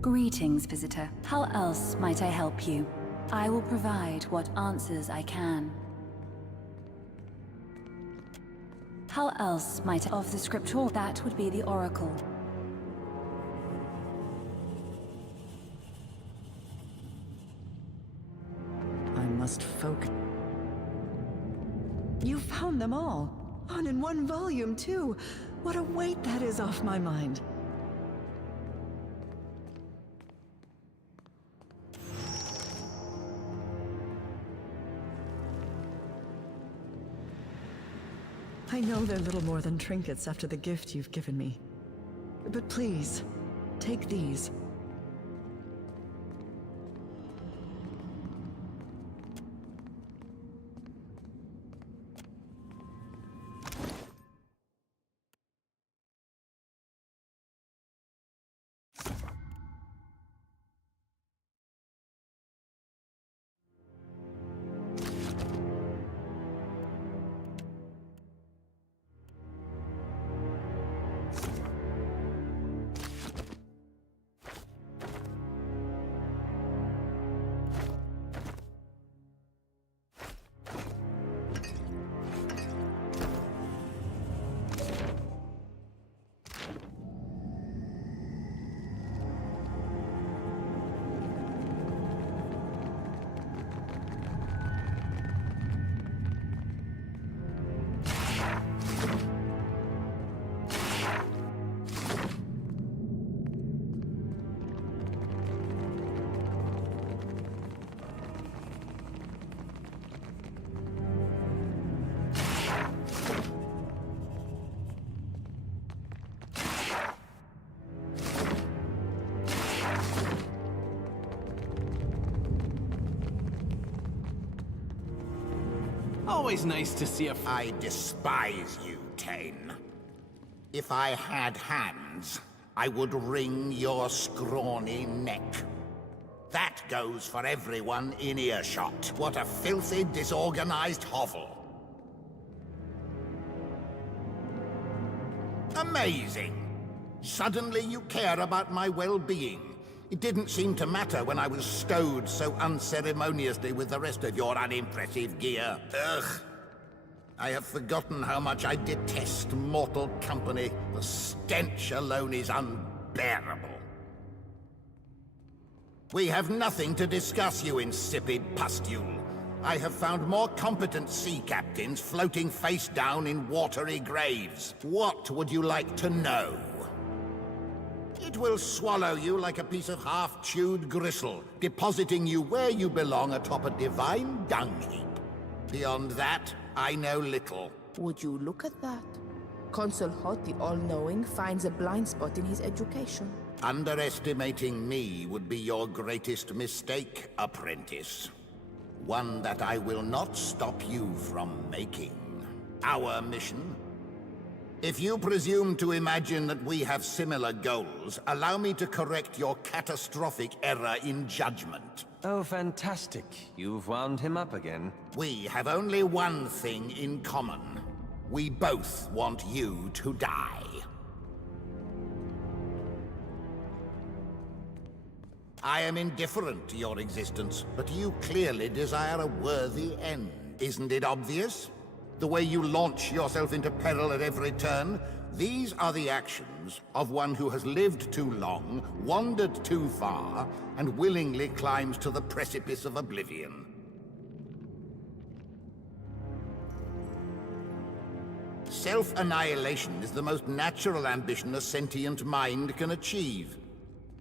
Greetings, visitor. How else might I help you? I will provide what answers I can. How else might I... Of the scripture, that would be the oracle. I must focus. You found them all! And in one volume, too! What a weight that is off my mind. I know they're little more than trinkets after the gift you've given me. But please, take these. Always nice to see a... I despise you, Tane. If I had hands, I would wring your scrawny neck. That goes for everyone in earshot. What a filthy, disorganized hovel. Amazing. Suddenly you care about my well-being. It didn't seem to matter when I was stowed so unceremoniously with the rest of your unimpressive gear. Ugh. I have forgotten how much I detest mortal company. The stench alone is unbearable. We have nothing to discuss, you insipid pustule. I have found more competent sea captains floating face down in watery graves. What would you like to know? It will swallow you like a piece of half-chewed gristle, depositing you where you belong atop a divine dung heap. Beyond that, I know little. Would you look at that? Consul Hot, the All-Knowing, finds a blind spot in his education. Underestimating me would be your greatest mistake, apprentice. One that I will not stop you from making. Our mission? If you presume to imagine that we have similar goals, allow me to correct your catastrophic error in judgment. Oh, fantastic. You've wound him up again. We have only one thing in common. We both want you to die. I am indifferent to your existence, but you clearly desire a worthy end. Isn't it obvious? The way you launch yourself into peril at every turn, These are the actions of one who has lived too long, wandered too far, and willingly climbs to the precipice of oblivion. Self-annihilation is the most natural ambition a sentient mind can achieve.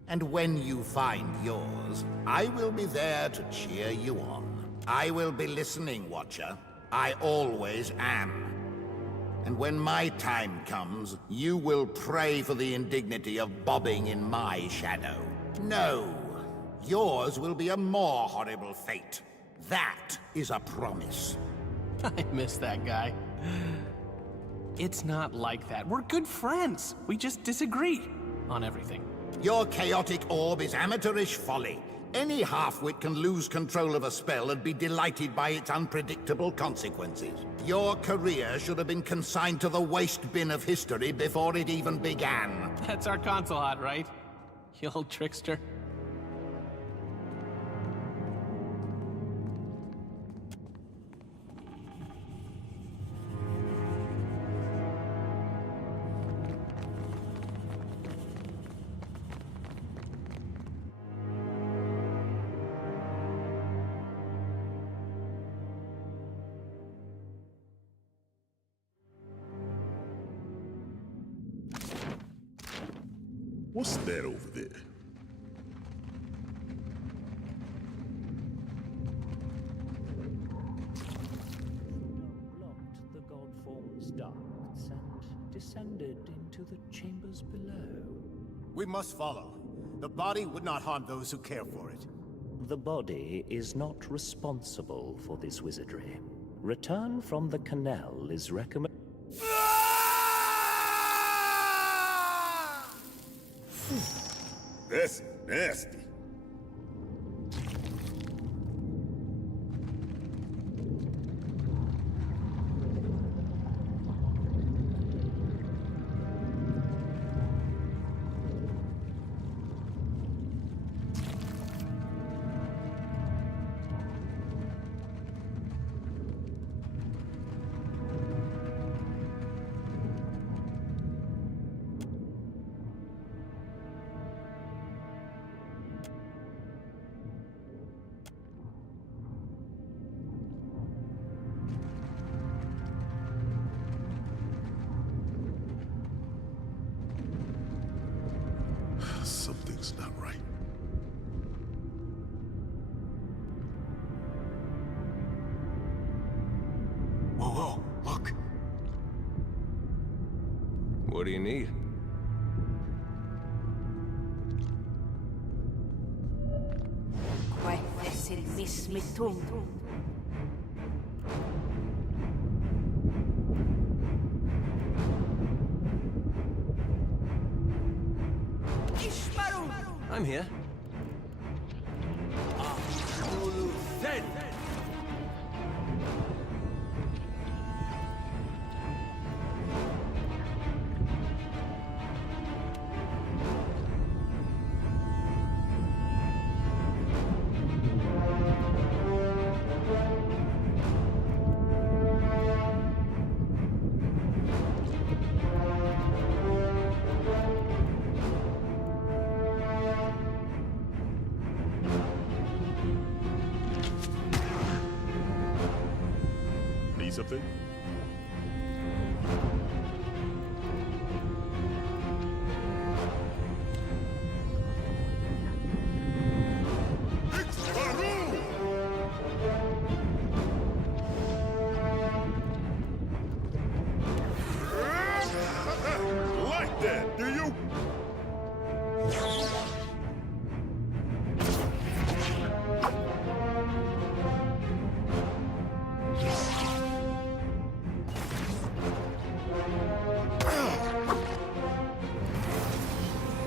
And when you find yours, I will be there to cheer you on. I will be listening, Watcher. I always am. And when my time comes, you will pray for the indignity of bobbing in my shadow. No, yours will be a more horrible fate. That is a promise. I miss that guy. It's not like that. We're good friends. We just disagree on everything. Your chaotic orb is amateurish folly. Any half-wit can lose control of a spell and be delighted by its unpredictable consequences. Your career should have been consigned to the waste bin of history before it even began. That's our console hot, right? You old trickster. What's that over there? Blocked the god form's ducts and descended into the chambers below. We must follow. The body would not harm those who care for it. The body is not responsible for this wizardry. Return from the canal is recommended. That's nasty. Something's not right. Whoa, whoa, look. What do you need? I'm here. Need something? Like that, do you?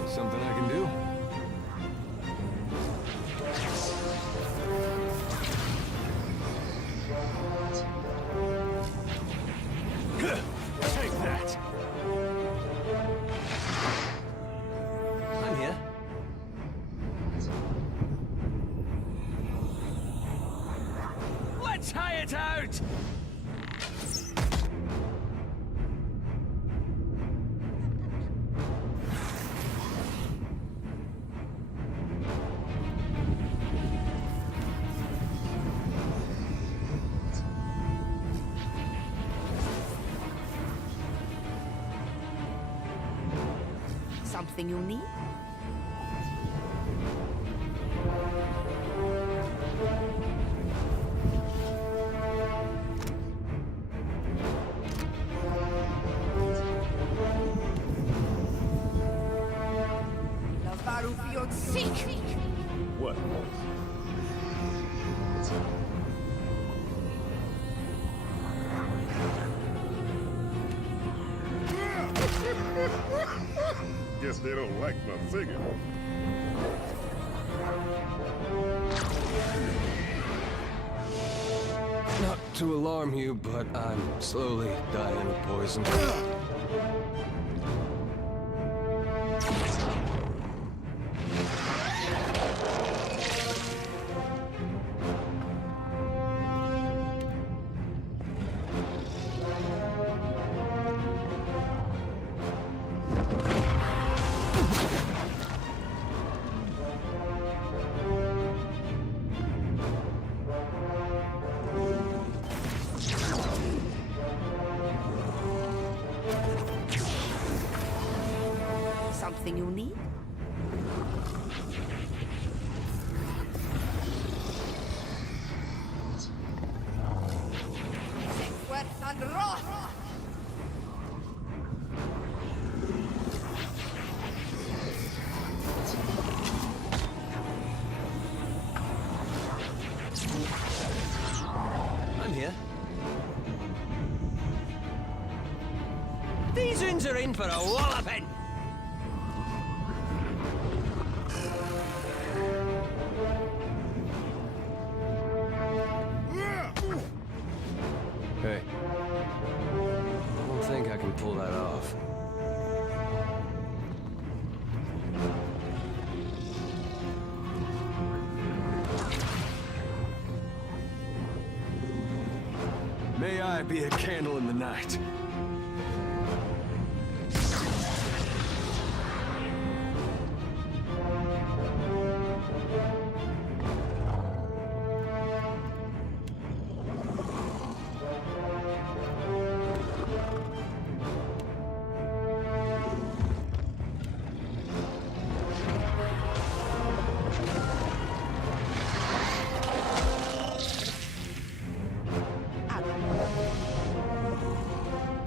Something I can do? Take that. I'm here. Let's hire it out! Something you need? What? Guess they don't like my singing. Not to alarm you, but I'm slowly dying of poison. Something you need? I'm here. These uns are in for a walloping! Hey. I don't think I can pull that off. May I be a candle in the night.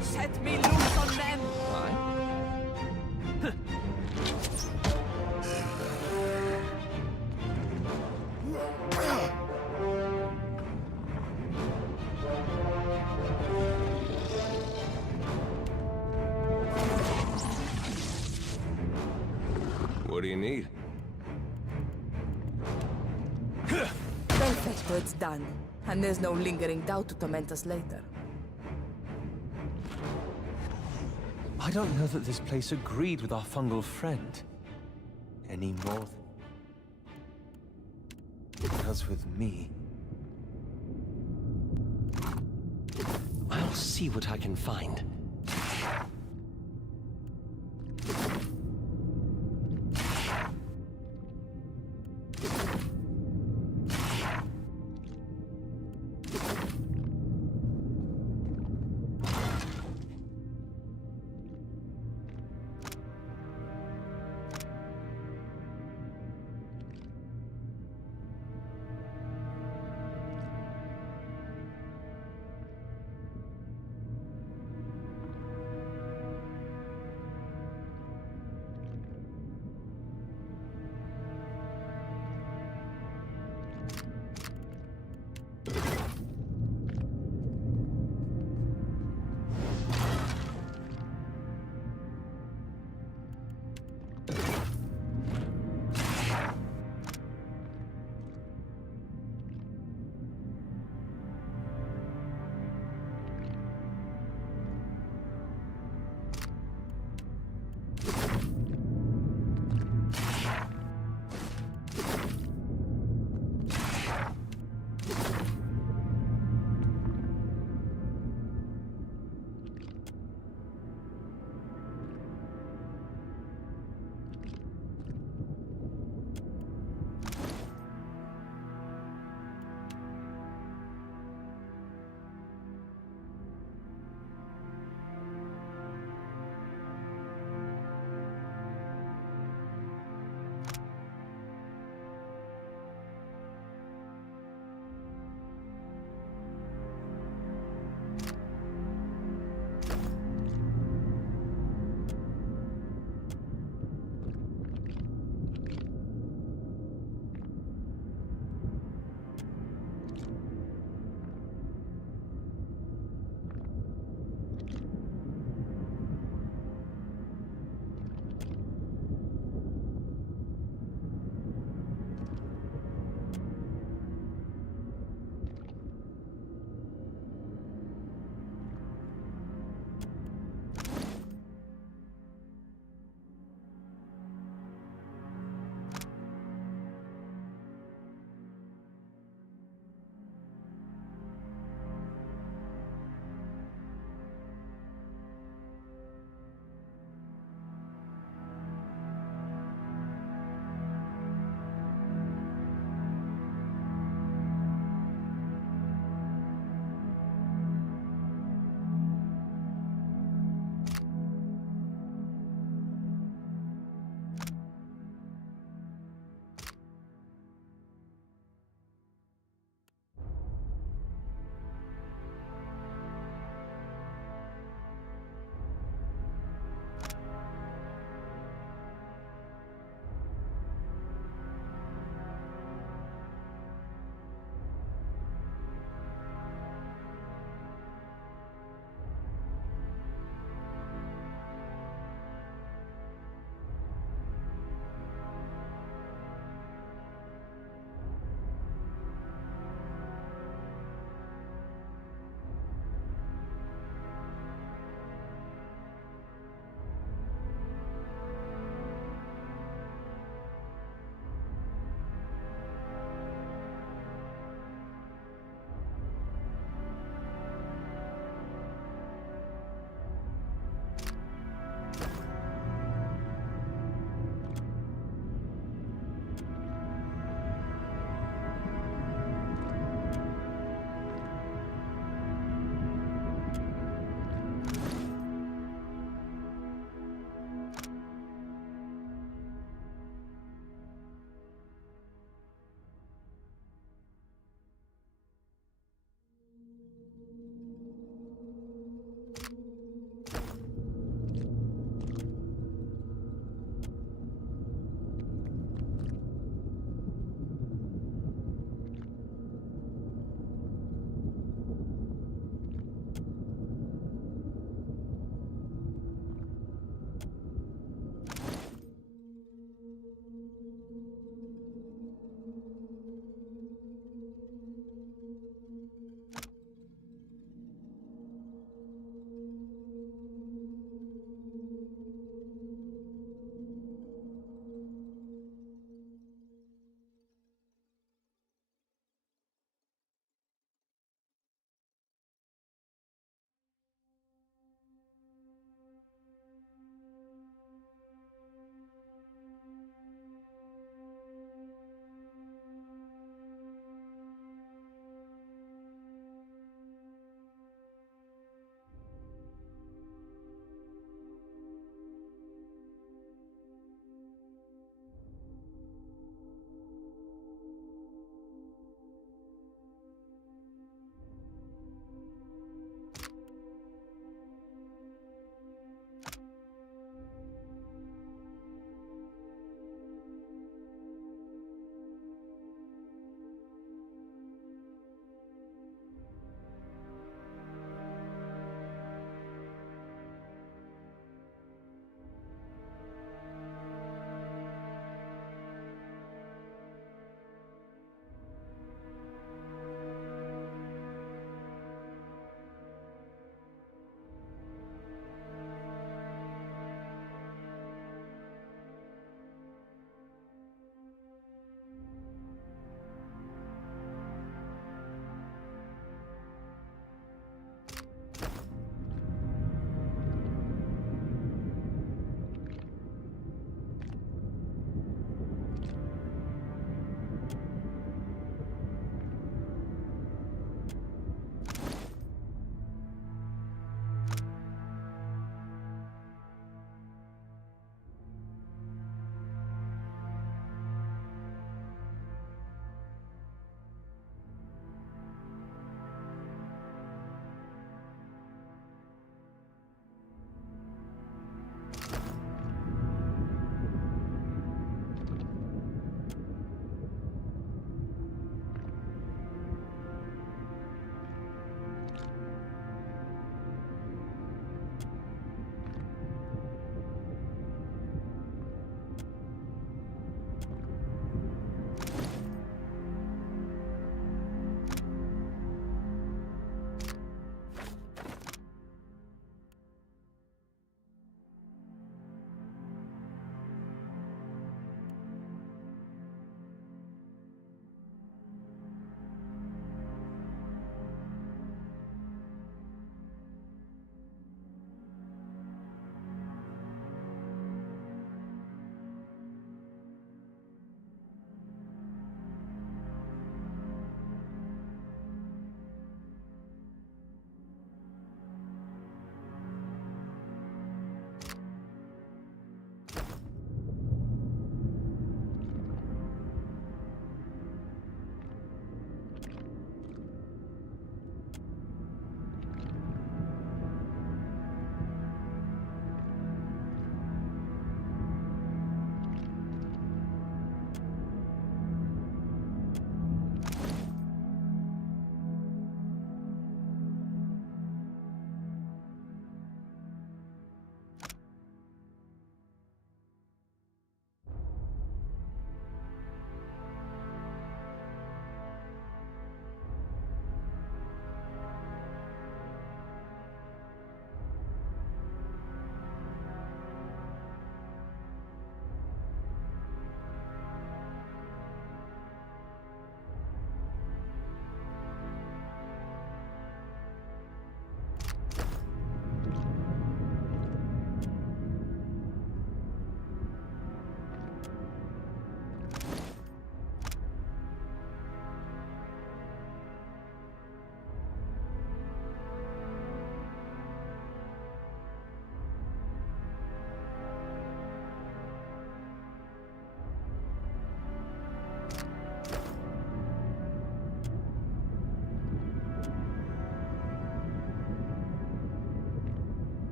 Set me loose on them! What do you need? Perfect, it's done. And there's no lingering doubt to torment us later. I don't know that this place agreed with our fungal friend any more than it does with me. I'll see what I can find.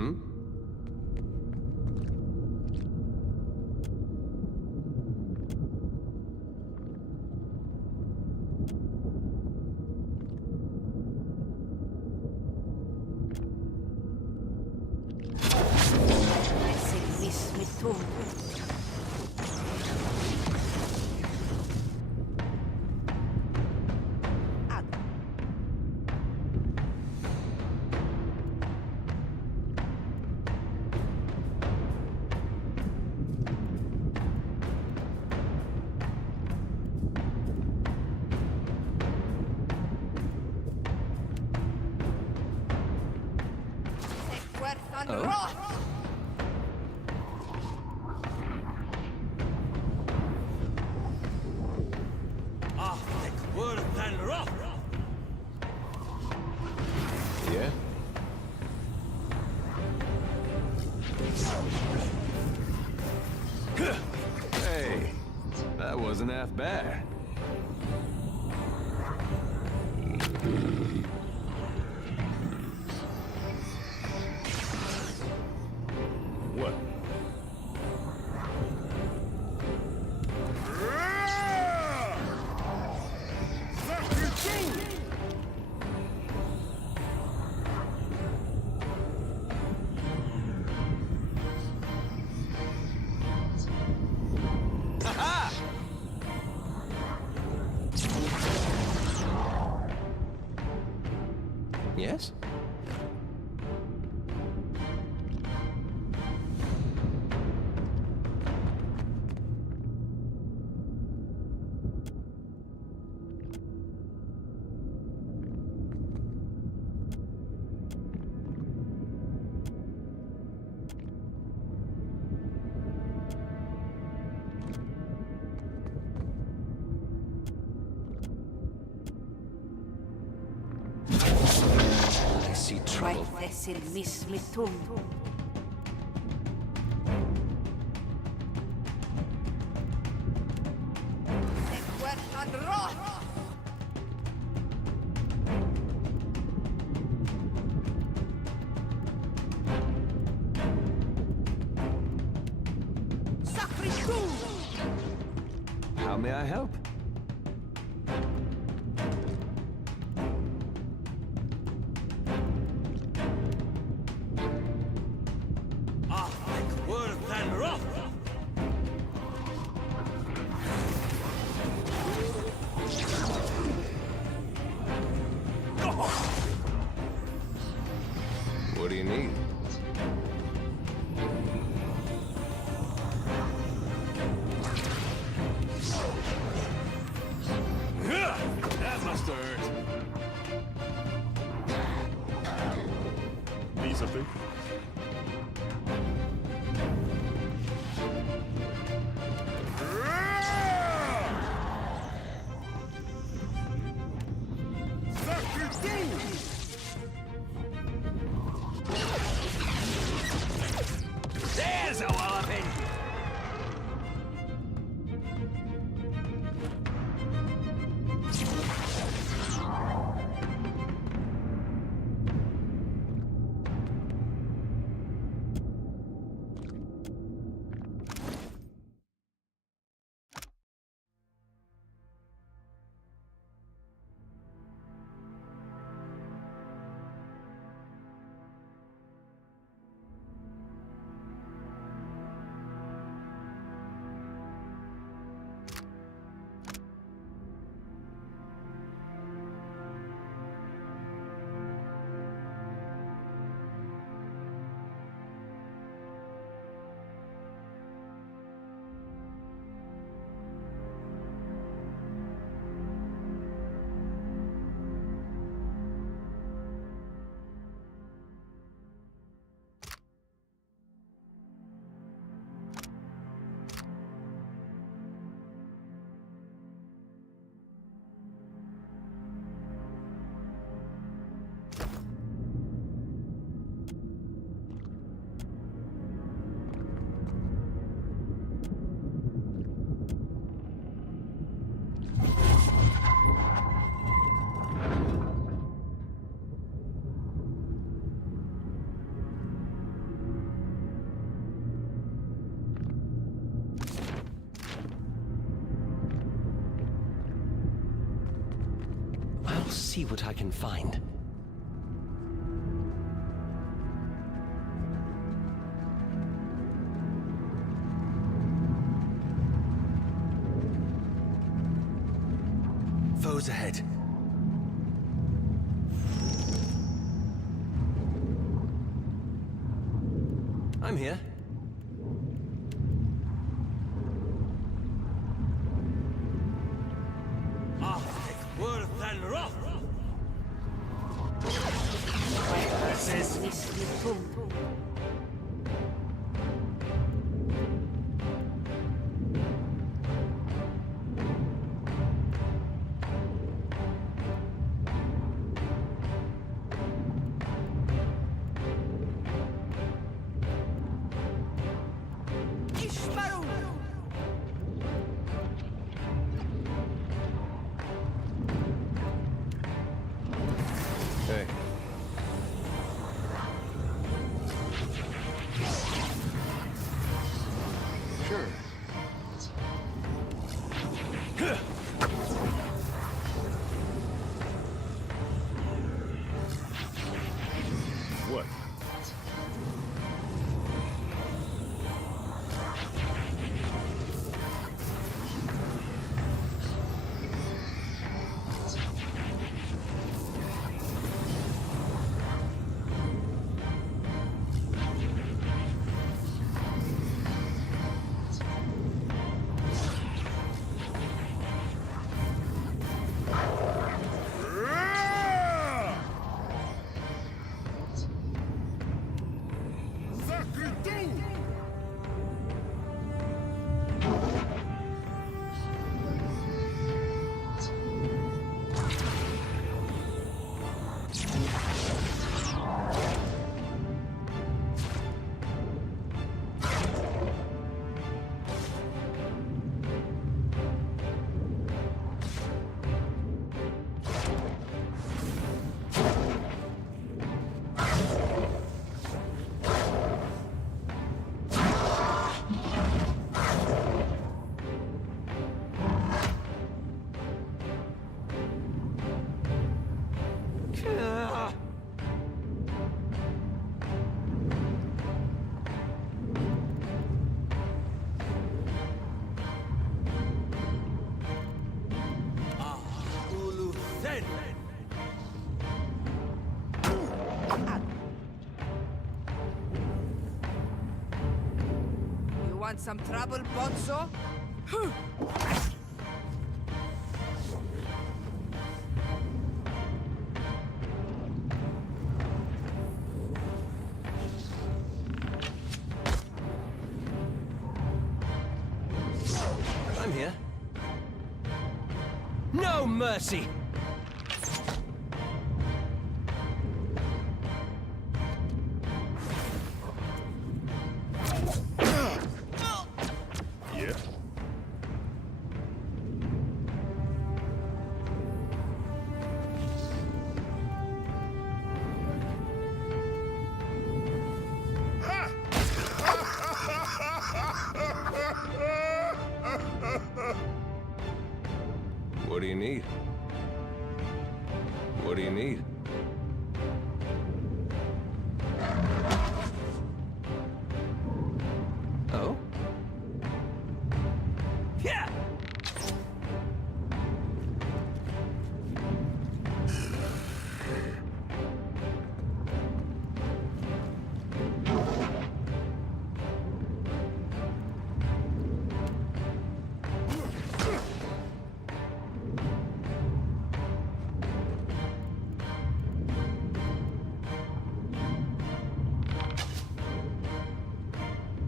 Hmm? Yeah? Hey, that wasn't half bad. What? Yes? I see trouble. How may I help? What do you need? That must have hurt. Need something? There's a walloping! I'll see what I can find. Foes ahead. I'm here. Worth and rough. Hey. Sure. What? You want some trouble, Bonzo? I'm here. No mercy! Yeah. What do you need? What do you need? Oh? Yeah!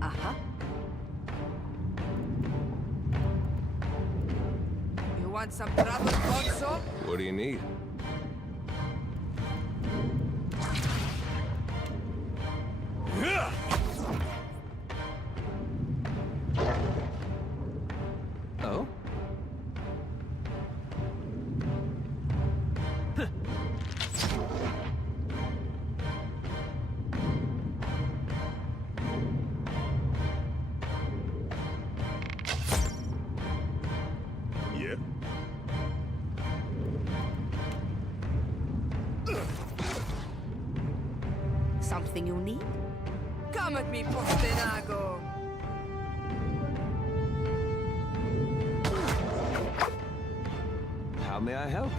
Uh-huh. You want some trouble, Bonzo? What do you need? Oh? Yeah. Something you need? Come at me, Postinago! How may I help?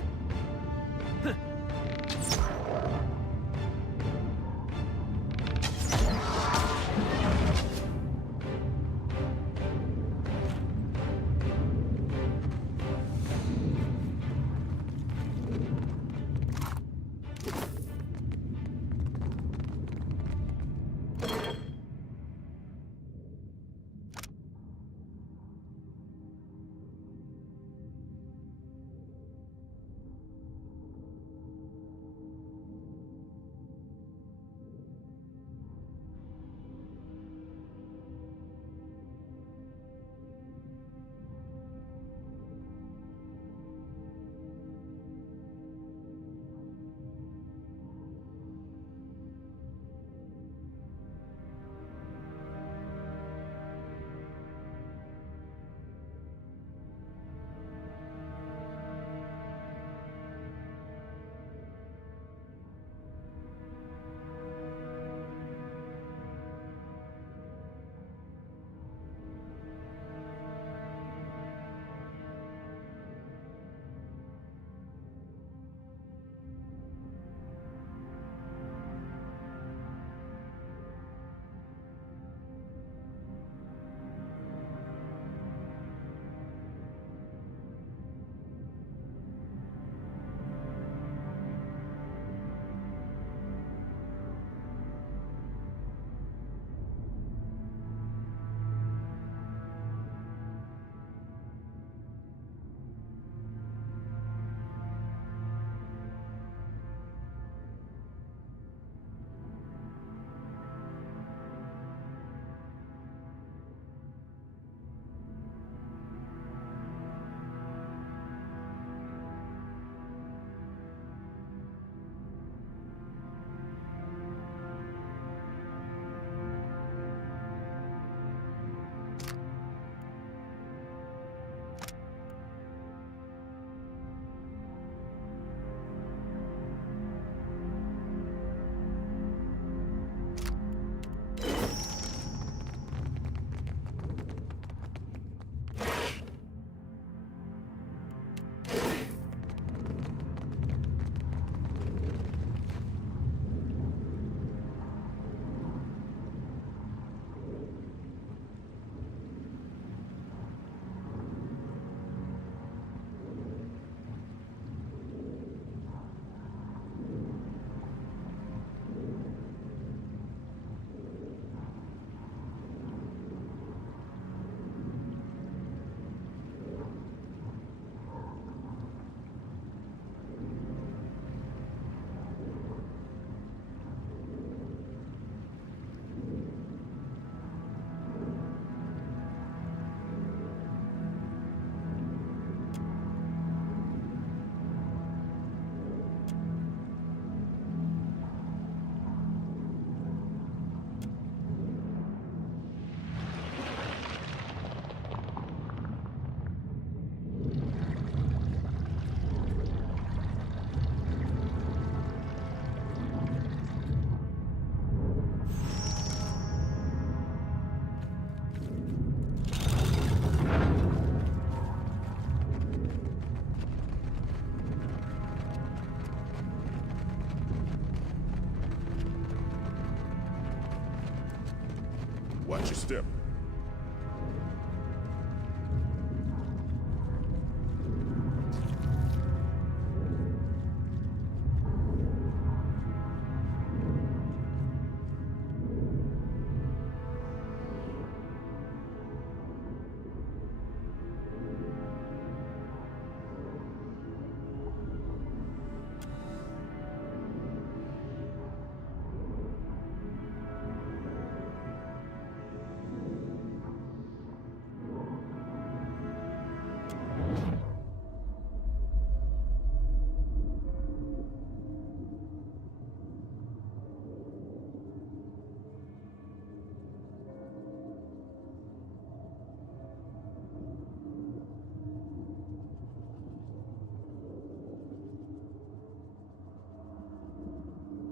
Watch your step.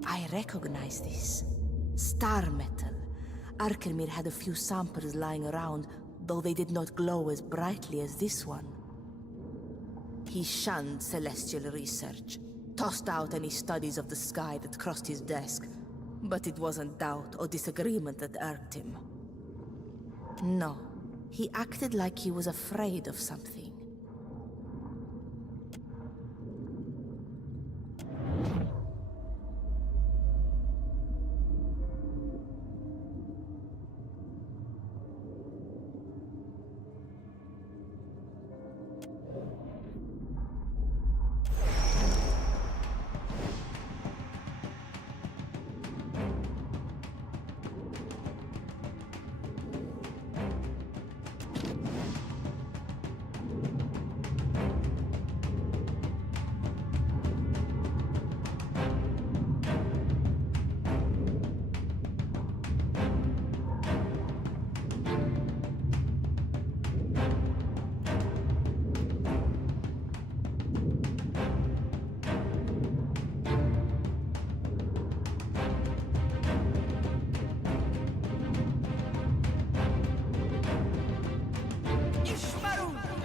I recognize this. Star metal. Arkemir had a few samples lying around, though they did not glow as brightly as this one. He shunned celestial research, tossed out any studies of the sky that crossed his desk, but it wasn't doubt or disagreement that irked him. No, he acted like he was afraid of something.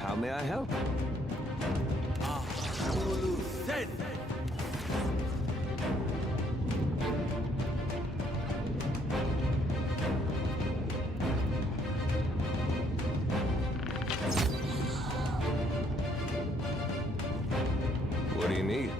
How may I help? What do you need?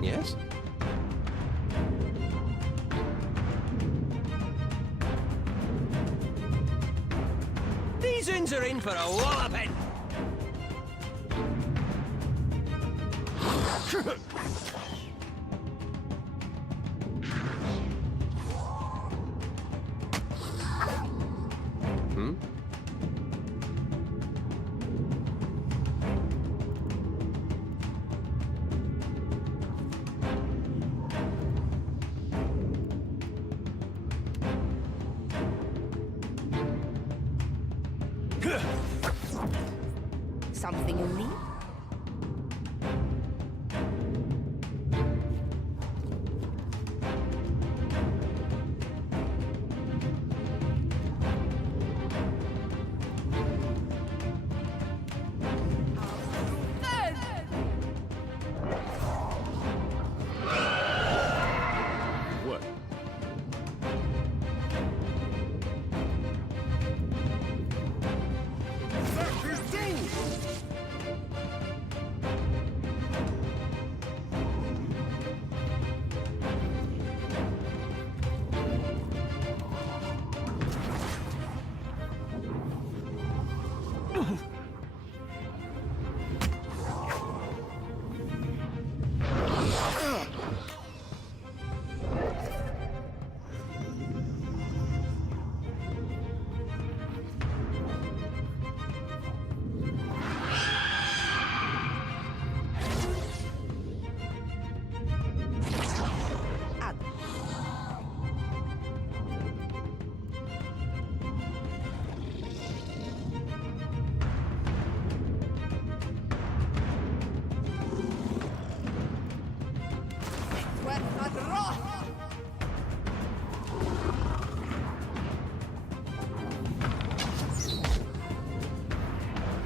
Yes? These uns are in for a walloping! Hmm? Something you need? What?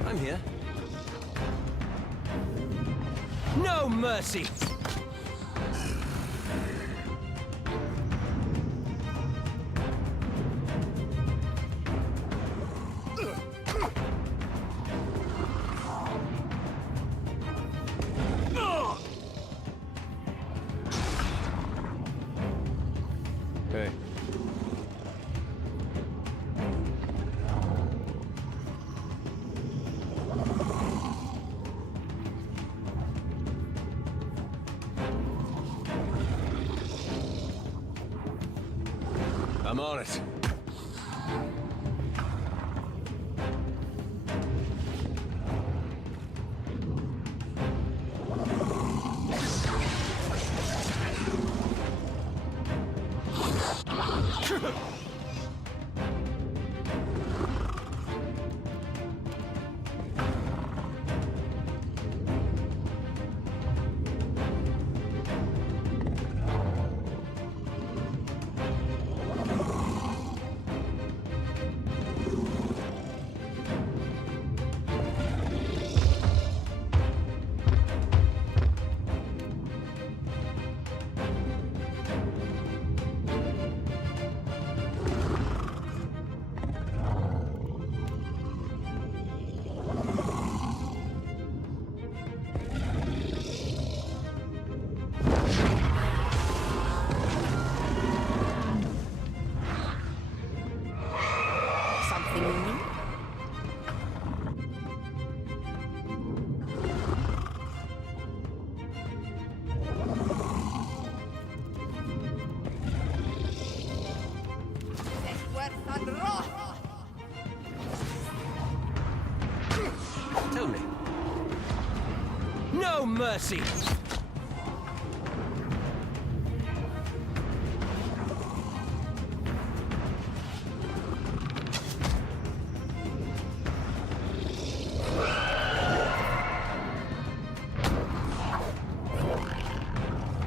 I'm here. No mercy! I'm on it. Something new? Tell me. No mercy!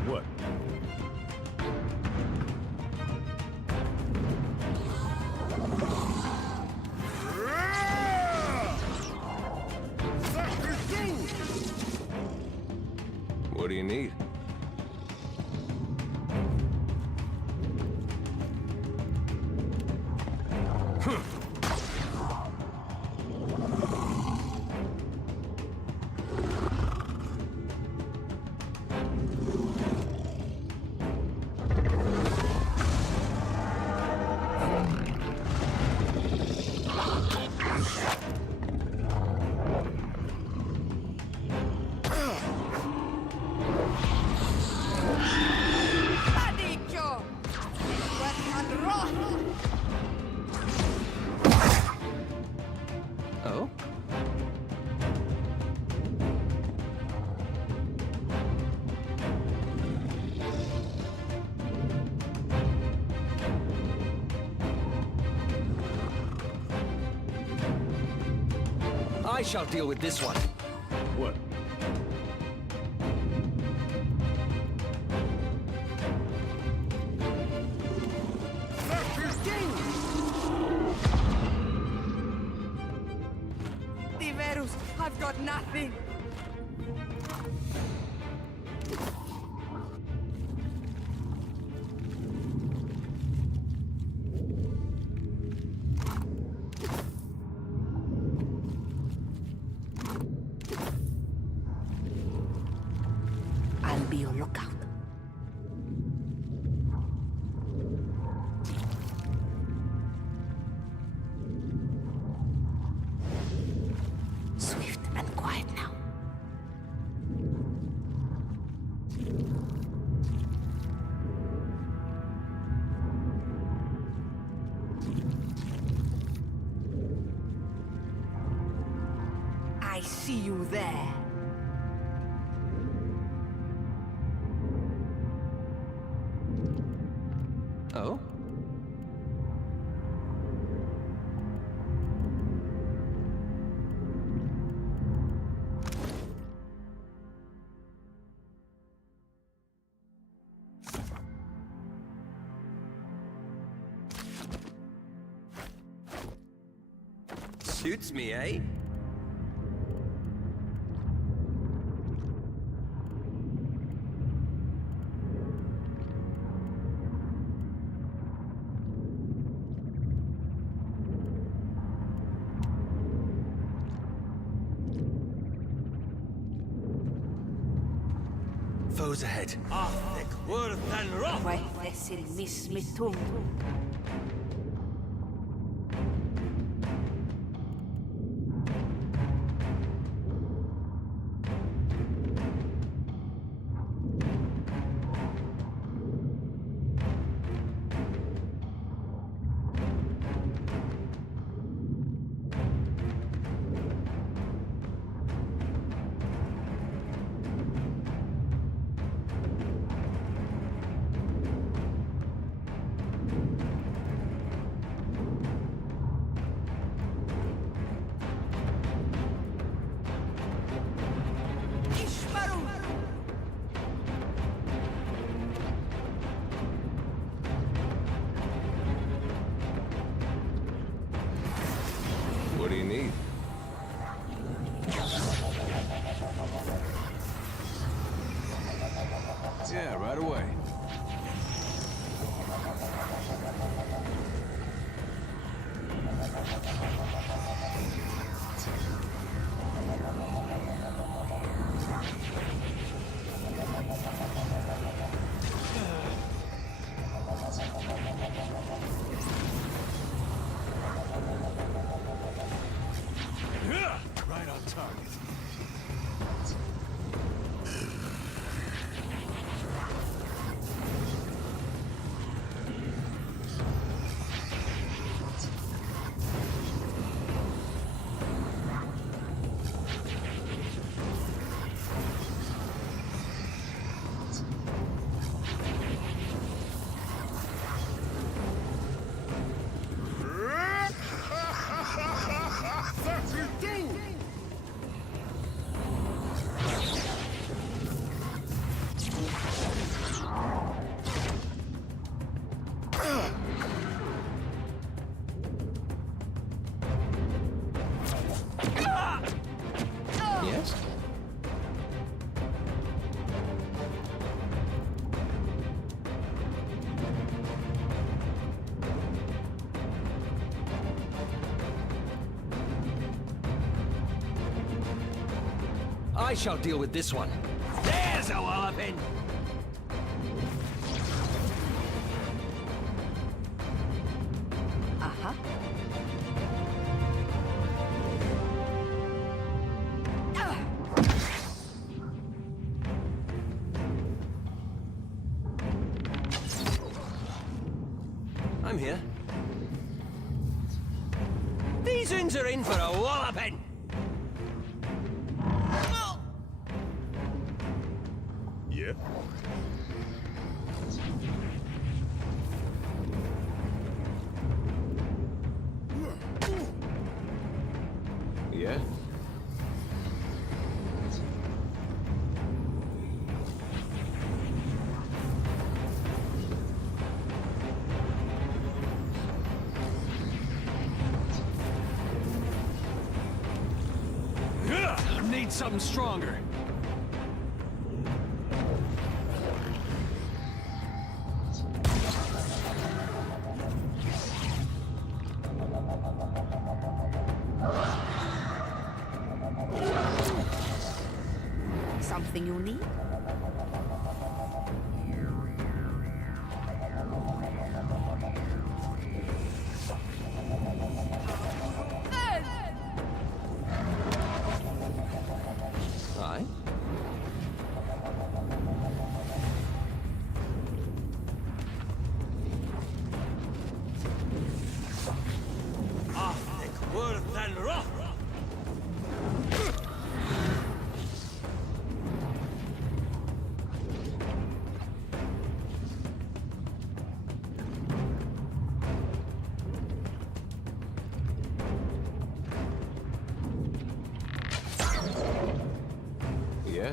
What? What do you need? Oh? I shall deal with this one. What? Diverus, I've got nothing. I'll be your lookout. Swift and quiet now. I see you there. Oh? Suits me, eh? Foes ahead. Puedes el mismitum. Yeah, right away. Right on target. Yes? I shall deal with this one. There's a walloping! Aha. I'm here. These uns are in for a walloping! Yeah? Yeah? Need something stronger. Something you need? Aye? Yeah?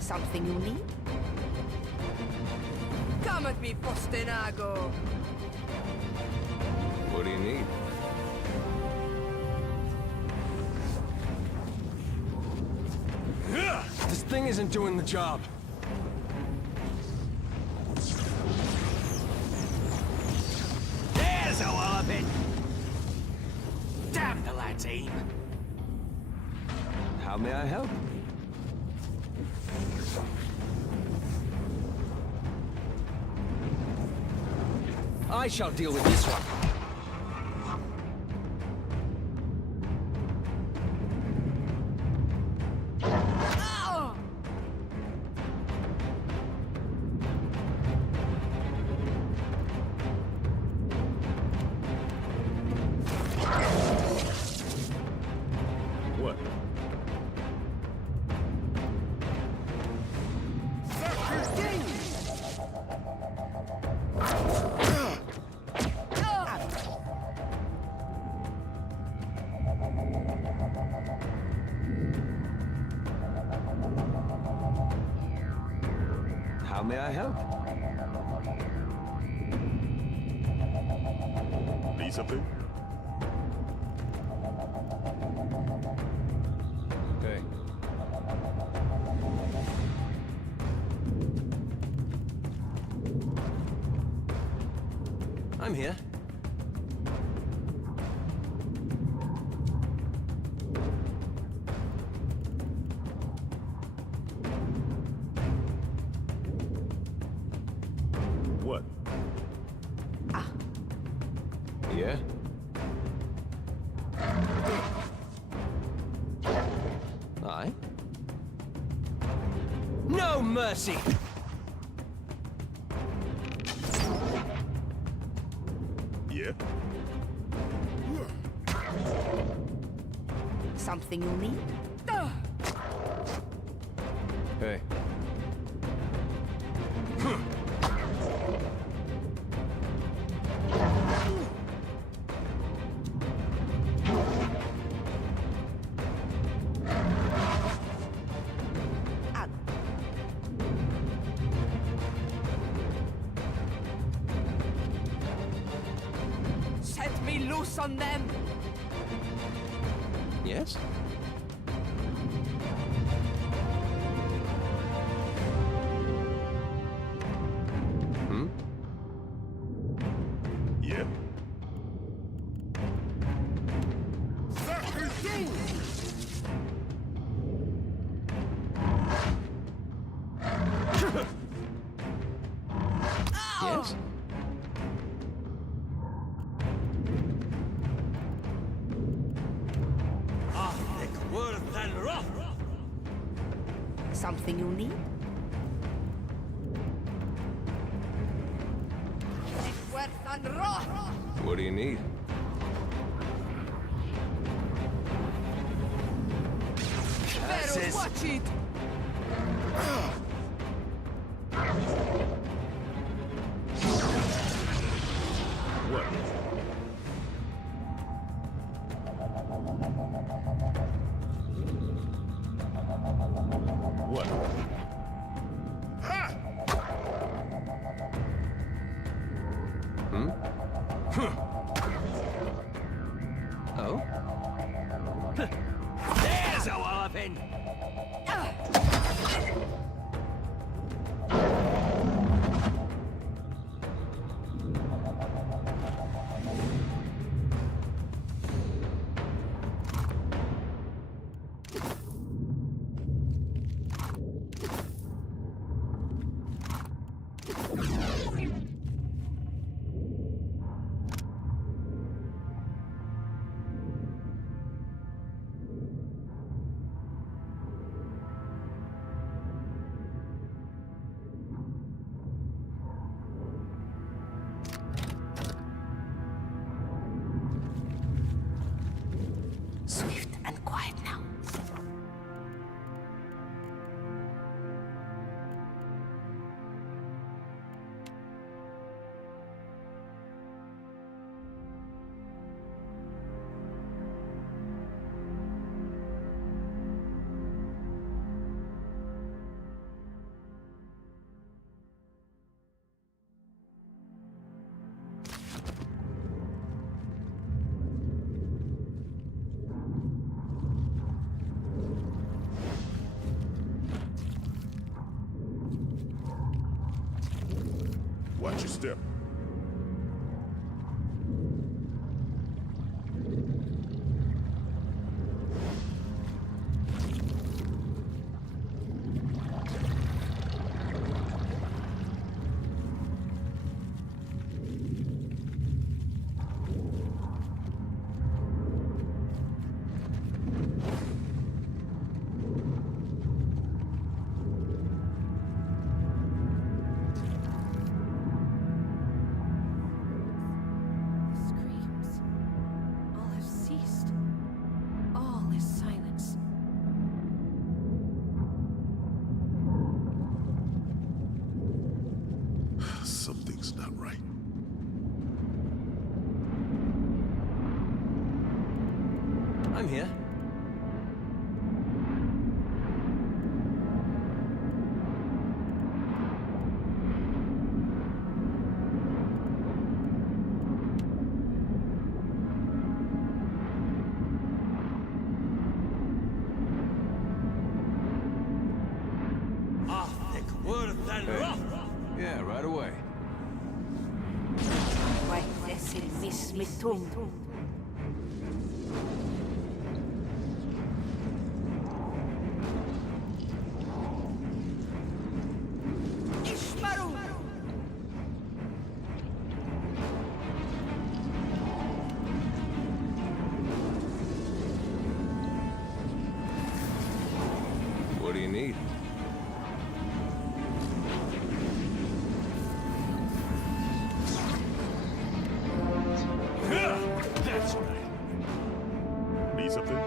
Something you need? Come at me, Postinago! What do you need? This thing isn't doing the job. There's a walloping! Damn the lad's aim! How may I help? I shall deal with this one. may I help? Need something? Okay. I'm here. What? Yeah? I? No mercy! Yeah? Something you need? Hey. Set me loose on them! Yes? Hmm? Yeah? Yes? Something you need? What do you need? Veros, watch it! What? What? Hmm? Oh? There's a walloping! Swift and quiet now. Watch your step. Screams. All have ceased. All is silence. Something's not right. I'm here. mit tum. Ishmaru! What do you need? That's right. Need something?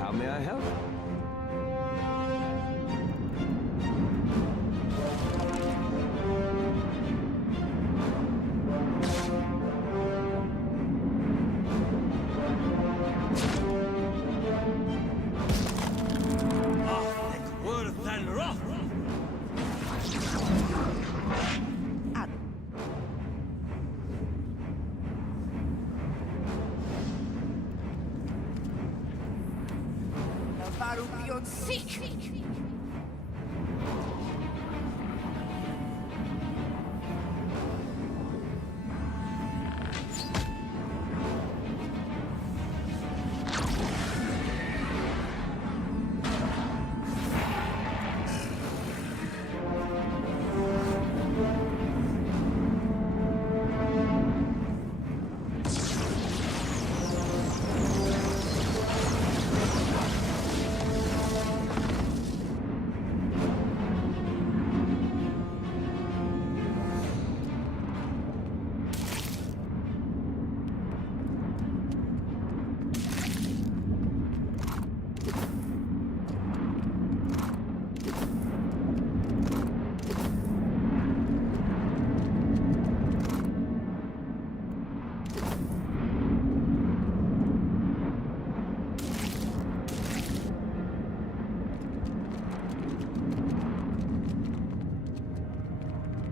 How may I help? Navaru beyond seek!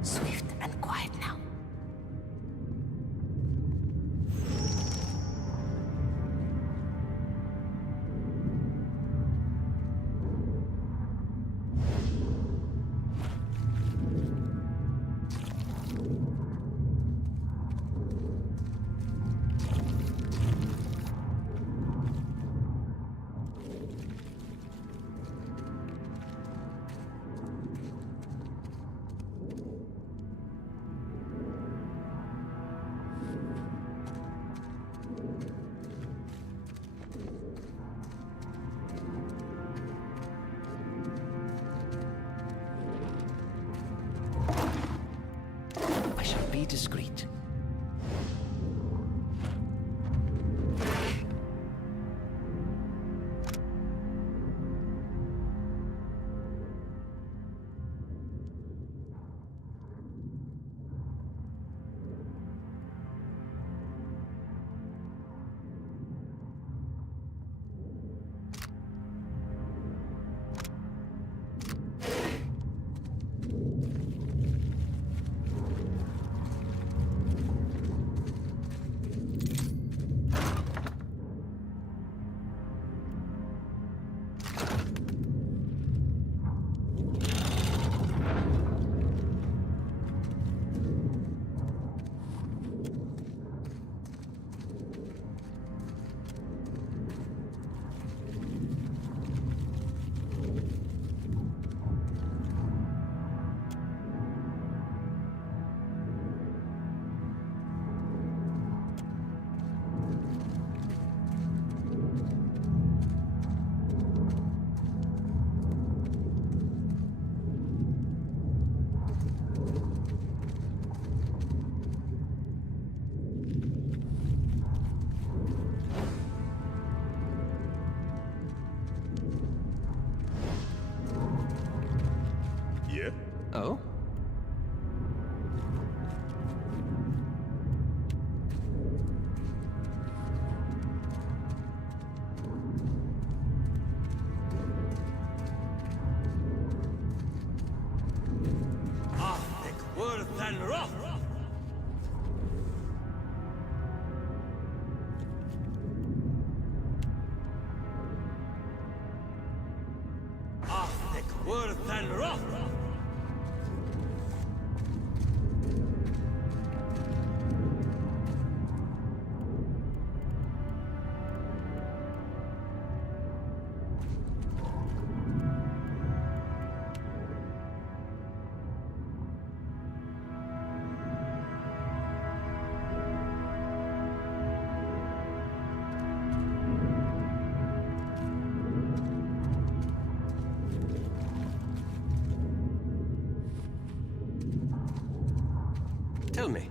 Swift and quiet now. I shall be discreet. Tell me.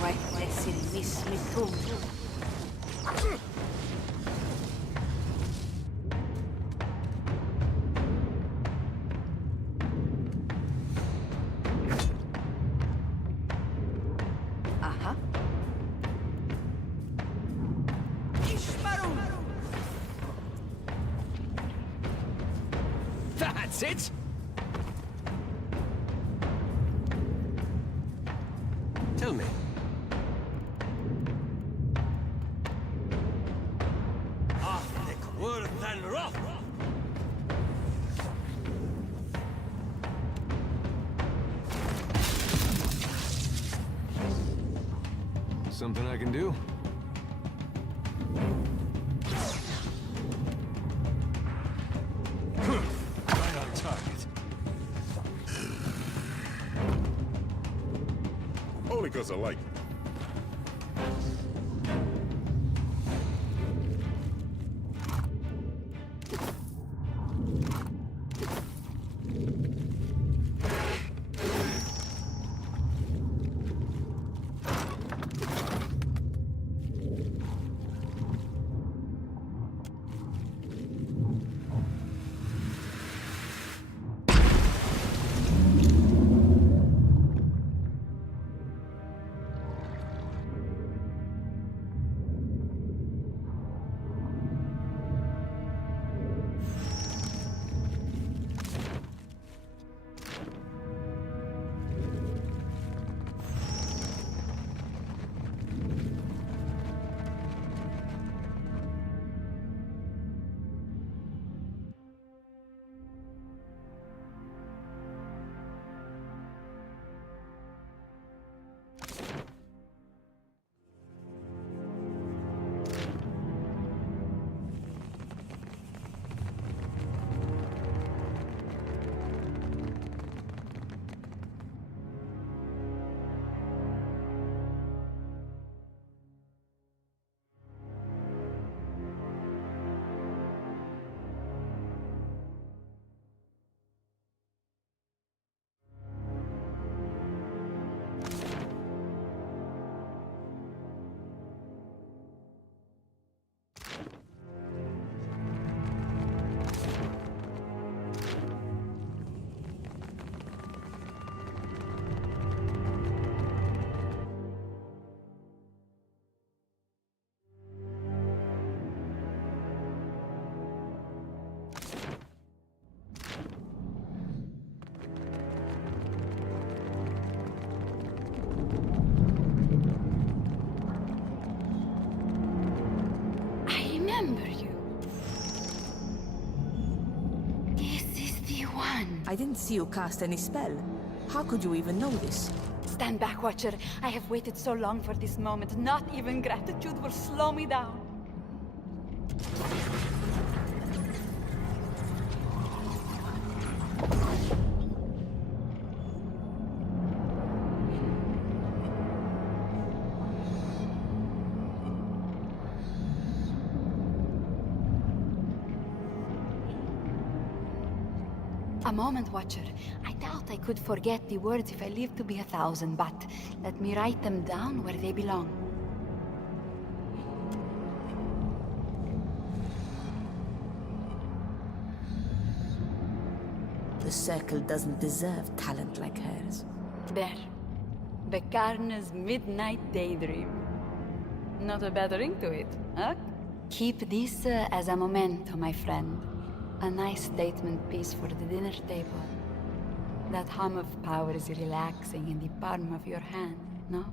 Why, listen, miss me too. Aha. That's it! Tell me. Something I can do? Right on target. Only because I like it. I didn't see you cast any spell. How could you even know this? Stand back, Watcher. I have waited so long for this moment. Not even gratitude will slow me down. A moment, Watcher. I doubt I could forget the words if I lived to be 1,000, but let me write them down where they belong. The Circle doesn't deserve talent like hers. There. Bekarna's midnight daydream. Not a bad ring to it, huh? Keep this as a memento, my friend. A nice statement piece for the dinner table. That hum of power is relaxing in the palm of your hand, no?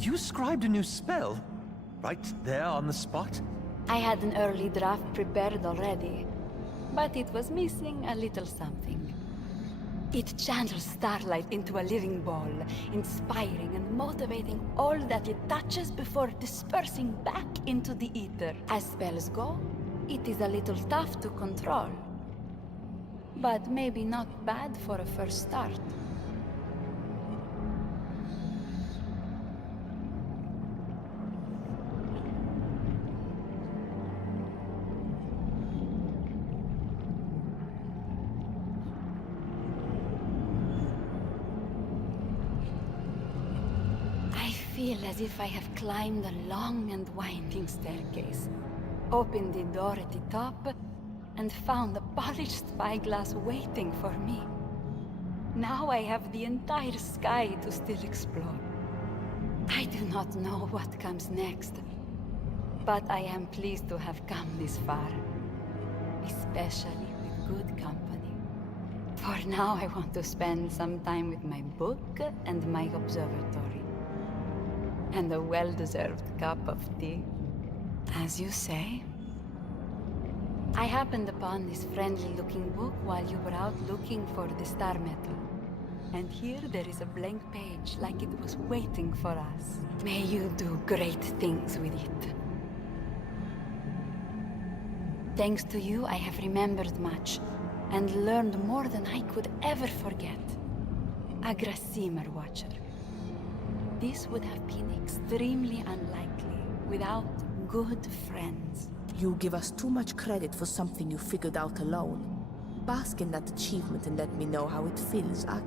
You scribed a new spell? Right there on the spot? I had an early draft prepared already, but it was missing a little something. It channels starlight into a living ball, inspiring and motivating all that it touches before dispersing back into the ether. As spells go, it is a little tough to control, but maybe not bad for a first start. I feel as if I have climbed a long and winding staircase, opened the door at the top, and found a polished spyglass waiting for me. Now I have the entire sky to still explore. I do not know what comes next, but I am pleased to have come this far, especially with good company. For now, I want to spend some time with my book and my observatory. And a well-deserved cup of tea. As you say. I happened upon this friendly-looking book while you were out looking for the star metal. And here there is a blank page, like it was waiting for us. May you do great things with it. Thanks to you, I have remembered much, and learned more than I could ever forget. A Grasimer Watcher. This would have been extremely unlikely without good friends. You give us too much credit for something you figured out alone. Bask in that achievement and let me know how it feels, Ak.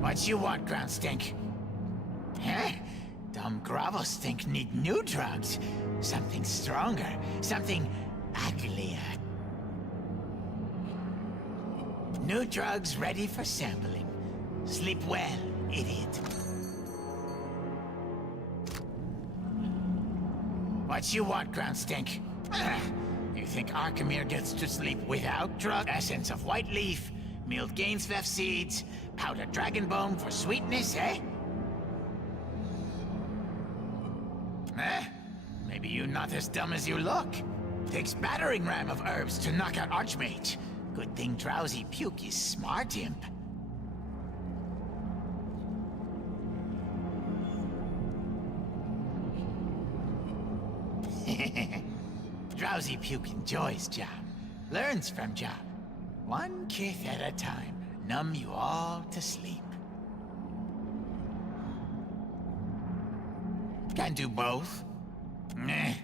What you want, ground stink? Huh? Dumb gravel stink need new drugs. Something stronger. Something uglier. New drugs ready for sampling. Sleep well, idiot. What you want, ground stink? You think Arkemir gets to sleep without drug? Essence of white leaf, milled Gainsveth seeds, powdered dragon bone for sweetness, eh? Maybe you're not as dumb as you look. Takes battering ram of herbs to knock out Archmage. Good thing Drowsy Puke is smart, imp. Drowsy Puke enjoys jam. Learns from jam. One kith at a time. Numb you all to sleep. Can do both. Meh.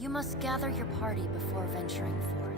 You must gather your party before venturing forth.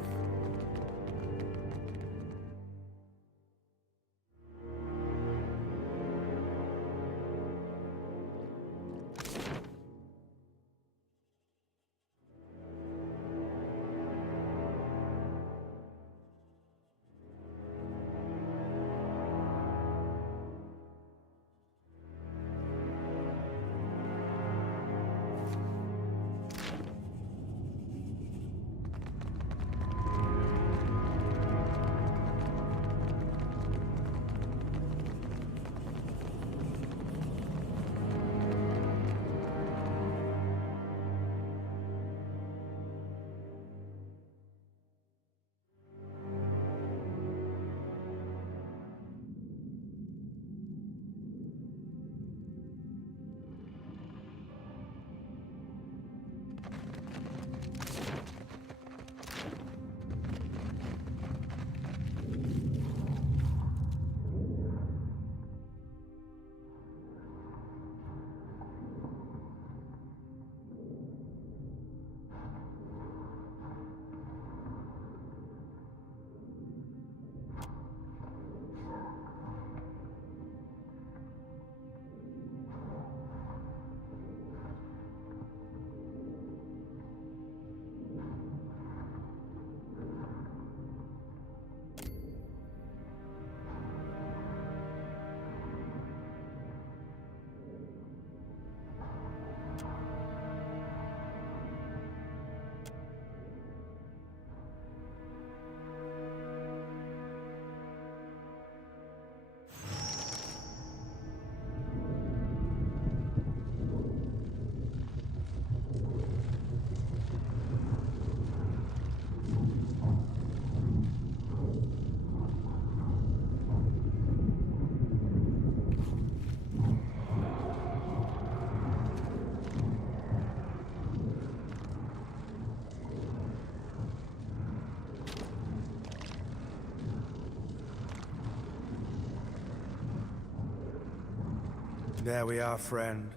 There we are, friend.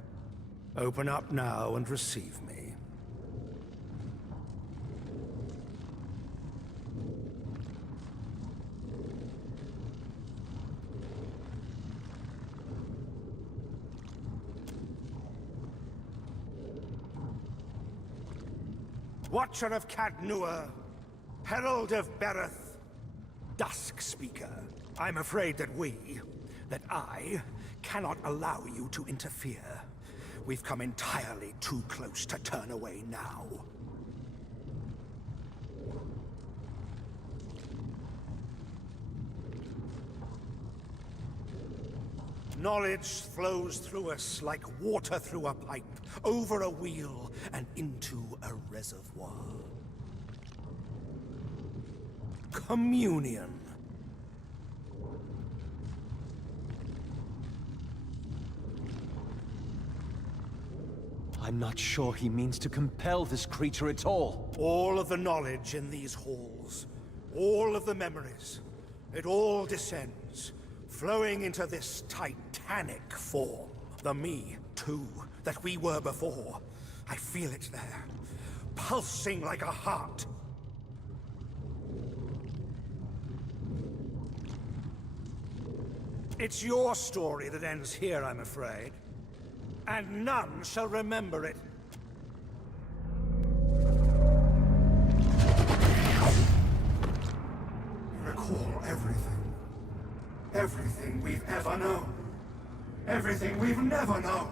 Open up now and receive me. Watcher of Cadnua, Herald of Bereth, Dusk Speaker. I'm afraid that I, cannot allow you to interfere. We've come entirely too close to turn away now. Knowledge flows through us like water through a pipe, over a wheel and into a reservoir. Communion. I'm not sure he means to compel this creature at all. All of the knowledge in these halls, all of the memories, it all descends, flowing into this titanic form. The me, too, that we were before. I feel it there, pulsing like a heart. It's your story that ends here, I'm afraid. And none shall remember it. Recall everything. Everything we've ever known. Everything we've never known.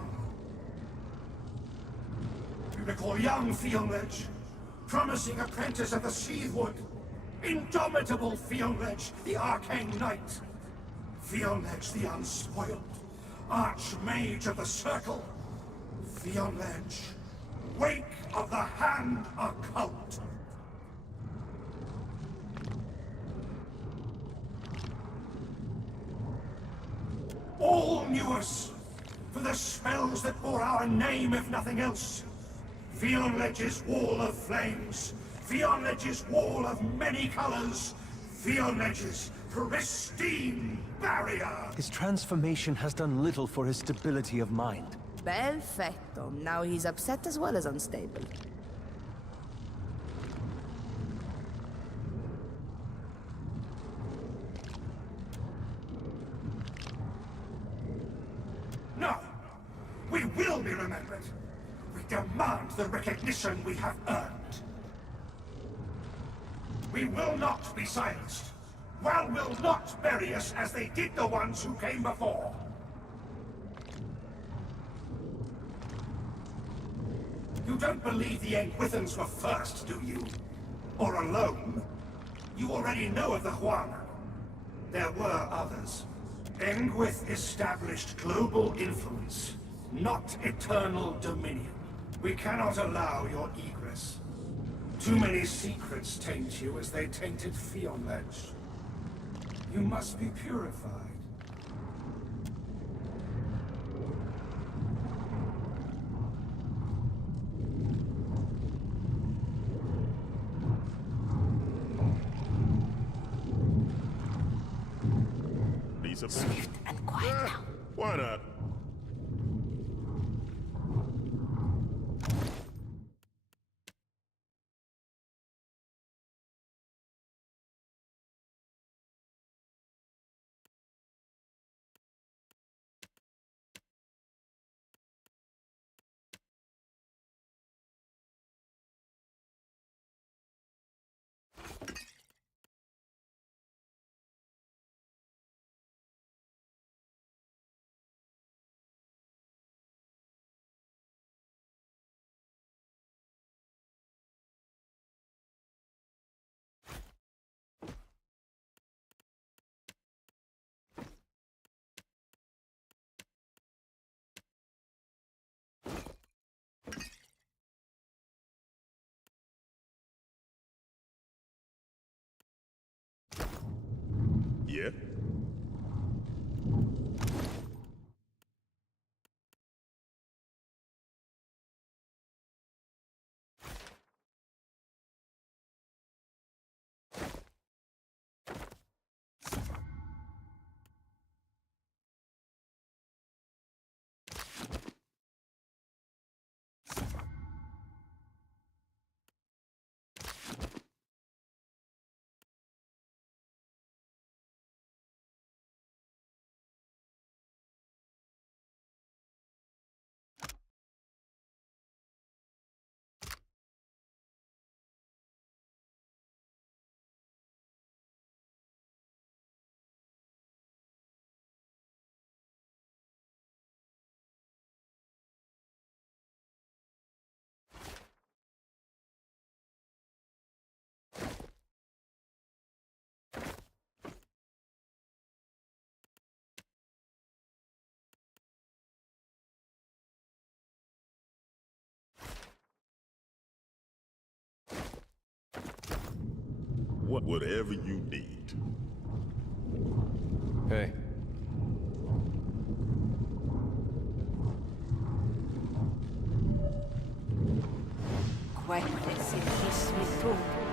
You recall young Fionledge, promising apprentice of the Seathwood. Indomitable Fionledge, the Arcane Knight. Fionledge the Unspoiled, Archmage of the Circle. Fionledge, Wake of the Hand Occult. All knew us for the spells that bore our name, if nothing else. Fionledge's Wall of Flames, Fionledge's Wall of Many Colors, Fionledge's pristine barrier. His transformation has done little for his stability of mind. Perfetto. Now he's upset as well as unstable. No! We will be remembered! We demand the recognition we have earned! We will not be silenced! Well will not bury us as they did the ones who came before! You don't believe the Engwithans were first, do you? Or alone? You already know of the Huana. There were others. Engwith established global influence, not eternal dominion. We cannot allow your egress. Too many secrets taint you as they tainted Fionledge. You must be purified. Swift and quiet now. Why not? Yeah? Whatever you need. Hey. Quieres il dismisso.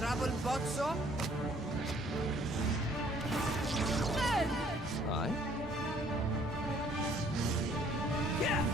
Trouble, Bozzo? Aye? Yeah!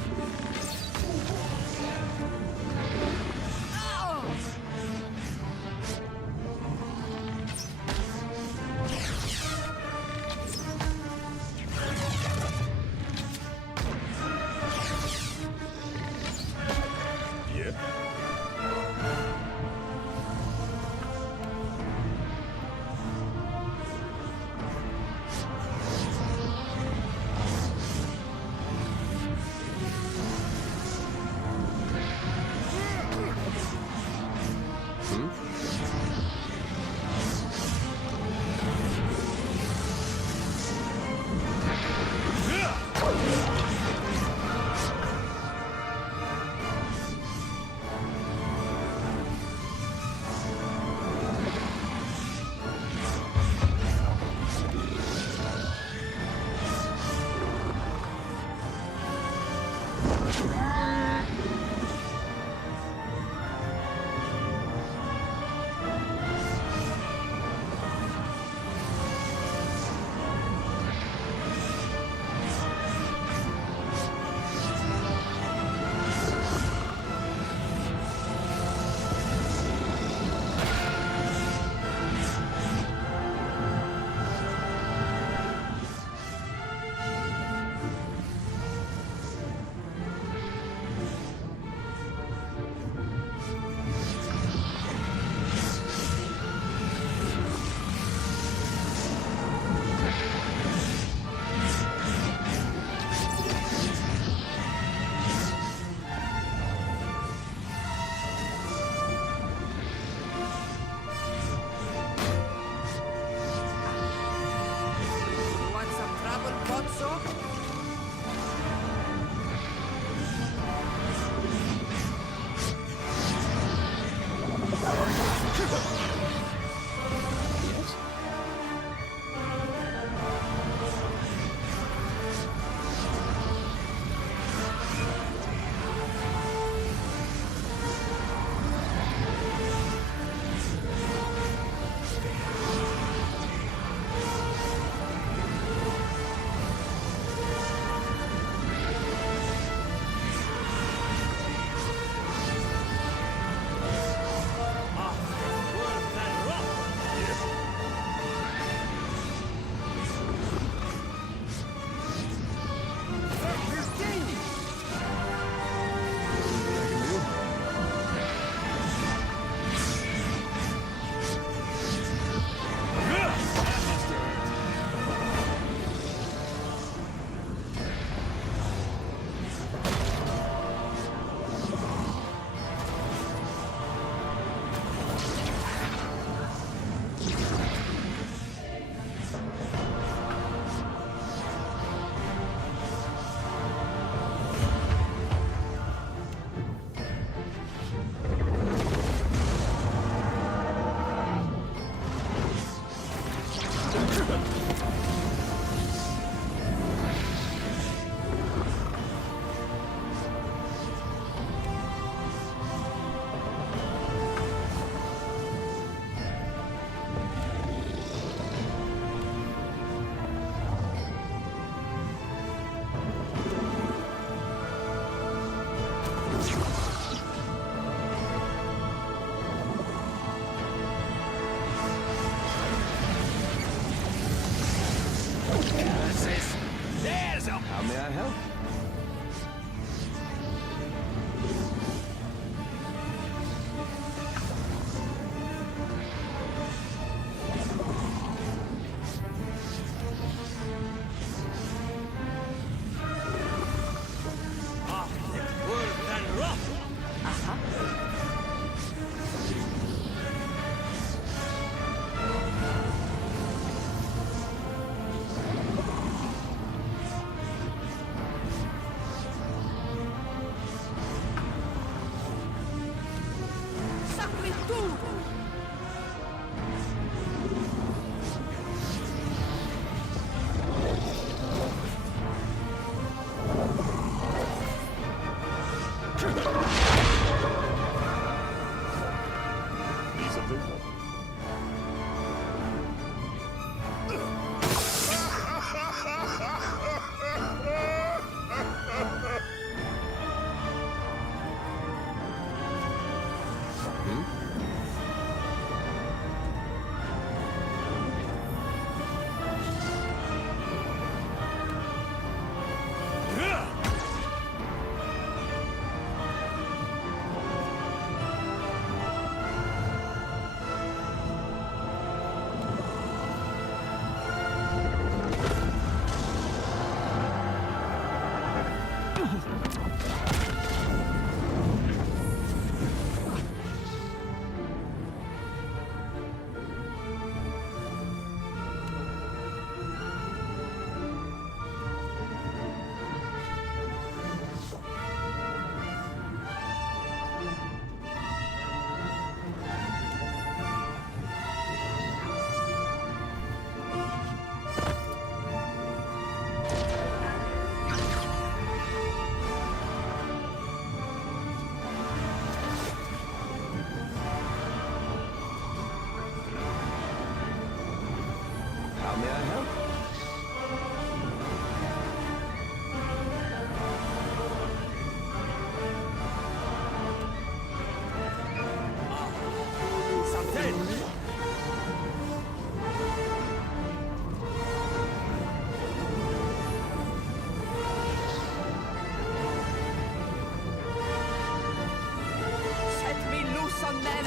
How may I help? How may I help? Set me loose on them!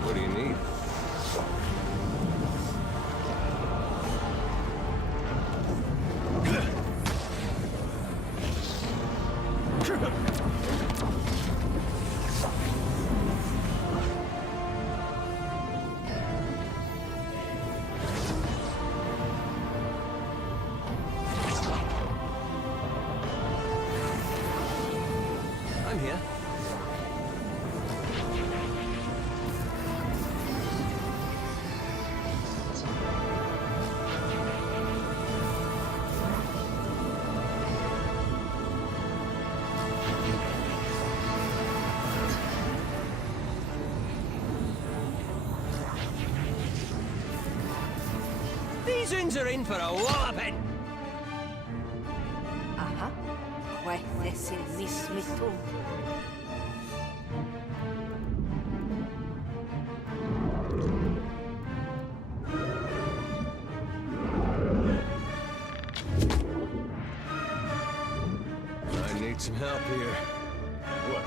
What do you need? I'm here. These uns are in for a walloping! Aha. Jueces in mismitum. I need some help here. What?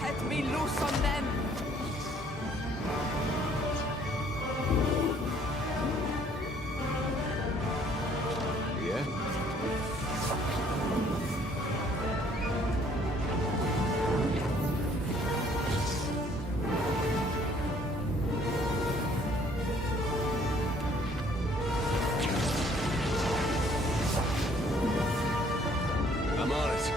Set me loose on them! Yeah? I'm on it.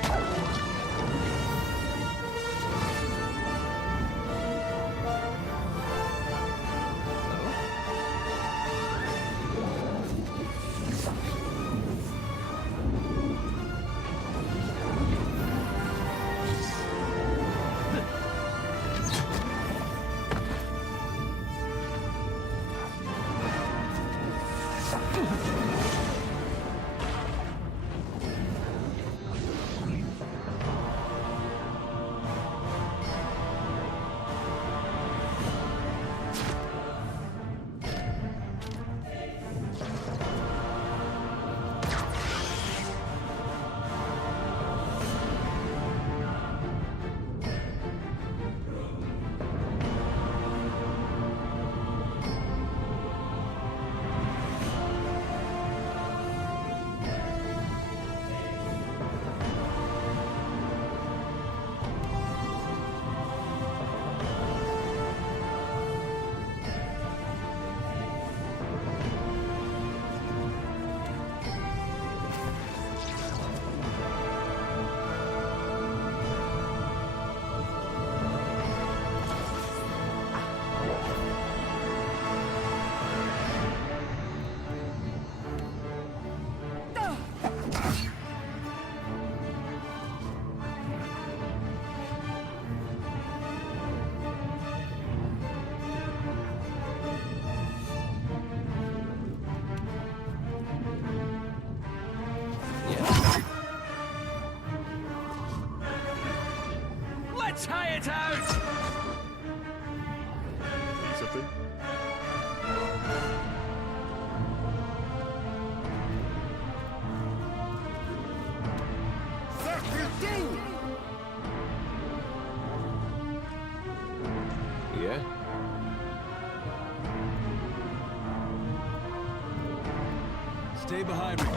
Try it out! Something? Yeah? Stay behind me.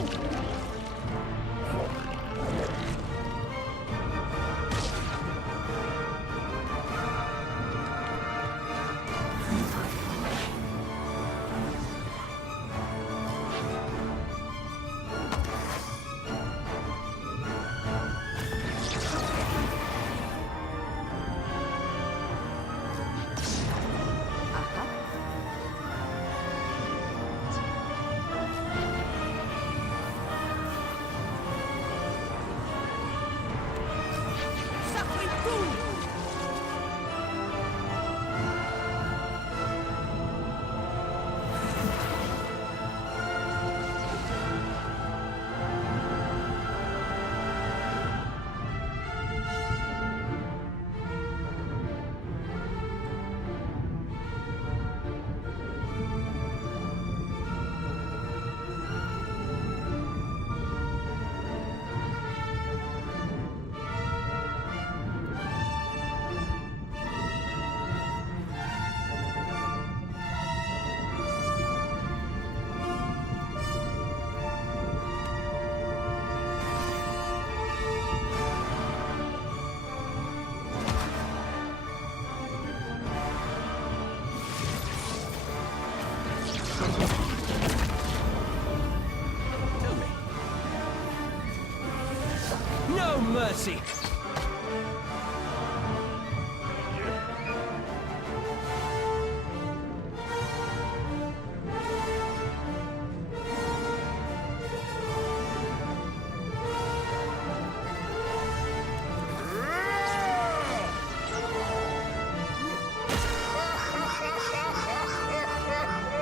mercy.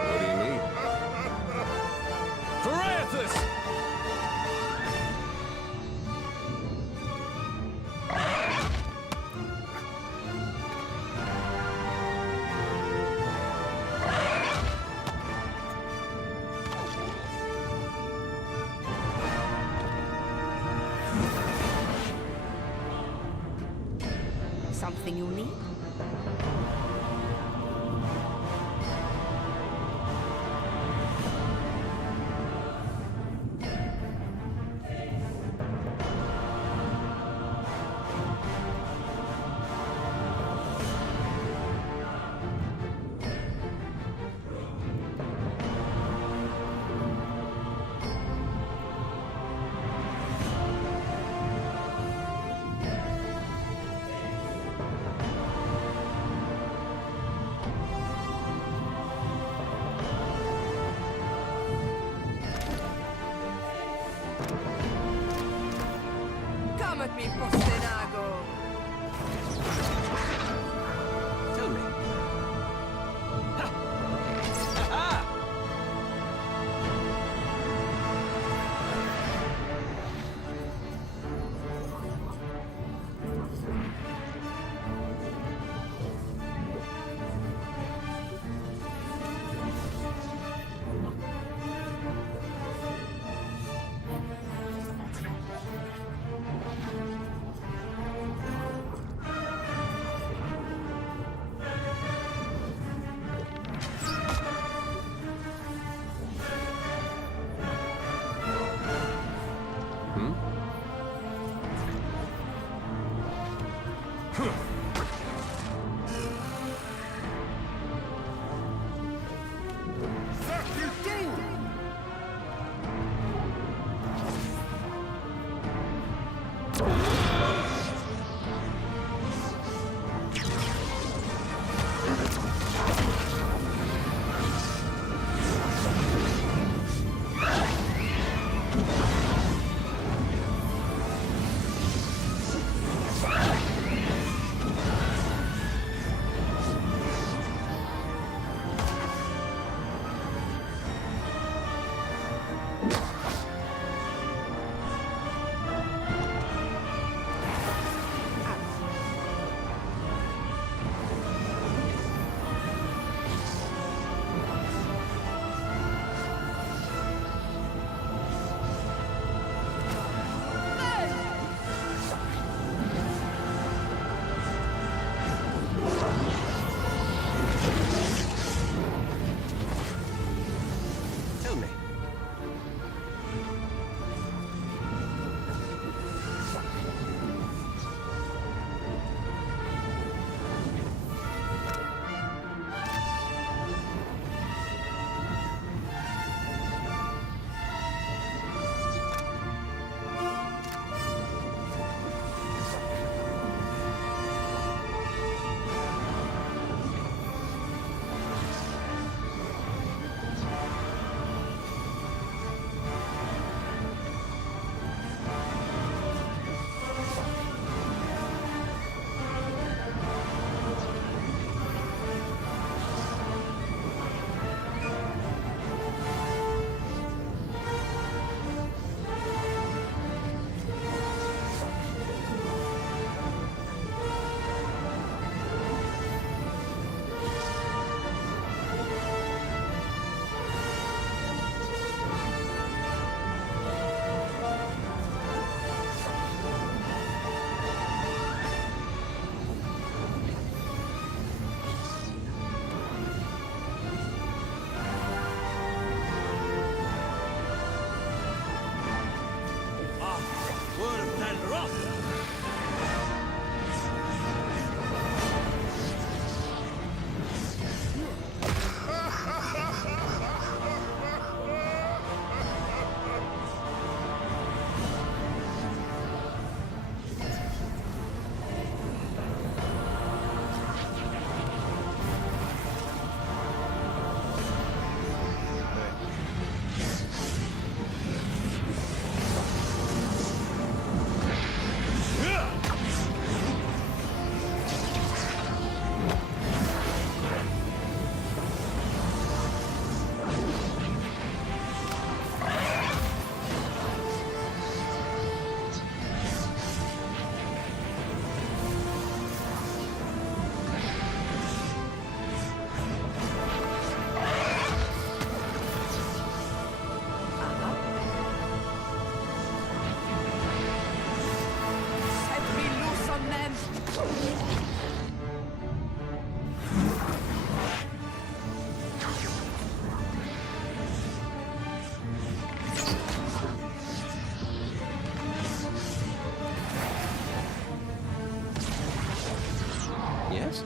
What do you need? Parathus! Something you need? Come at me, Postenago! Tell me. Yes?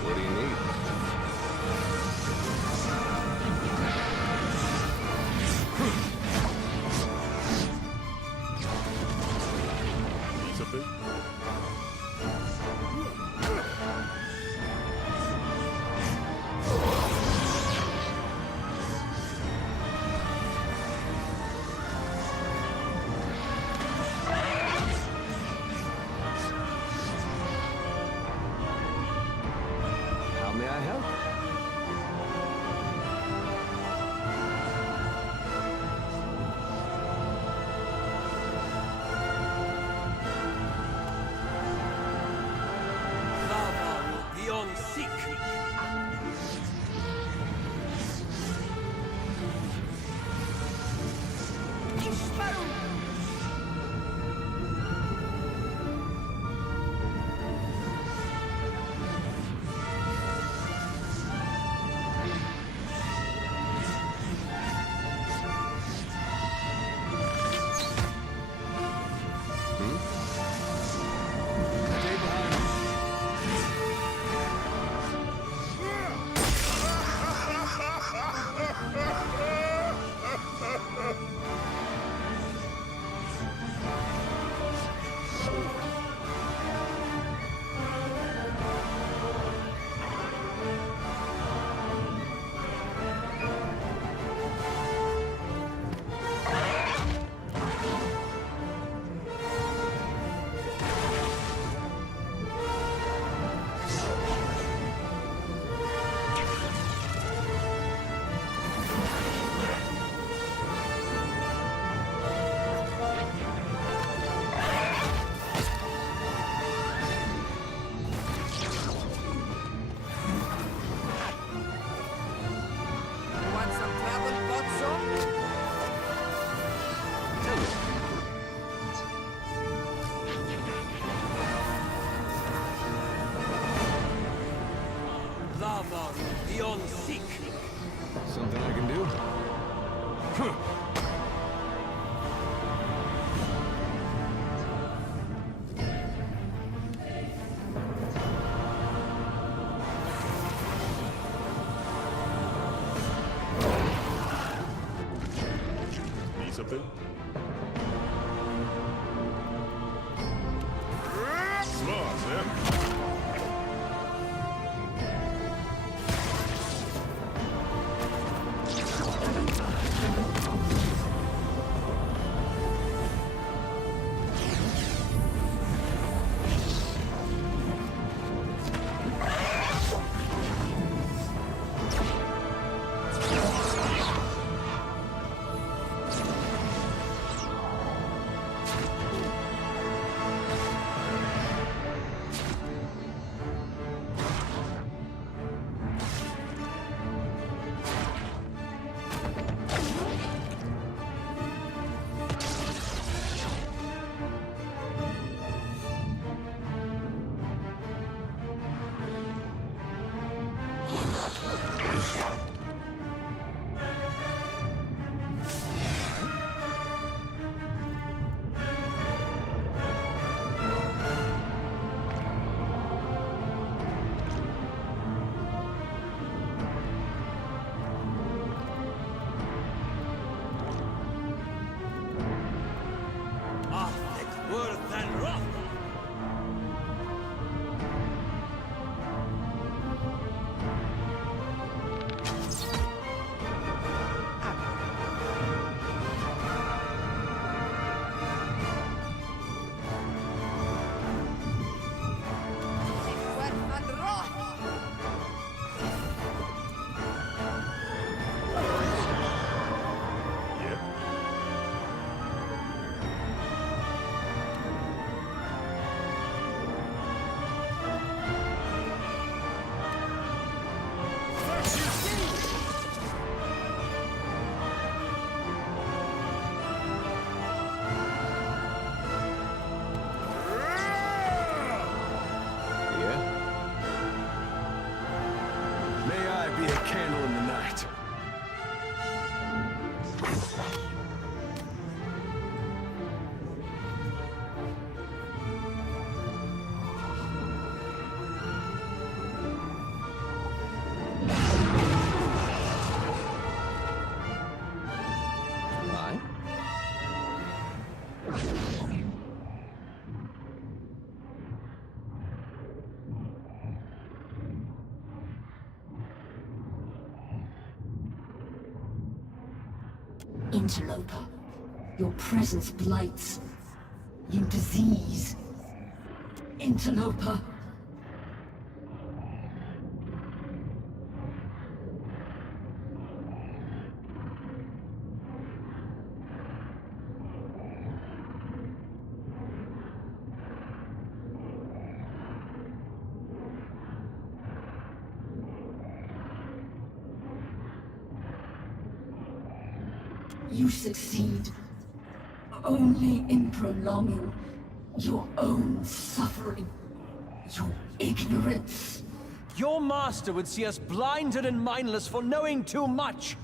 What do you need? Need something? How may I help? Beyond seek. Want some travel, Botso? Lava beyond seek. Something I can do? Need something? Smart, eh? Worth and rough. interloper. Your presence blights. You disease. Interloper. You succeed only in prolonging your own suffering, your ignorance. Your master would see us blinded and mindless for knowing too much.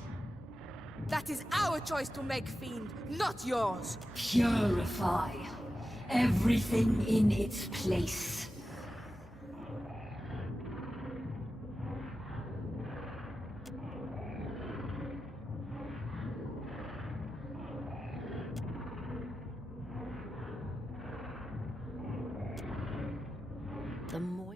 That is our choice to make, Fiend, not yours. Purify everything in its place. The more...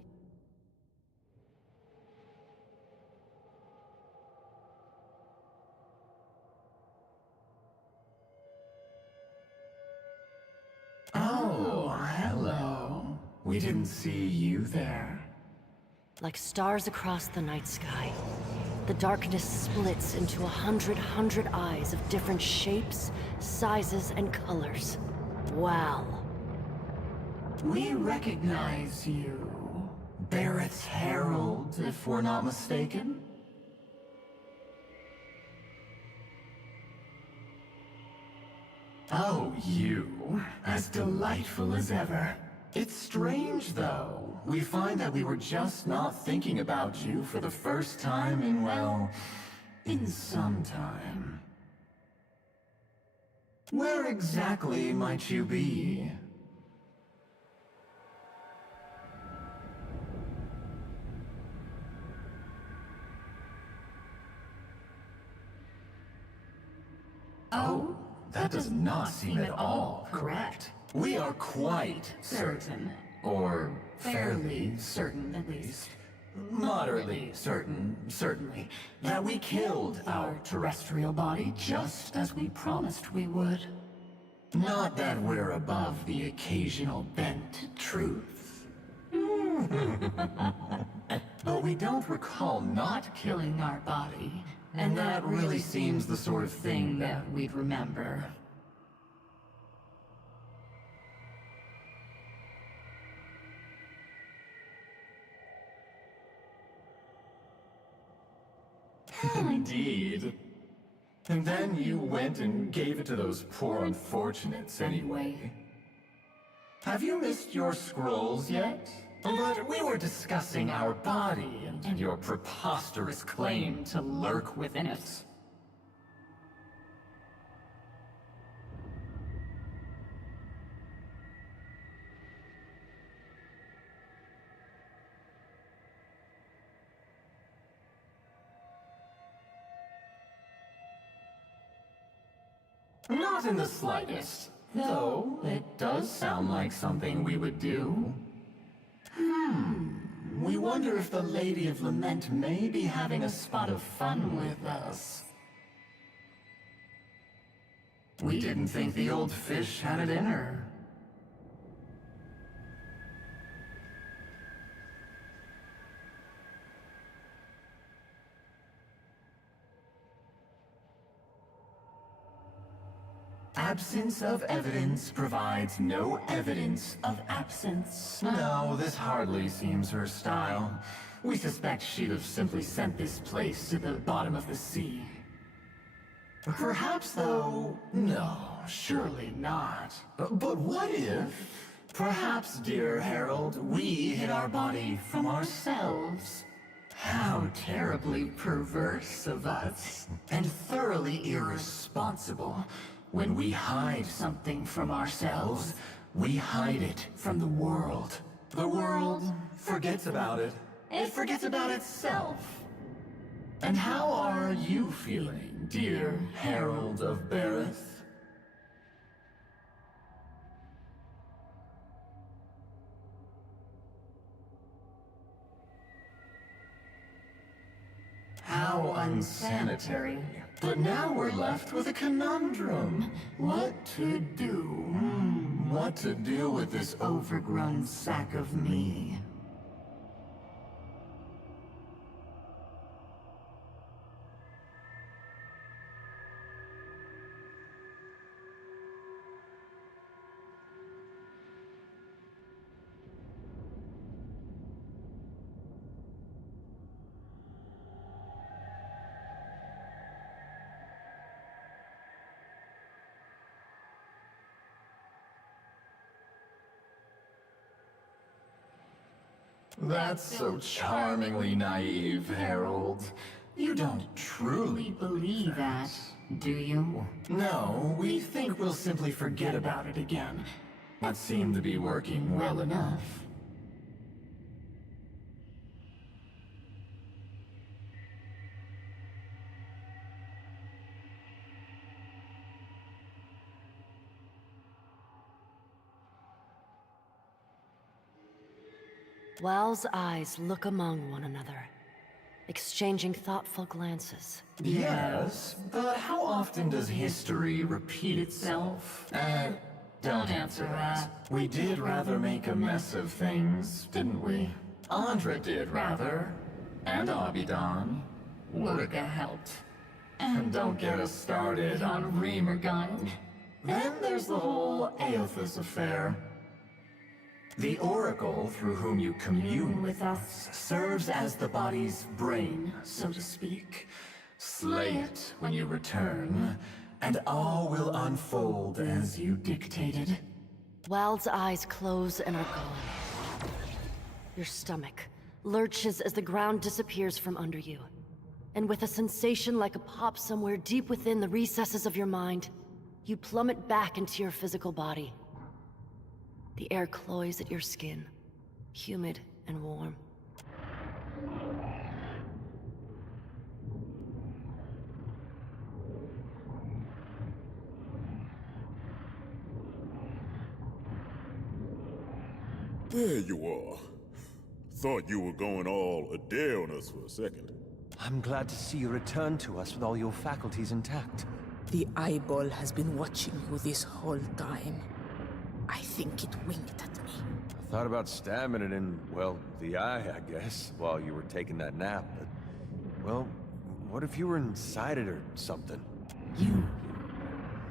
Oh, hello. We didn't see you there. Like stars across the night sky, the darkness splits into 100 eyes of different shapes, sizes, and colors. Wow. We recognize you. Barrett's Herald, if we're not mistaken. Oh, you. As delightful as ever. It's strange, though. We find that we were just not thinking about you for the first time in, well, in some time. Where exactly might you be? Oh, that does not seem at all correct. We are quite certain, or fairly certain at least, moderately certain, certainly, that we killed our terrestrial body just as we promised we would. Not that we're above the occasional bent truth. But we don't recall not killing our body. And that really seems the sort of thing that we'd remember. Indeed. And then you went and gave it to those poor unfortunates anyway. Have you missed your scrolls yet? But we were discussing our body and your preposterous claim to lurk within it. Not in the slightest, though it does sound like something we would do. We wonder if the Lady of Lament may be having a spot of fun with us. We didn't think the old fish had it in her. Absence of evidence provides no evidence of absence. No, this hardly seems her style. We suspect she'd have simply sent this place to the bottom of the sea. Perhaps, though... No, surely not. But what if... Perhaps, dear Herald, we hid our body from ourselves? How terribly perverse of us. And thoroughly irresponsible. When we hide something from ourselves, we hide it from the world. The world forgets about it. It forgets about itself. And how are you feeling, dear Herald of Barreth? How unsanitary. But now we're left with a conundrum. What to do? What to do with this overgrown sack of me? That's so charmingly naive, Harold. You don't truly believe that, do you? No, we think we'll simply forget about it again. That seemed to be working well enough. Well's eyes look among one another, exchanging thoughtful glances. Yes, but how often does history repeat itself? Don't answer that. We did rather make a mess of things, didn't we? Andra did rather. And Abidan. Wurga helped. And don't get us started on Remergun. Then there's the whole Aothas affair. The oracle through whom you commune with us serves as the body's brain, so to speak. Slay it when you return, and all will unfold as you dictated. Wild's eyes close and are gone. Your stomach lurches as the ground disappears from under you. And with a sensation like a pop somewhere deep within the recesses of your mind, you plummet back into your physical body. The air cloys at your skin, humid and warm. There you are. Thought you were going all Adair on us for a second. I'm glad to see you return to us with all your faculties intact. The eyeball has been watching you this whole time. I think it winked at me. I thought about stabbing it in, well, the eye, I guess, while you were taking that nap, but... Well, what if you were inside it or something? You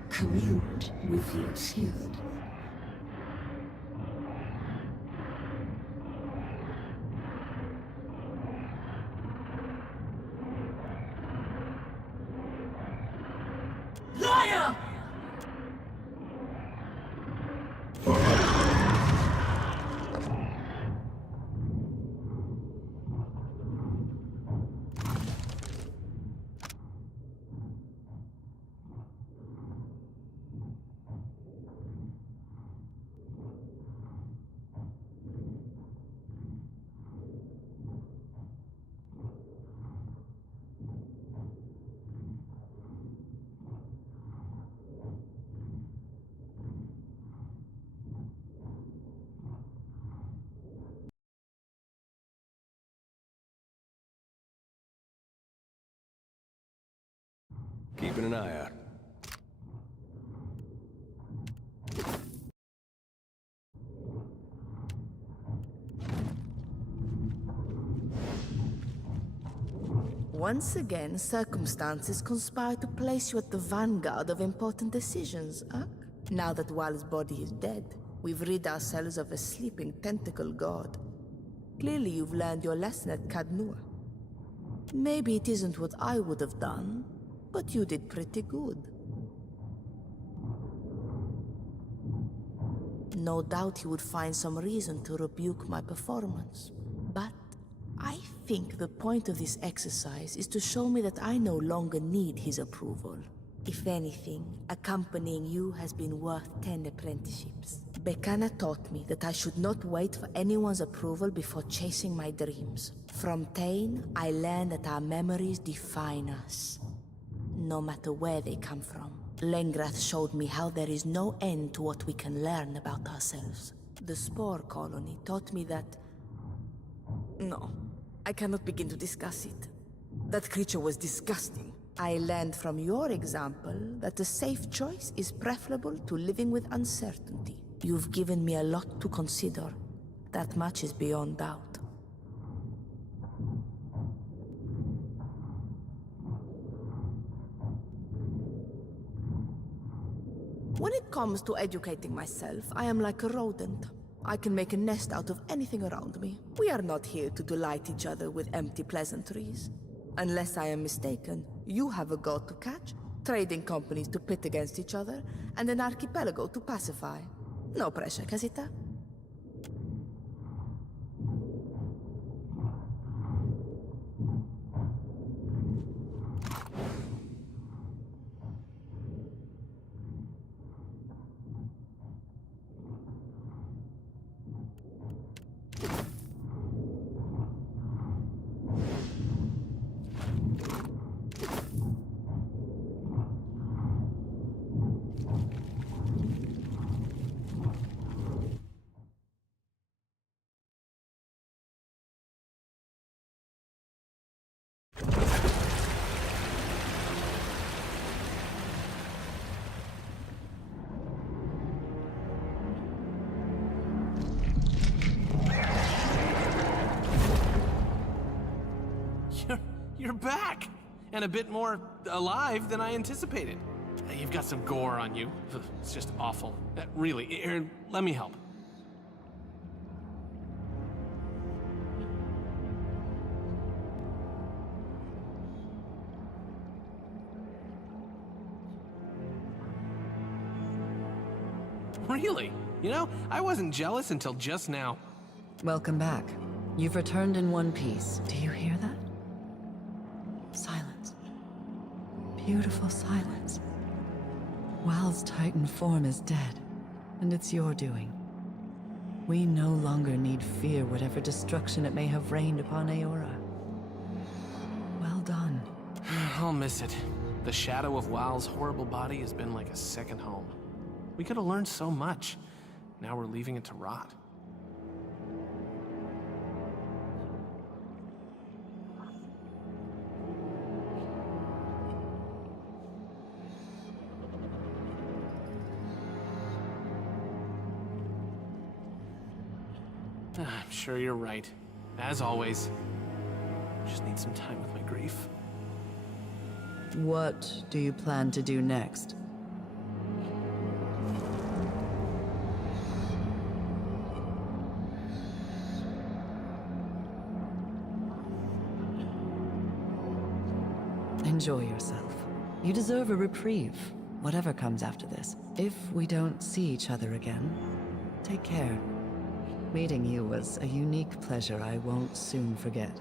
collude with the obscured. Liar! Keeping an eye out. Once again, circumstances conspire to place you at the vanguard of important decisions, Ak. Now that Wal's body is dead, we've rid ourselves of a sleeping tentacle god. Clearly you've learned your lesson at Kadnur. Maybe it isn't what I would have done, but you did pretty good. No doubt he would find some reason to rebuke my performance. But I think the point of this exercise is to show me that I no longer need his approval. If anything, accompanying you has been worth 10 apprenticeships. Bekana taught me that I should not wait for anyone's approval before chasing my dreams. From Tain, I learned that our memories define us, no matter where they come from. Lengrath showed me how there is no end to what we can learn about ourselves. The Spore Colony taught me that... No, I cannot begin to discuss it. That creature was disgusting. I learned from your example that a safe choice is preferable to living with uncertainty. You've given me a lot to consider. That much is beyond doubt. When it comes to educating myself, I am like a rodent. I can make a nest out of anything around me. We are not here to delight each other with empty pleasantries. Unless I am mistaken, you have a goal to catch, trading companies to pit against each other, and an archipelago to pacify. No pressure, Casita. You're back! And a bit more alive than I anticipated. You've got some gore on you. It's just awful. Really, here, let me help. Really? You know, I wasn't jealous until just now. Welcome back. You've returned in one piece. Do you hear that? Silence. Beautiful silence. Wal's Titan form is dead, and it's your doing. We no longer need fear whatever destruction it may have rained upon Aora. Well done. I'll miss it. The shadow of Wal's horrible body has been like a second home. We could have learned so much. Now we're leaving it to rot. I'm sure you're right. As always. Just need some time with my grief. What do you plan to do next? Enjoy yourself. You deserve a reprieve, whatever comes after this. If we don't see each other again, take care. Meeting you was a unique pleasure I won't soon forget.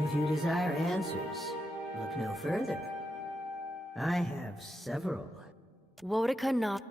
If you desire answers, look no further. I have several. Wodika not.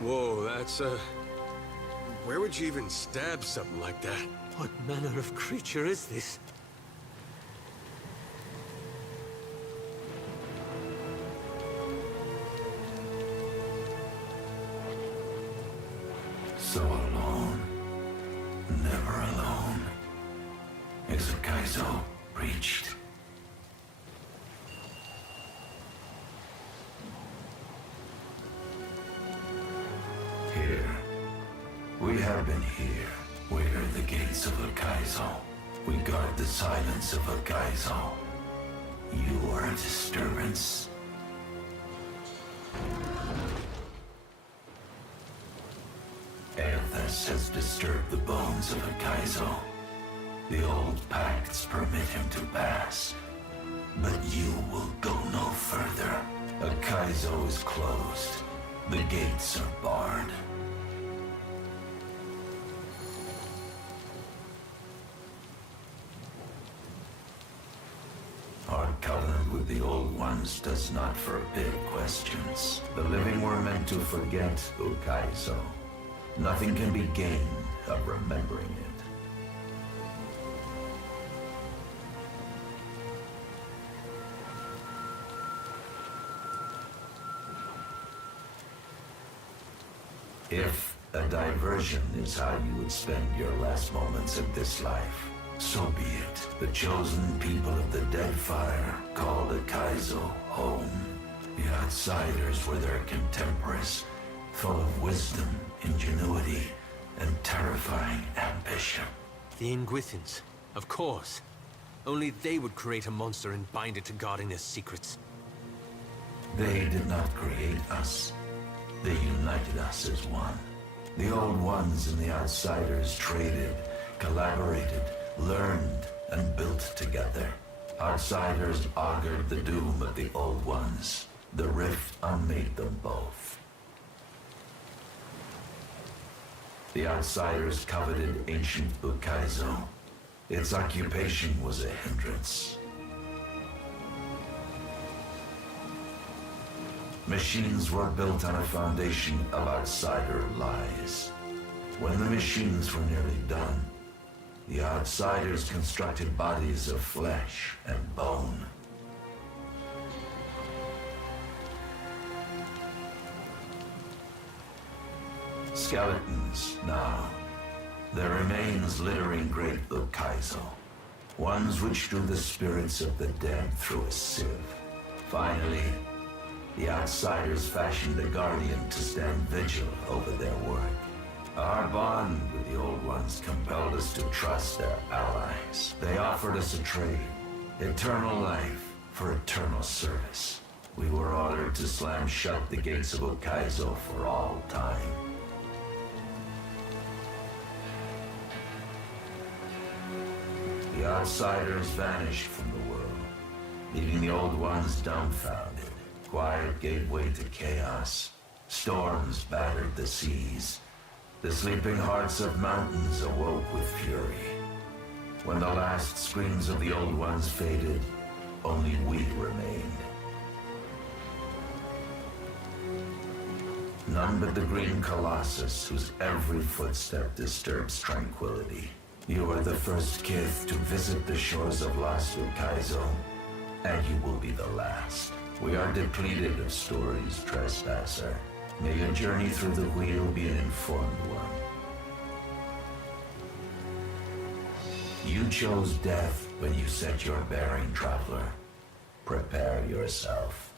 Whoa, that's, where would you even stab something like that? What manner of creature is this? So alone, never alone. Kaizo reached. Here. We have been here. We are the gates of Kaizo. We guard the silence of Kaizo. You are a disturbance. Aethus has disturbed the bones of Kaizo. The old pacts permit him to pass. But you will go no further. Kaizo is closed. The gates are barred. Our covenant with the Old Ones does not forbid questions. The living were meant to forget Ukaizo. Nothing can be gained of remembering it. If a diversion is how you would spend your last moments of this life, so be it. The chosen people of the Deadfire called Kaizo home. The outsiders were their contemporaries, full of wisdom, ingenuity, and terrifying ambition. The Inguithans, of course. Only they would create a monster and bind it to guarding their secrets. They did not create us. They united us as one. The Old Ones and the Outsiders traded, collaborated, learned, and built together. Outsiders augured the doom of the Old Ones. The rift unmade them both. The Outsiders coveted ancient Ukaizo. Its occupation was a hindrance. Machines were built on a foundation of outsider lies. When the machines were nearly done, the Outsiders constructed bodies of flesh and bone. Skeletons, now. Their remains littering great Ukaizo. Ones which drew the spirits of the dead through a sieve. Finally, the Outsiders fashioned a guardian to stand vigil over their work. Our bond with the Old Ones compelled us to trust their allies. They offered us a trade, eternal life for eternal service. We were ordered to slam shut the gates of Ukaizo for all time. The Outsiders vanished from the world, leaving the Old Ones dumbfounded. Quiet gave way to chaos. Storms battered the seas. The sleeping hearts of mountains awoke with fury. When the last screams of the Old Ones faded, only we remained. None but the green colossus whose every footstep disturbs tranquility. You are the first kith to visit the shores of Lost Ukaizo, and you will be the last. We are depleted of stories, trespasser. May your journey through the wheel be an informed one. You chose death when you set your bearing, traveler. Prepare yourself.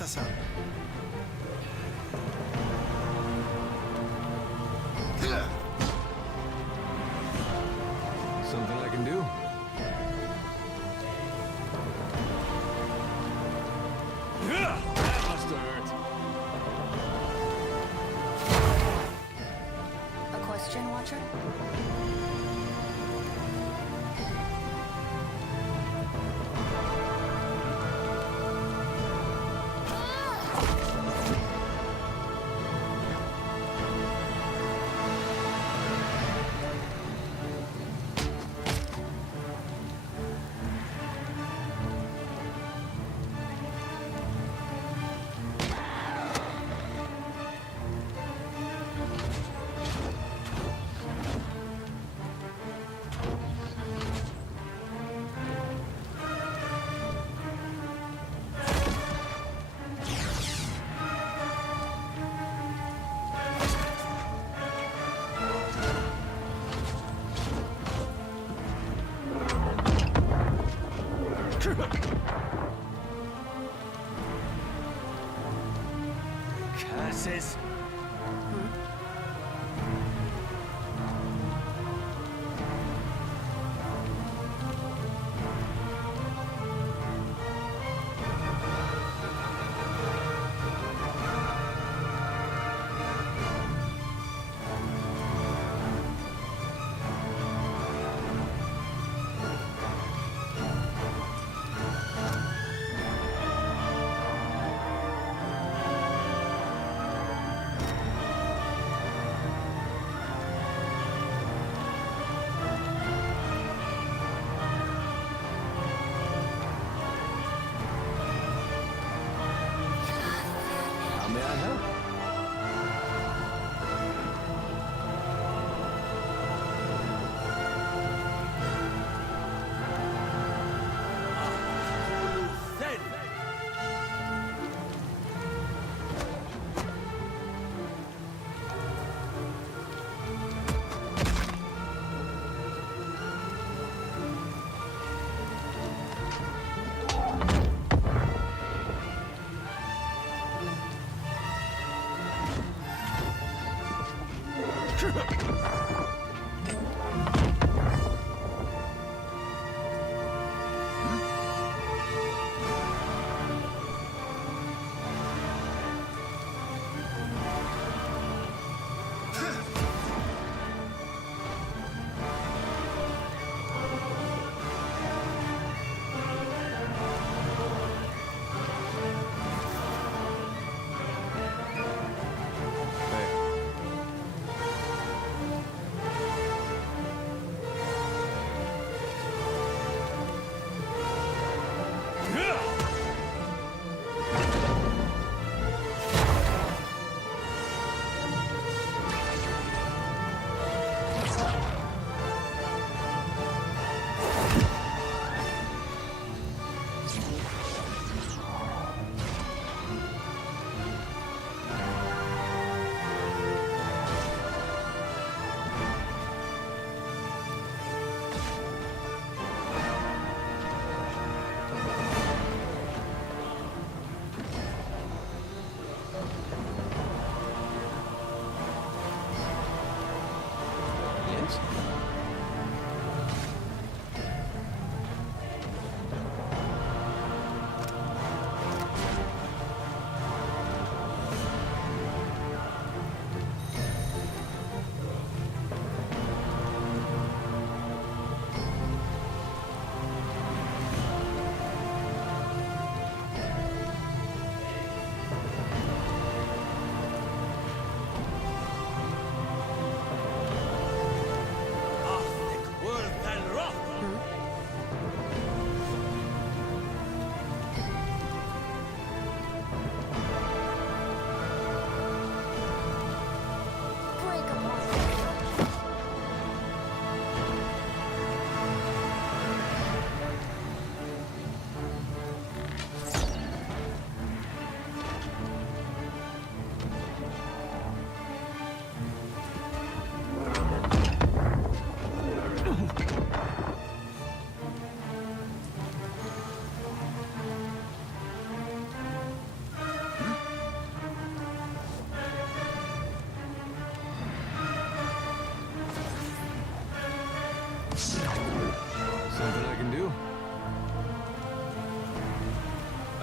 Mata-san. Something I can do? That must have hurt. A question, Watcher? Curses! May I help?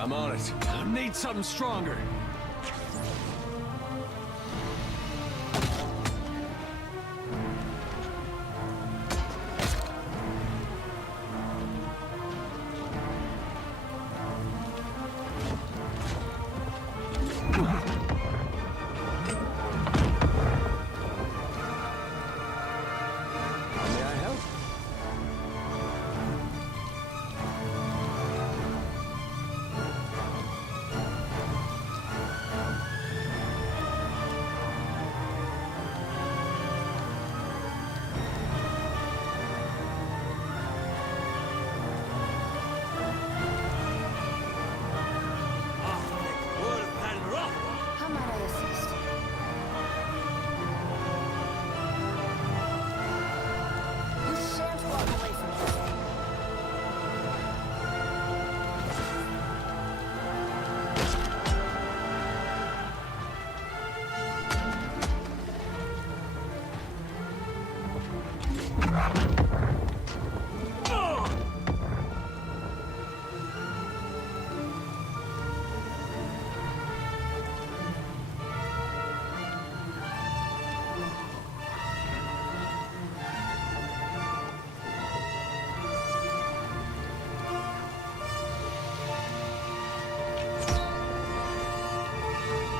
I'm on it. Need something stronger. How might I assist? You shan't walk away from this.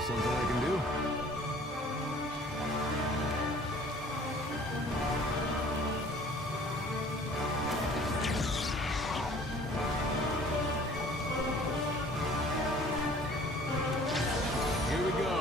Something I can do? Here we go.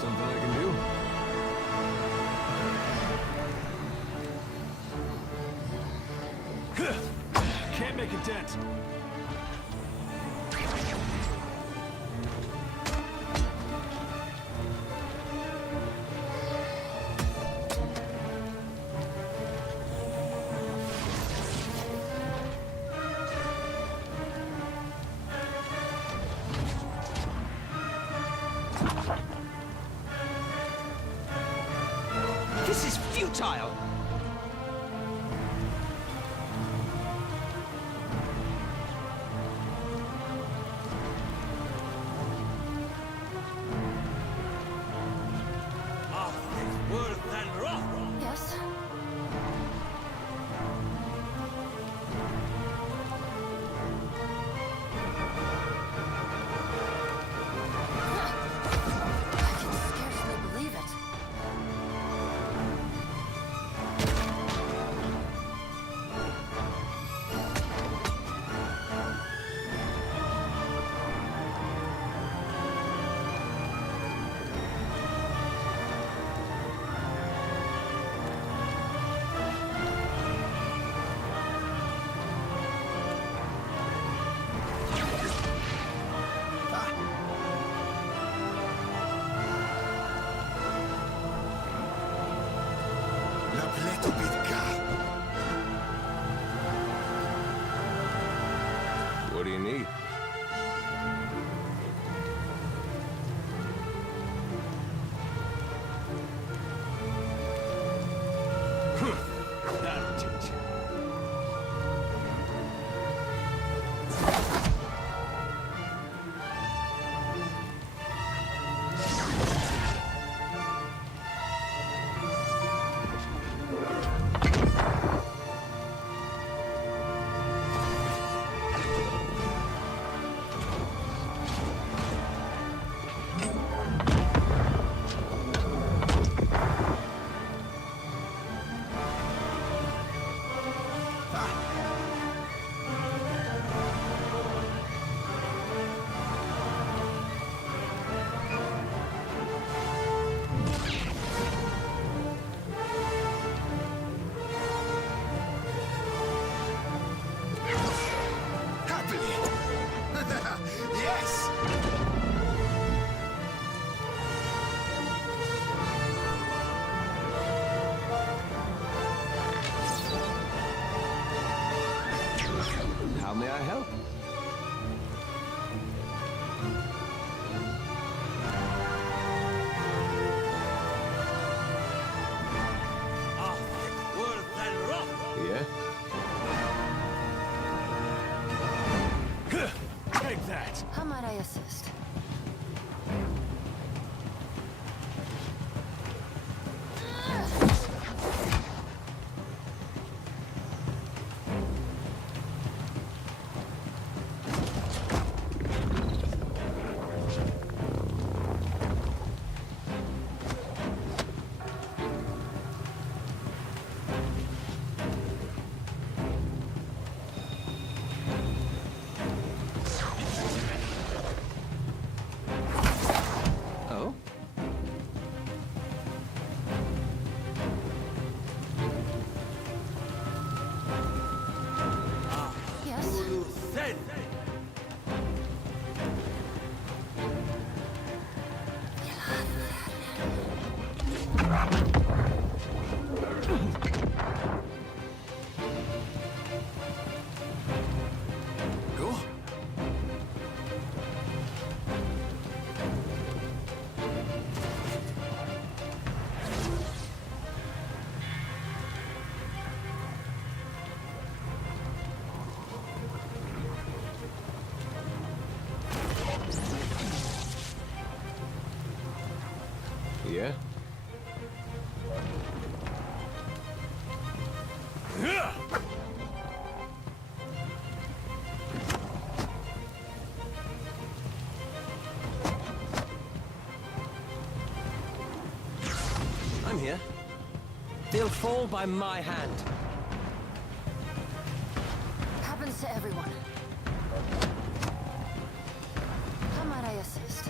Something I can do? Can't make a dent. This is futile! Yes? I can scarcely believe it. What do you need? That'll teach you. Yes! How may I help? Yeah? Take that. How might I assist? Oh? Yes? Go. Yeah? I'm here. They'll fall by my hand. Happens to everyone. How might I assist?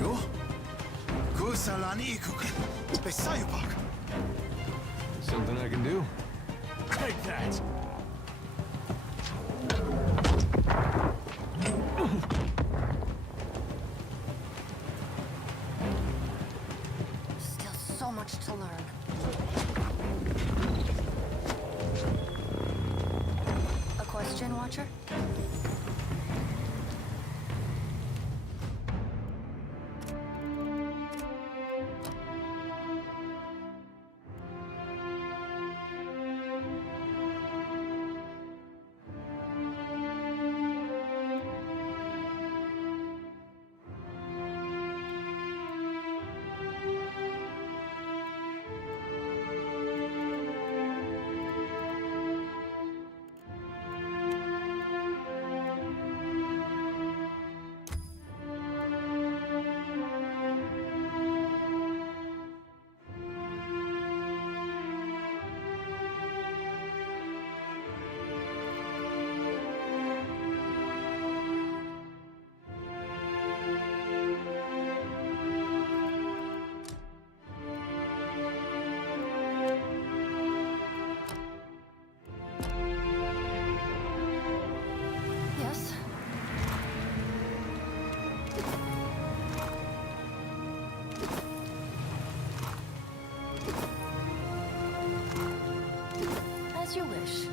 Go. Go salani ikuk. Besayupak. Something I can do? Take that. Still so much to learn. A question, Watcher? As you wish.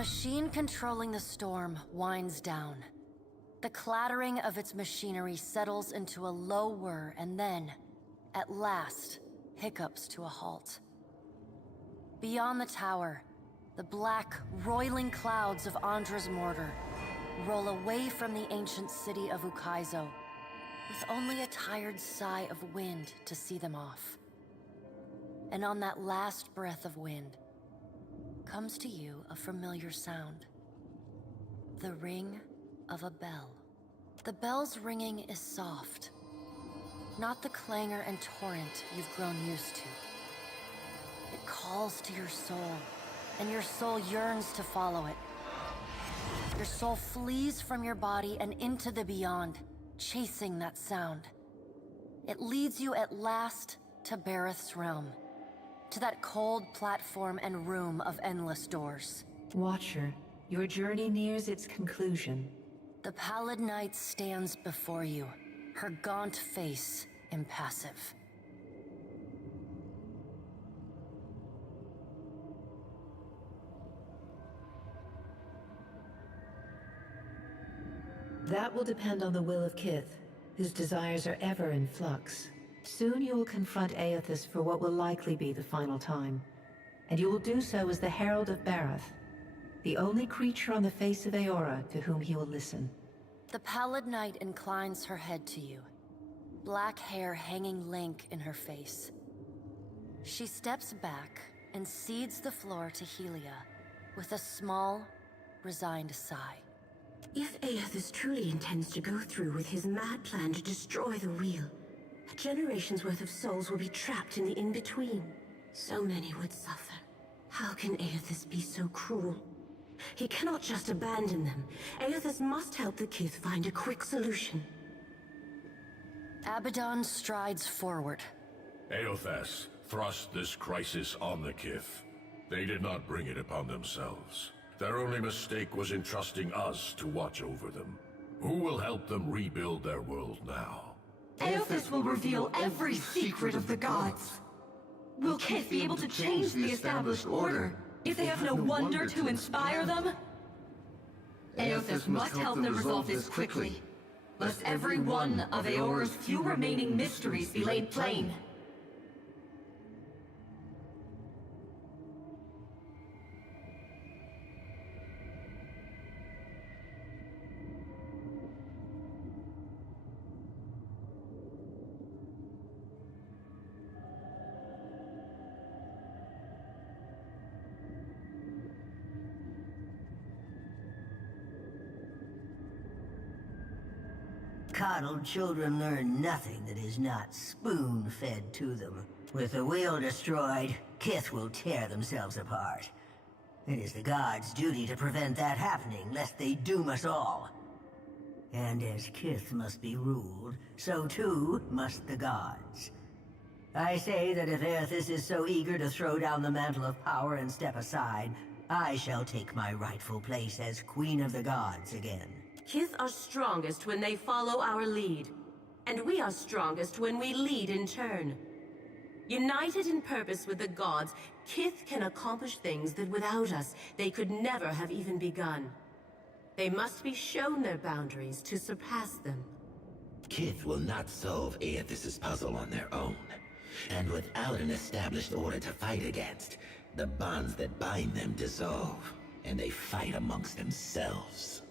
machine controlling the storm winds down. The clattering of its machinery settles into a low whir and then, at last, hiccups to a halt. Beyond the tower, the black, roiling clouds of Andra's mortar roll away from the ancient city of Ukaizo, with only a tired sigh of wind to see them off. And on that last breath of wind, comes to you a familiar sound. The ring of a bell. The bell's ringing is soft, not the clangor and torrent you've grown used to. It calls to your soul, and your soul yearns to follow it. Your soul flees from your body and into the beyond, chasing that sound. It leads you at last to Bareth's realm, to that cold platform and room of endless doors. Watcher, your journey nears its conclusion. The pallid night stands before you, her gaunt face impassive. That will depend on the will of Kith, whose desires are ever in flux. Soon you will confront Aethys for what will likely be the final time. And you will do so as the Herald of Bareth, the only creature on the face of Aora to whom he will listen. The pallid night inclines her head to you, black hair hanging lank in her face. She steps back and cedes the floor to Helia with a small, resigned sigh. If Aethys truly intends to go through with his mad plan to destroy the Wheel, a generation's worth of souls will be trapped in the in-between. So many would suffer. How can Aethys be so cruel? He cannot just abandon them. Aethys must help the Kith find a quick solution. Abaddon strides forward. Aethys thrust this crisis on the Kith. They did not bring it upon themselves. Their only mistake was entrusting us to watch over them. Who will help them rebuild their world now? Aethys will reveal every secret of the gods. Will Kith be able to change the established order if they have no wonder to inspire them? Aethys must help them resolve this quickly, lest every one of Aora's few remaining mysteries be laid plain. Coddled children learn nothing that is not spoon-fed to them. With the wheel destroyed, Kith will tear themselves apart. It is the gods' duty to prevent that happening, lest they doom us all. And as Kith must be ruled, so too must the gods. I say that if Aethys is so eager to throw down the mantle of power and step aside, I shall take my rightful place as Queen of the Gods again. Kith are strongest when they follow our lead, and we are strongest when we lead in turn. United in purpose with the gods, Kith can accomplish things that without us, they could never have even begun. They must be shown their boundaries to surpass them. Kith will not solve Aethys' puzzle on their own. And without an established order to fight against, the bonds that bind them dissolve, and they fight amongst themselves.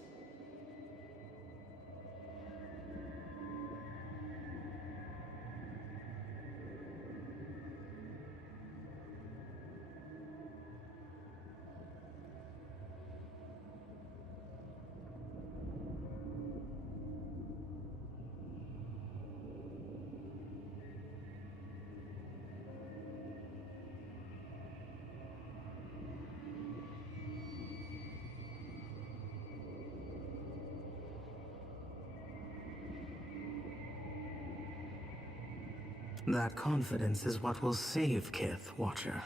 That confidence is what will save Kith, Watcher.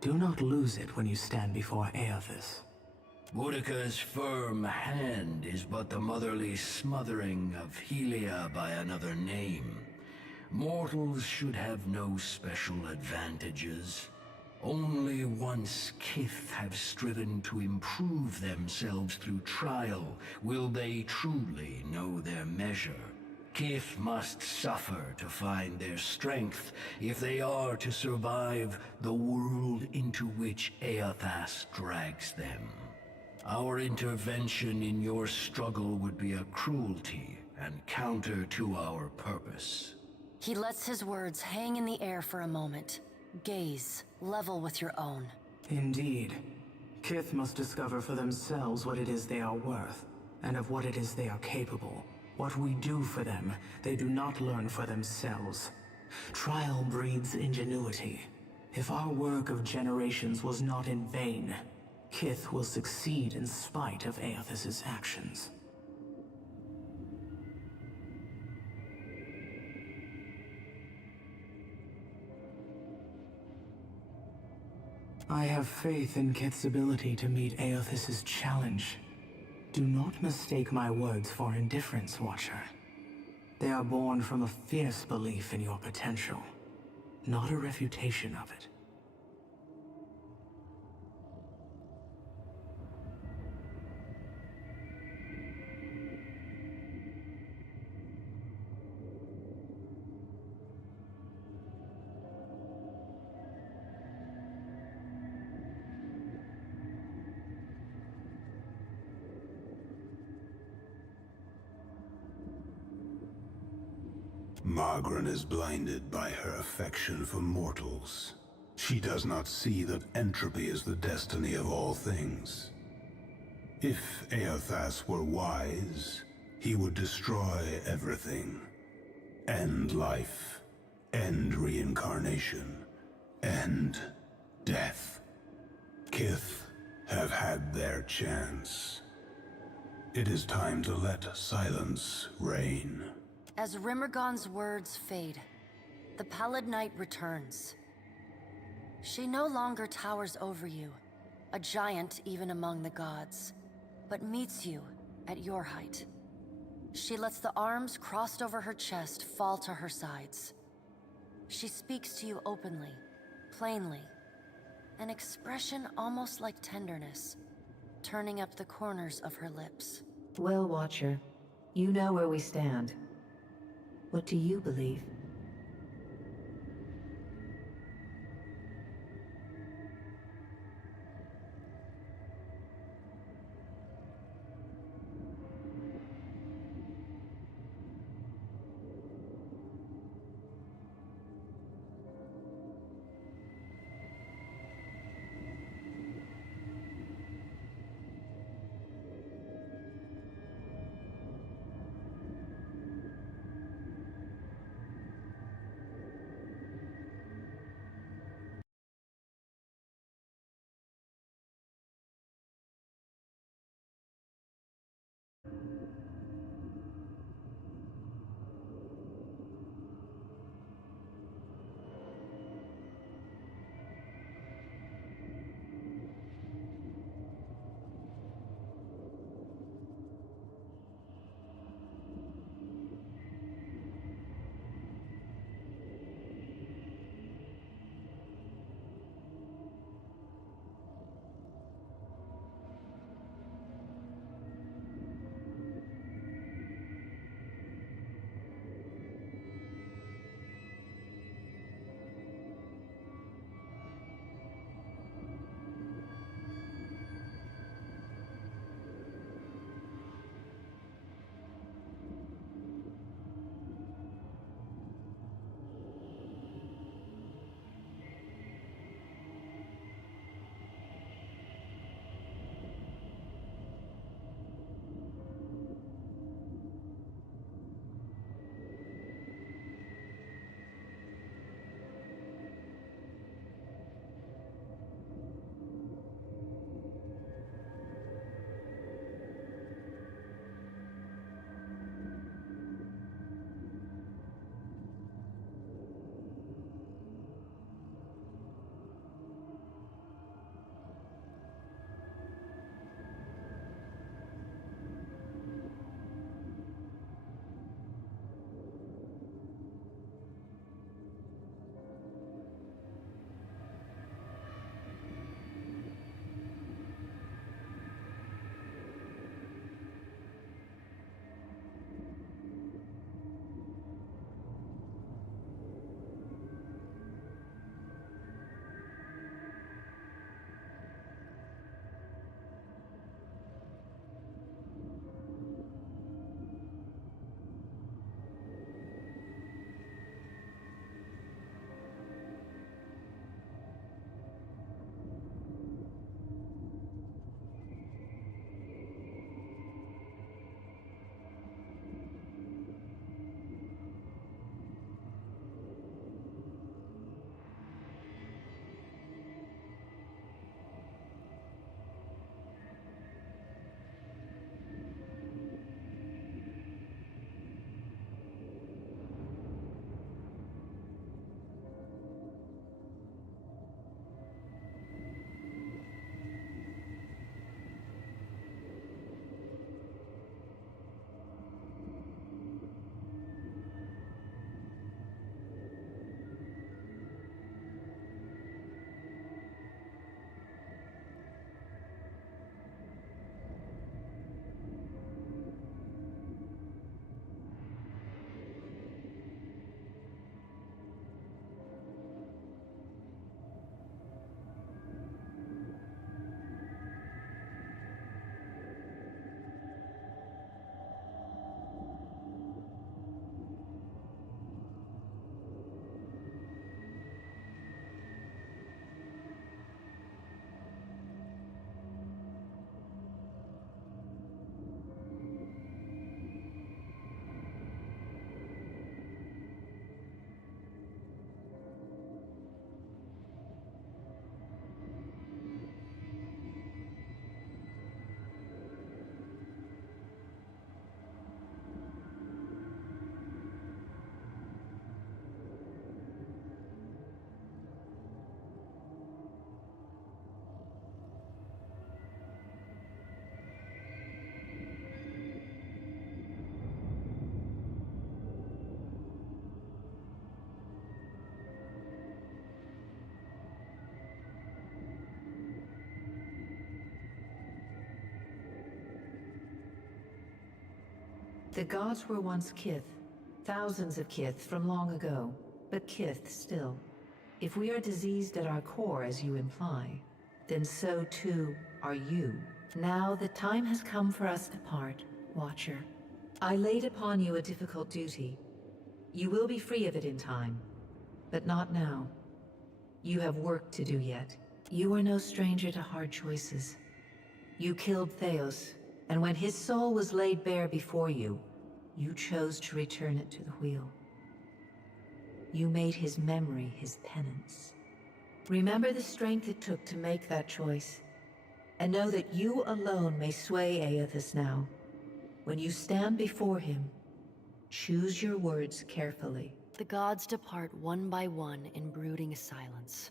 Do not lose it when you stand before Aethys. Boudica's firm hand is but the motherly smothering of Helia by another name. Mortals should have no special advantages. Only once Kith have striven to improve themselves through trial will they truly know their measure. Kith must suffer to find their strength if they are to survive the world into which Eothas drags them. Our intervention in your struggle would be a cruelty and counter to our purpose. He lets his words hang in the air for a moment. Gaze, level with your own. Indeed. Kith must discover for themselves what it is they are worth, and of what it is they are capable. What we do for them, they do not learn for themselves. Trial breeds ingenuity. If our work of generations was not in vain, Kith will succeed in spite of Eothas' actions. I have faith in Kith's ability to meet Eothas' challenge. Do not mistake my words for indifference, Watcher. They are born from a fierce belief in your potential, not a refutation of it. Margaret is blinded by her affection for mortals. She does not see that entropy is the destiny of all things. If Eothas were wise, he would destroy everything. End life, end reincarnation, end death. Kith have had their chance. It is time to let silence reign. As Rimergon's words fade, the Pallid Knight returns. She no longer towers over you, a giant even among the gods, but meets you at your height. She lets the arms crossed over her chest fall to her sides. She speaks to you openly, plainly, an expression almost like tenderness, turning up the corners of her lips. Well, Watcher, you know where we stand. What do you believe? The gods were once Kith. Thousands of Kith from long ago, but Kith still. If we are diseased at our core, as you imply, then so too are you. Now the time has come for us to part, Watcher. I laid upon you a difficult duty. You will be free of it in time, but not now. You have work to do yet. You are no stranger to hard choices. You killed Theos, and when his soul was laid bare before you, you chose to return it to the wheel. You made his memory his penance. Remember the strength it took to make that choice, and know that you alone may sway Aethys now. When you stand before him, choose your words carefully. The gods depart one by one in brooding silence.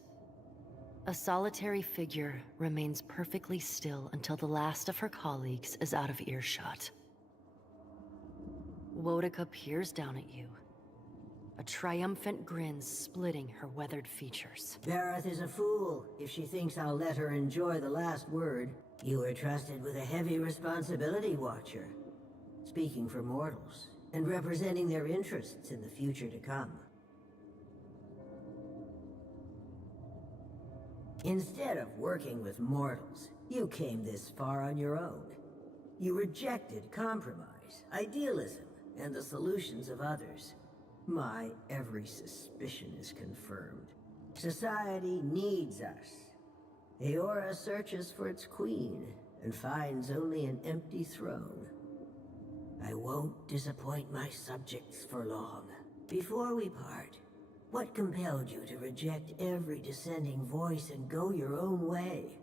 A solitary figure remains perfectly still until the last of her colleagues is out of earshot. Woedica peers down at you, a triumphant grin splitting her weathered features. Bareth is a fool if she thinks I'll let her enjoy the last word. You are trusted with a heavy responsibility, Watcher. Speaking for mortals, and representing their interests in the future to come. Instead of working with mortals, you came this far on your own. You rejected compromise, idealism, and the solutions of others. My every suspicion is confirmed. Society needs us. Eora searches for its queen, and finds only an empty throne. I won't disappoint my subjects for long. Before we part, what compelled you to reject every dissenting voice and go your own way?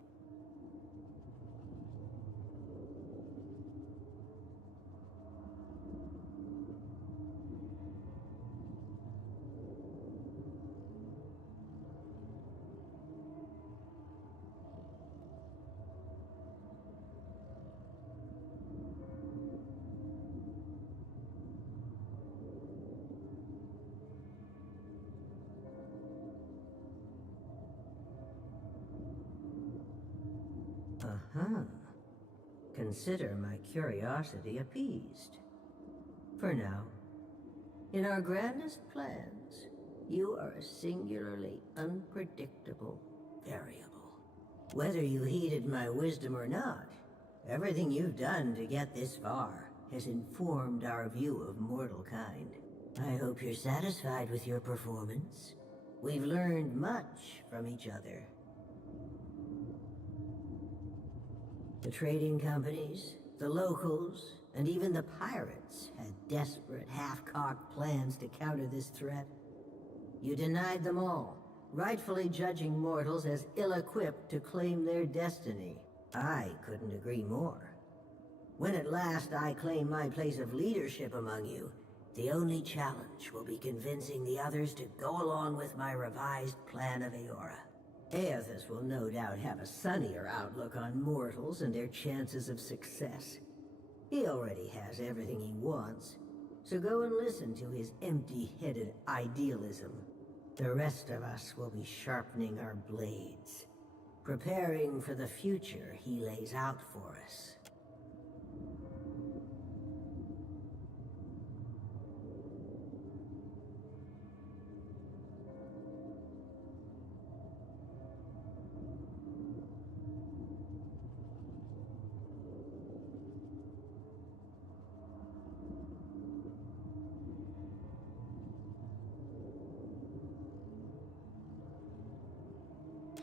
Uh-huh. Consider my curiosity appeased. For now, in our grandest plans, you are a singularly unpredictable variable. Whether you heeded my wisdom or not, everything you've done to get this far has informed our view of mortal kind. I hope you're satisfied with your performance. We've learned much from each other. The trading companies, the locals, and even the pirates had desperate, half-cocked plans to counter this threat. You denied them all, rightfully judging mortals as ill-equipped to claim their destiny. I couldn't agree more. When at last I claim my place of leadership among you, the only challenge will be convincing the others to go along with my revised plan of Eora. Aethys will no doubt have a sunnier outlook on mortals and their chances of success. He already has everything he wants, so go and listen to his empty-headed idealism. The rest of us will be sharpening our blades, preparing for the future he lays out for us.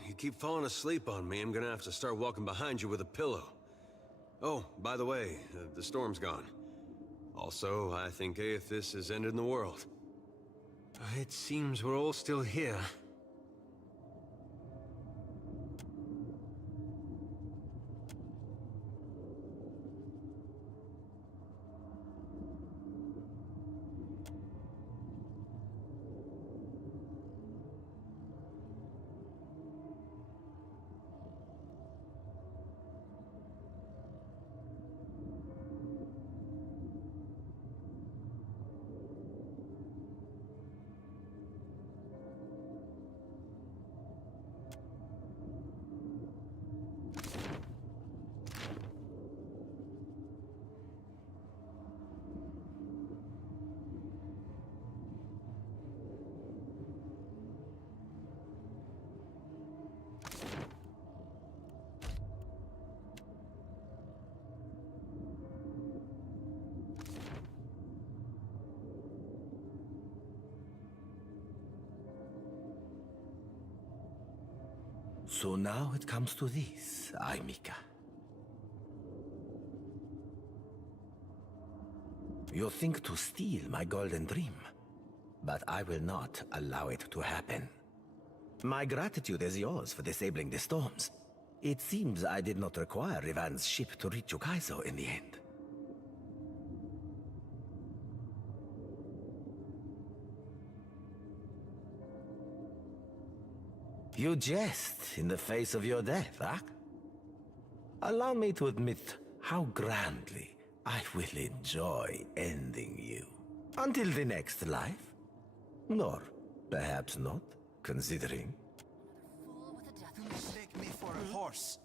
You keep falling asleep on me, I'm gonna have to start walking behind you with a pillow. Oh, by the way, the storm's gone. Also, I think Aethys has ended the world. It seems we're all still here. So now it comes to this, Aimika. You think to steal my golden dream, but I will not allow it to happen. My gratitude is yours for disabling the storms. It seems I did not require Rivan's ship to reach Yukaizo in the end. You jest in the face of your death, huh? Allow me to admit how grandly I will enjoy ending you. Until the next life? Nor perhaps not, considering. You mistake me for a horse.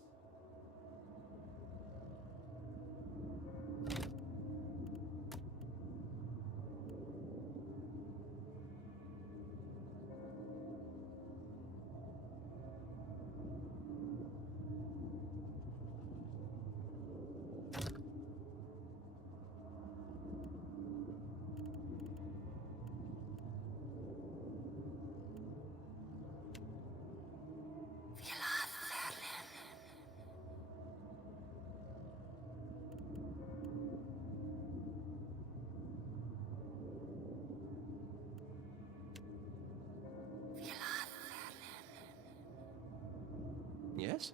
Yes?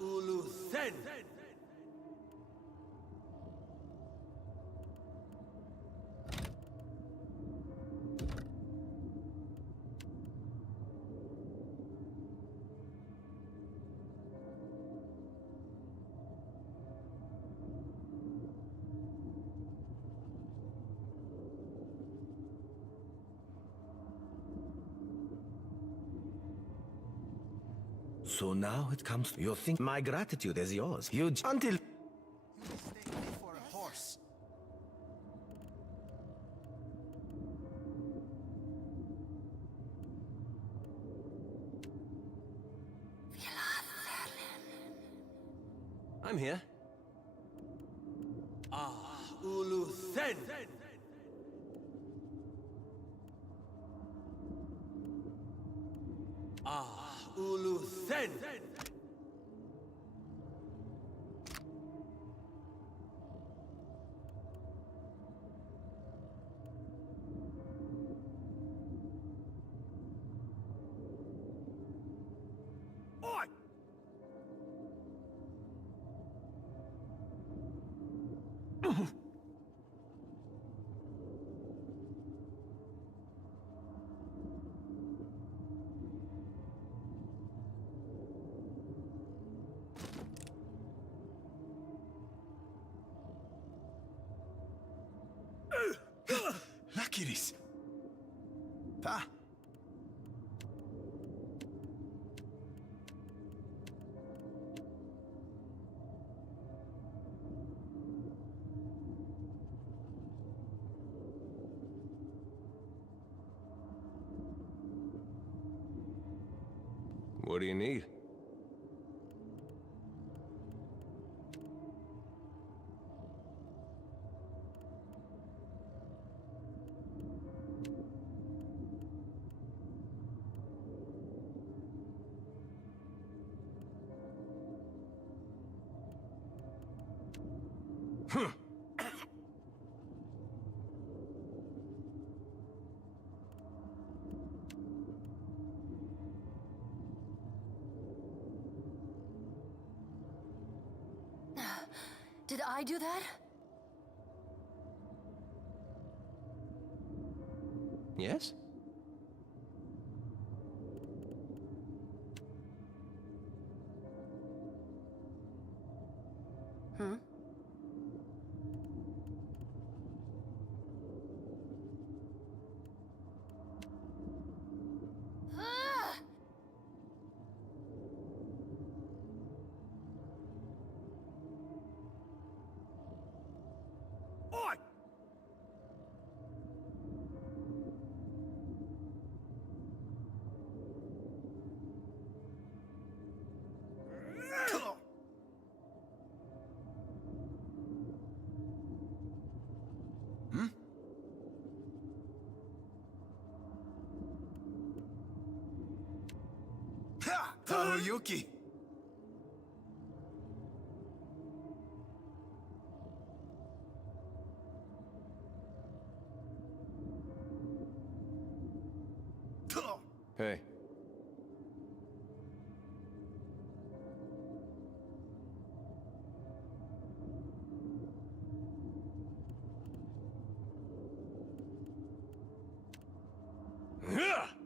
Ulu Sen! So now it comes to you think my gratitude is yours. Until You mistake me for a horse. I'm here. Ulu Sen! Ulu Sen! Oi! Lakiris! Pa! What do you need? Did I do that? Yes? Hmm? Oi! Tahuyuki! Hey.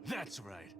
That's right.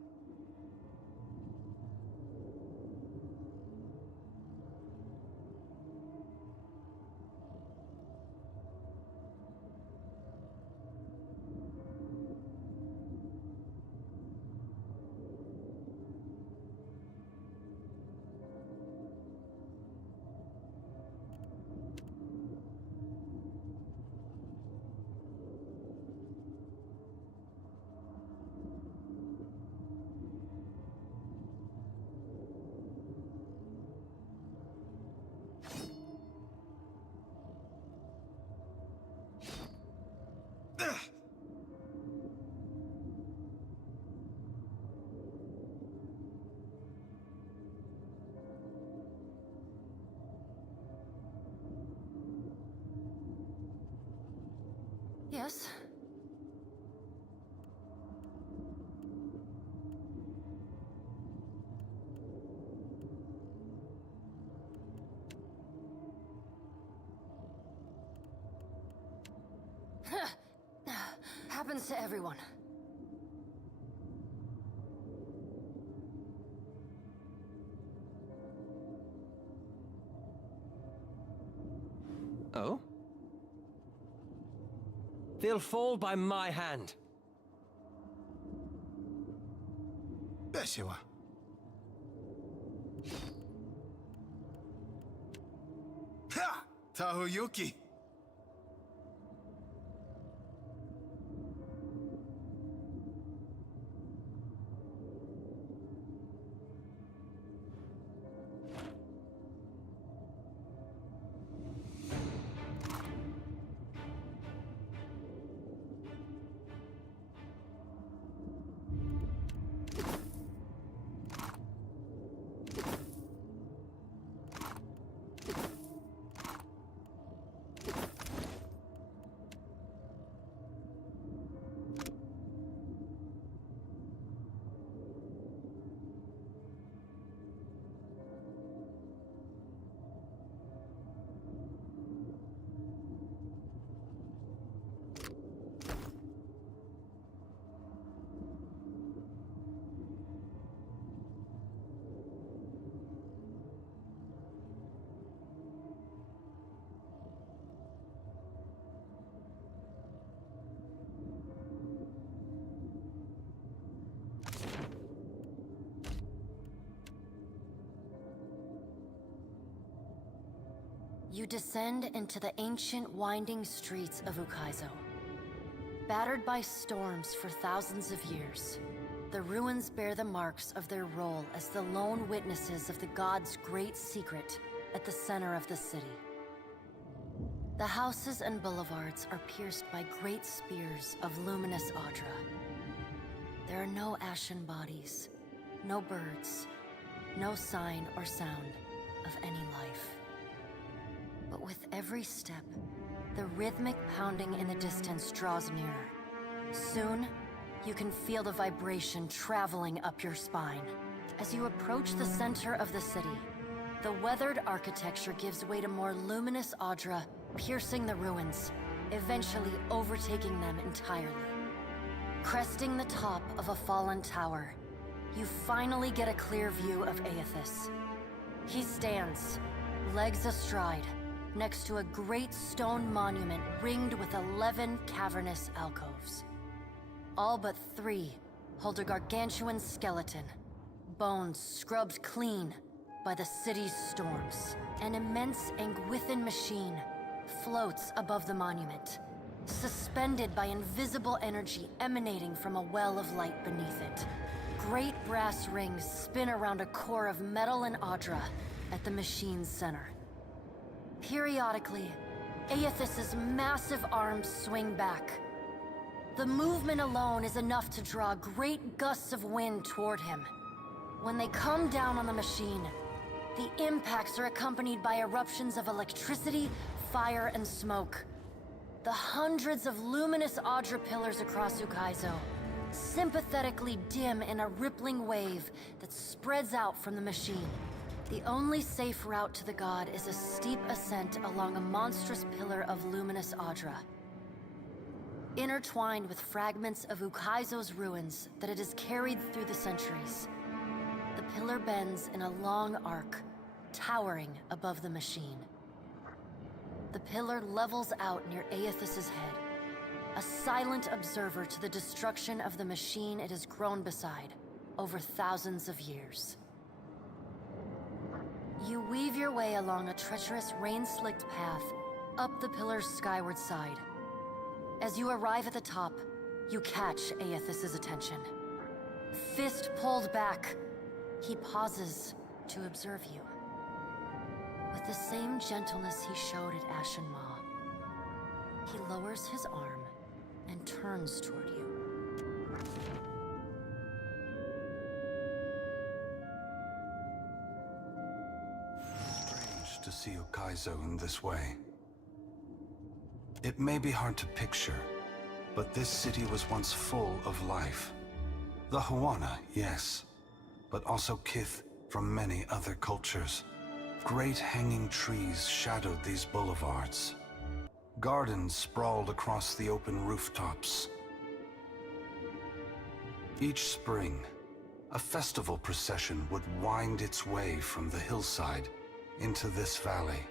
Yes? Happens to everyone. Oh? They'll fall by my hand. Yes, you are. Ha! Tahuyuki! You descend into the ancient winding streets of Ukaizo. Battered by storms for thousands of years, the ruins bear the marks of their role as the lone witnesses of the god's great secret at the center of the city. The houses and boulevards are pierced by great spears of luminous Audra. There are no ashen bodies, no birds, no sign or sound of any life. But with every step, the rhythmic pounding in the distance draws nearer. Soon, you can feel the vibration traveling up your spine. As you approach the center of the city, the weathered architecture gives way to more luminous Audra, piercing the ruins, eventually overtaking them entirely. Cresting the top of a fallen tower, you finally get a clear view of Aethys. He stands, legs astride, next to a great stone monument ringed with 11 cavernous alcoves. All but 3 hold a gargantuan skeleton, bones scrubbed clean by the city's storms. An immense Anguithan machine floats above the monument, suspended by invisible energy emanating from a well of light beneath it. Great brass rings spin around a core of metal and Audra at the machine's center. Periodically, Aethys's massive arms swing back. The movement alone is enough to draw great gusts of wind toward him. When they come down on the machine, the impacts are accompanied by eruptions of electricity, fire, and smoke. The hundreds of luminous Audra pillars across Ukaizo sympathetically dim in a rippling wave that spreads out from the machine. The only safe route to the god is a steep ascent along a monstrous pillar of luminous Audra. Intertwined with fragments of Ukaizo's ruins that it has carried through the centuries. The pillar bends in a long arc, towering above the machine. The pillar levels out near Aethys' head, a silent observer to the destruction of the machine it has grown beside over thousands of years. You weave your way along a treacherous, rain-slicked path up the pillar's skyward side. As you arrive at the top, you catch Aethys' attention. Fist pulled back, he pauses to observe you. With the same gentleness he showed at Ashen Maw, he lowers his arm and turns toward you. Strange to see Ukaizo in this way. It may be hard to picture, but this city was once full of life. The Huana, yes, but also Kith from many other cultures. Great hanging trees shadowed these boulevards. Gardens sprawled across the open rooftops. Each spring, a festival procession would wind its way from the hillside into this valley.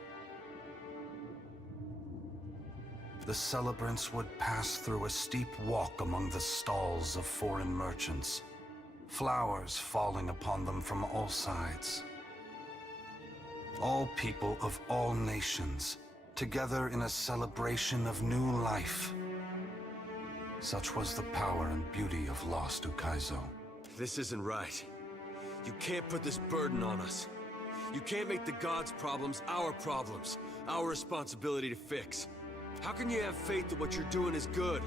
The celebrants would pass through a steep walk among the stalls of foreign merchants, flowers falling upon them from all sides. All people of all nations, together in a celebration of new life. Such was the power and beauty of lost Ukaizo. This isn't right. You can't put this burden on us. You can't make the gods' problems, our responsibility to fix. How can you have faith that what you're doing is good?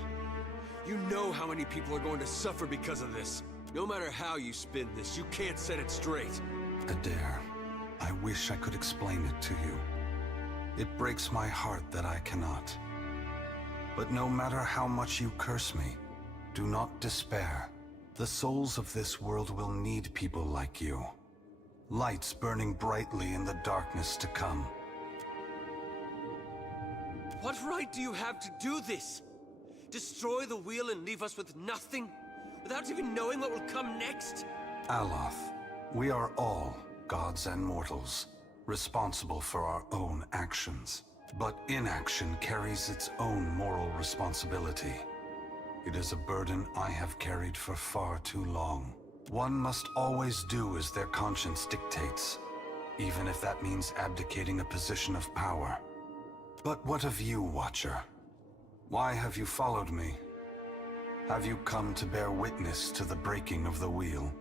You know how many people are going to suffer because of this. No matter how you spin this, you can't set it straight. Adair, I wish I could explain it to you. It breaks my heart that I cannot. But no matter how much you curse me, do not despair. The souls of this world will need people like you. Lights burning brightly in the darkness to come. What right do you have to do this? Destroy the wheel and leave us with nothing? Without even knowing what will come next? Aloth, we are all gods and mortals, responsible for our own actions. But inaction carries its own moral responsibility. It is a burden I have carried for far too long. One must always do as their conscience dictates, even if that means abdicating a position of power. But what of you, Watcher? Why have you followed me? Have you come to bear witness to the breaking of the wheel?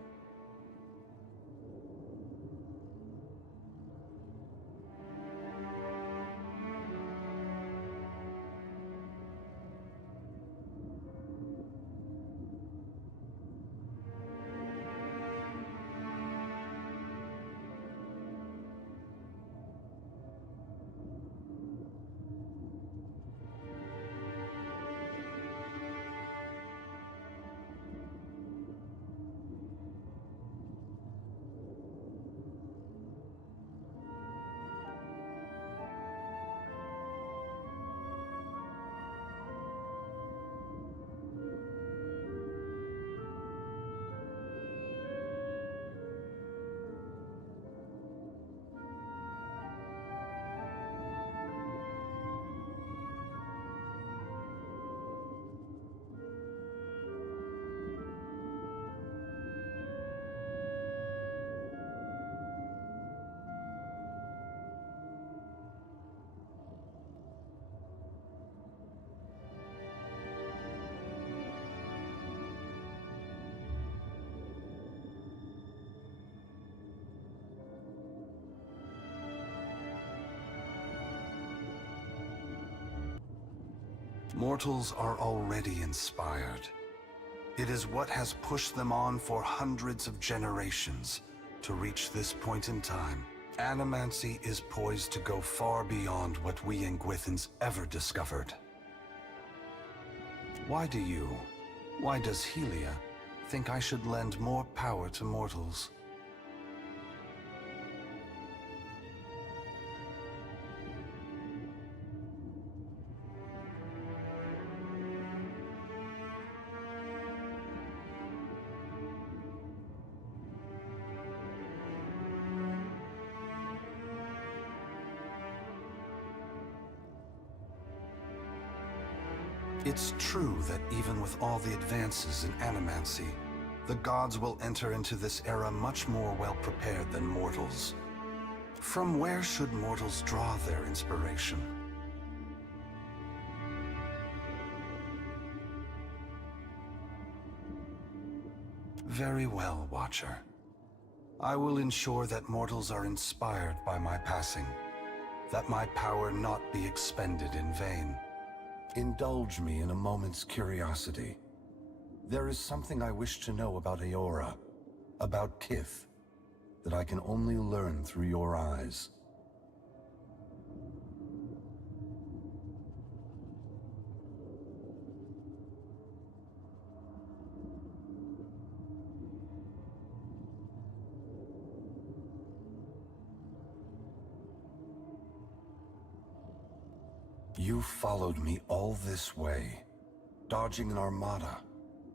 Mortals are already inspired. It is what has pushed them on for hundreds of generations, To reach this point in time, Animancy is poised to go far beyond what we Ingwithans ever discovered. Why does Helia think I should lend more power to mortals? It's true that even with all the advances in Animancy, the gods will enter into this era much more well-prepared than mortals. From where should mortals draw their inspiration? Very well, Watcher. I will ensure that mortals are inspired by my passing, that my power not be expended in vain. Indulge me in a moment's curiosity. There is something I wish to know about Eora, about Kith, that I can only learn through your eyes. You followed me all this way, dodging an armada,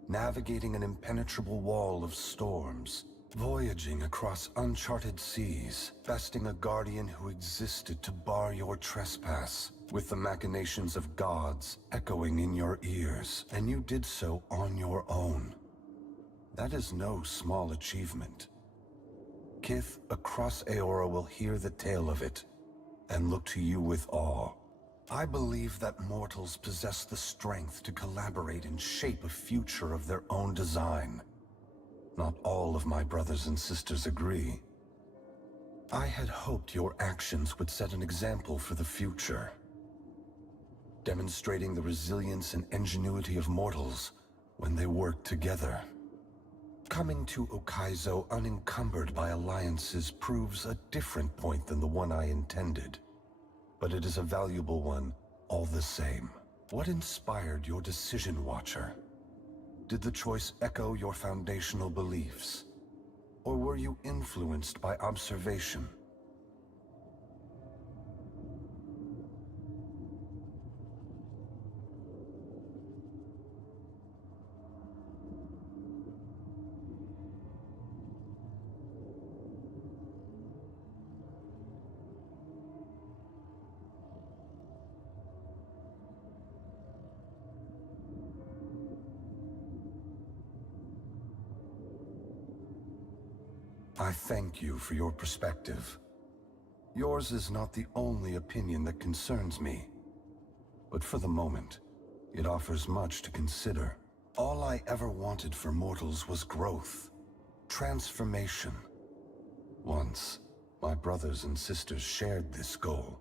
navigating an impenetrable wall of storms, voyaging across uncharted seas, besting a guardian who existed to bar your trespass, with the machinations of gods echoing in your ears, and you did so on your own. That is no small achievement. Kith across Eora will hear the tale of it, and look to you with awe. I believe that mortals possess the strength to collaborate and shape a future of their own design. Not all of my brothers and sisters agree. I had hoped your actions would set an example for the future, demonstrating the resilience and ingenuity of mortals when they work together. Coming to Okaizo unencumbered by alliances proves a different point than the one I intended. But it is a valuable one, all the same. What inspired your decision, Watcher? Did the choice echo your foundational beliefs? Or were you influenced by observation? I thank you for your perspective. Yours is not the only opinion that concerns me. But for the moment, it offers much to consider. All I ever wanted for mortals was growth, transformation. Once, my brothers and sisters shared this goal.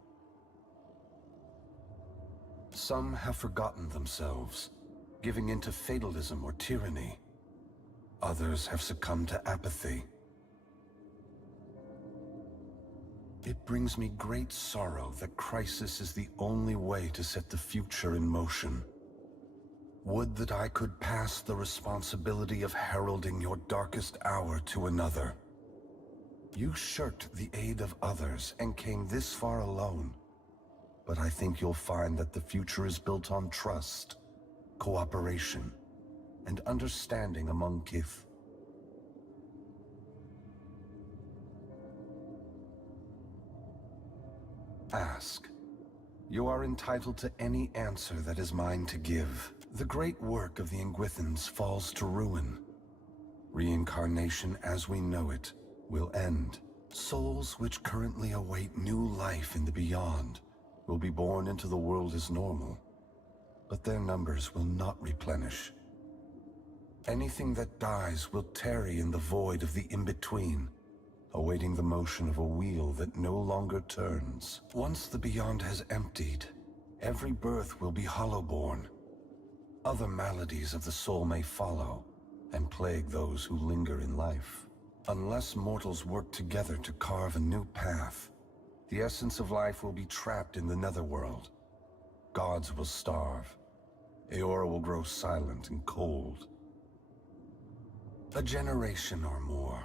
Some have forgotten themselves, giving in to fatalism or tyranny. Others have succumbed to apathy. It brings me great sorrow that crisis is the only way to set the future in motion. Would that I could pass the responsibility of heralding your darkest hour to another. You shirked the aid of others and came this far alone. But I think you'll find that the future is built on trust, cooperation, and understanding among Kith. Ask. You are entitled to any answer that is mine to give. The great work of the Ingwithans falls to ruin. Reincarnation as we know it will end. Souls which currently await new life in the beyond will be born into the world as normal, but their numbers will not replenish. Anything that dies will tarry in the void of the in-between, awaiting the motion of a wheel that no longer turns. Once the beyond has emptied, every birth will be hollow-born. Other maladies of the soul may follow, and plague those who linger in life. Unless mortals work together to carve a new path, the essence of life will be trapped in the netherworld. Gods will starve. Eora will grow silent and cold. A generation or more.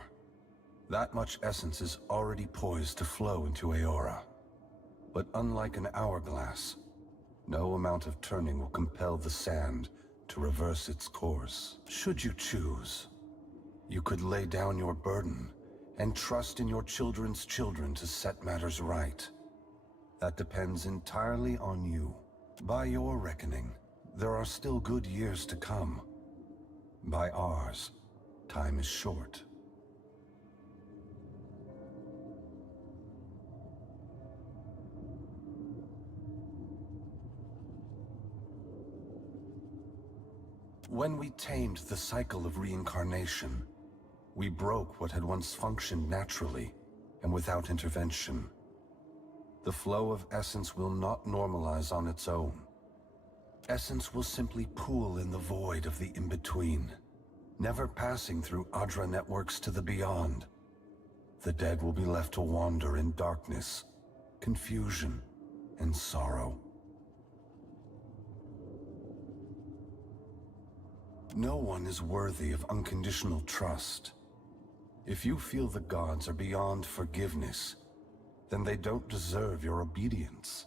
That much essence is already poised to flow into Eora. But unlike an hourglass, no amount of turning will compel the sand to reverse its course. Should you choose, you could lay down your burden and trust in your children's children to set matters right. That depends entirely on you. By your reckoning, there are still good years to come. By ours, time is short. When we tamed the cycle of reincarnation, we broke what had once functioned naturally and without intervention. The flow of essence will not normalize on its own. Essence will simply pool in the void of the in-between, never passing through Adra networks to the beyond. The dead will be left to wander in darkness, confusion, and sorrow. No one is worthy of unconditional trust. If you feel the gods are beyond forgiveness, then they don't deserve your obedience.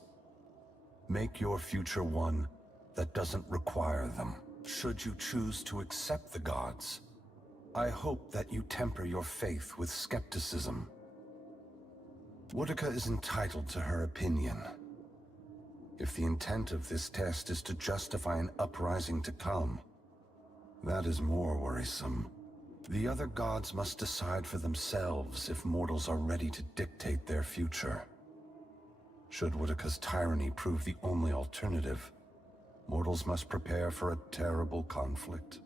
Make your future one that doesn't require them. Should you choose to accept the gods, I hope that you temper your faith with skepticism. Boudica is entitled to her opinion. If the intent of this test is to justify an uprising to come, that is more worrisome. The other gods must decide for themselves if mortals are ready to dictate their future. Should Boudica's tyranny prove the only alternative, mortals must prepare for a terrible conflict.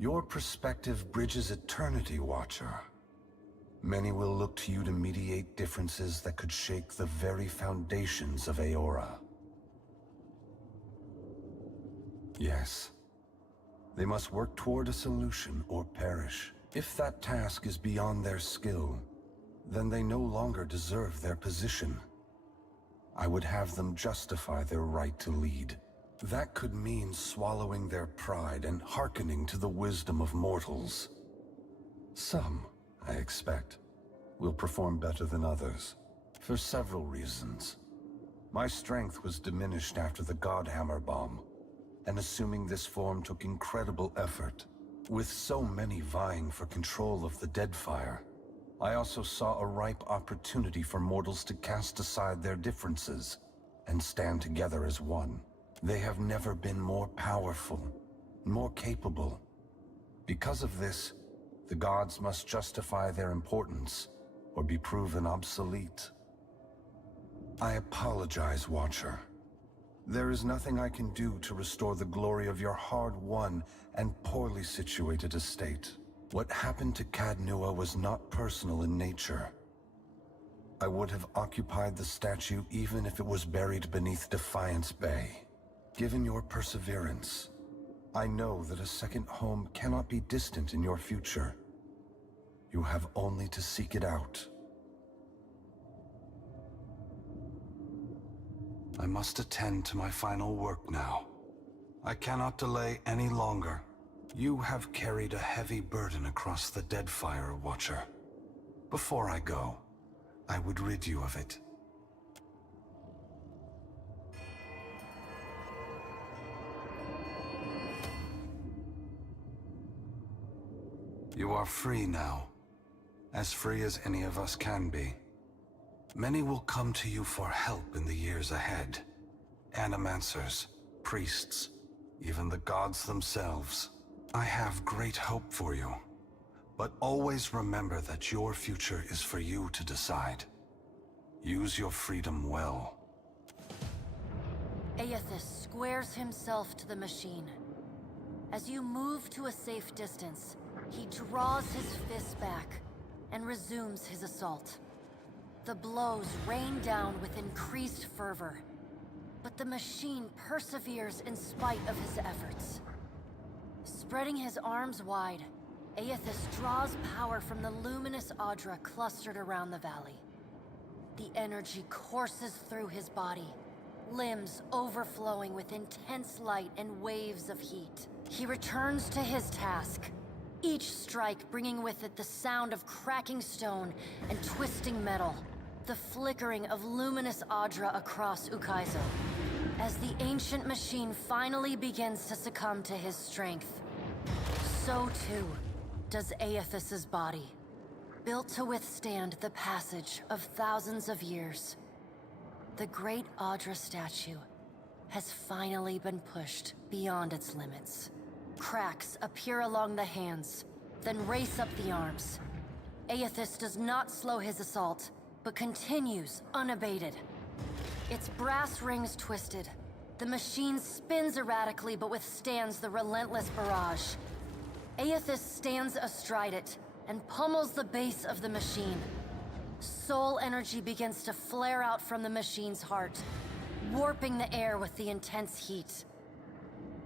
Your perspective bridges eternity, Watcher. Many will look to you to mediate differences that could shake the very foundations of Eora. Yes. They must work toward a solution or perish. If that task is beyond their skill, then they no longer deserve their position. I would have them justify their right to lead. That could mean swallowing their pride and hearkening to the wisdom of mortals. Some, I expect, will perform better than others, for several reasons. My strength was diminished after the Godhammer bomb, and assuming this form took incredible effort. With so many vying for control of the Deadfire, I also saw a ripe opportunity for mortals to cast aside their differences and stand together as one. They have never been more powerful, more capable. Because of this, the gods must justify their importance or be proven obsolete. I apologize, Watcher. There is nothing I can do to restore the glory of your hard-won and poorly situated estate. What happened to Cadnua was not personal in nature. I would have occupied the statue even if it was buried beneath Defiance Bay. Given your perseverance, I know that a second home cannot be distant in your future. You have only to seek it out. I must attend to my final work now. I cannot delay any longer. You have carried a heavy burden across the Deadfire, Watcher. Before I go, I would rid you of it. You are free now, as free as any of us can be. Many will come to you for help in the years ahead. Animancers, priests, even the gods themselves. I have great hope for you, but always remember that your future is for you to decide. Use your freedom well. Aethys squares himself to the machine. As you move to a safe distance, he draws his fists back and resumes his assault. The blows rain down with increased fervor, but the machine perseveres in spite of his efforts. Spreading his arms wide, Aethys draws power from the luminous Audra clustered around the valley. The energy courses through his body, limbs overflowing with intense light and waves of heat. He returns to his task, each strike bringing with it the sound of cracking stone and twisting metal, the flickering of luminous Audra across Ukaizo. As the ancient machine finally begins to succumb to his strength, so too does Aethys's body, built to withstand the passage of thousands of years. The great Audra statue has finally been pushed beyond its limits. Cracks appear along the hands, then race up the arms. Aethys does not slow his assault, but continues unabated. Its brass rings twisted. The machine spins erratically but withstands the relentless barrage. Aethys stands astride it and pummels the base of the machine. Soul energy begins to flare out from the machine's heart, warping the air with the intense heat.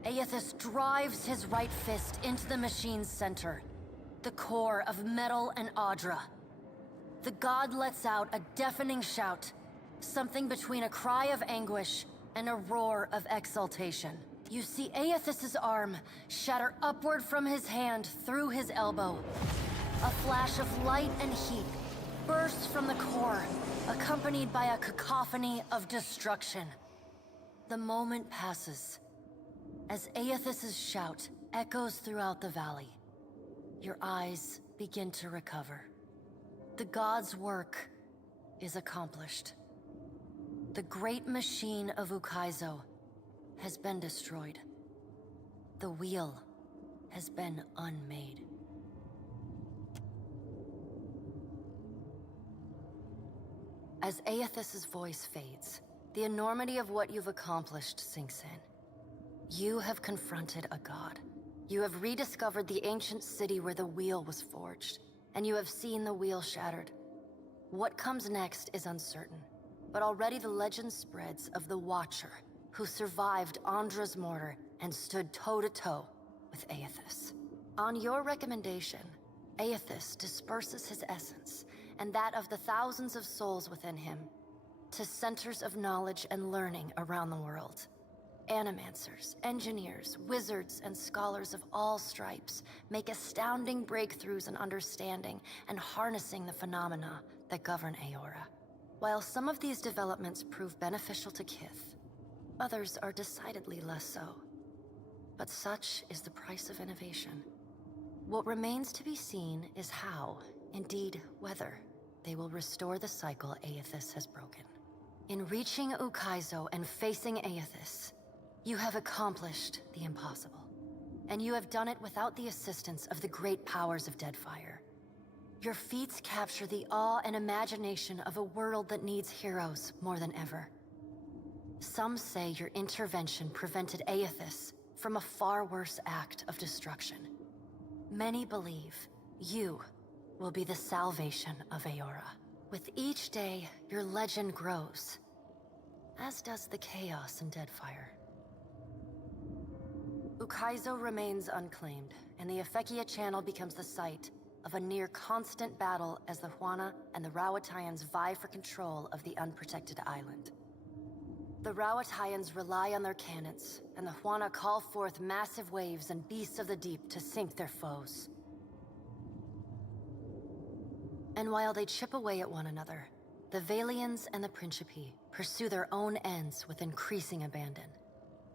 Aethys drives his right fist into the machine's center, the core of metal and Audra. The god lets out a deafening shout, something between a cry of anguish and a roar of exultation. You see Aethys's arm shatter upward from his hand through his elbow. A flash of light and heat bursts from the core, accompanied by a cacophony of destruction. The moment passes. As Aethys's shout echoes throughout the valley, your eyes begin to recover. The god's work is accomplished. The great machine of Ukaizo has been destroyed. The wheel has been unmade. As Aethys's voice fades, the enormity of what you've accomplished sinks in. You have confronted a god. You have rediscovered the ancient city where the wheel was forged, and you have seen the wheel shattered. What comes next is uncertain, but already the legend spreads of the Watcher, who survived Andra's mortar and stood toe-to-toe with Aethys. On your recommendation, Aethys disperses his essence, and that of the thousands of souls within him, to centers of knowledge and learning around the world. Animancers, engineers, wizards, and scholars of all stripes make astounding breakthroughs in understanding and harnessing the phenomena that govern Eora. While some of these developments prove beneficial to Kith, others are decidedly less so. But such is the price of innovation. What remains to be seen is how, indeed whether, they will restore the cycle Aethys has broken. In reaching Ukaizo and facing Aethys, you have accomplished the impossible. And you have done it without the assistance of the great powers of Deadfire. Your feats capture the awe and imagination of a world that needs heroes more than ever. Some say your intervention prevented Aethys from a far worse act of destruction. Many believe you will be the salvation of Eora. With each day, your legend grows, as does the chaos in Deadfire. Ukaizo remains unclaimed, and the Efekia Channel becomes the site of a near-constant battle as the Huana and the Rawatayans vie for control of the unprotected island. The Rawatayans rely on their cannons, and the Huana call forth massive waves and beasts of the deep to sink their foes. And while they chip away at one another, the Valians and the Principi pursue their own ends with increasing abandon.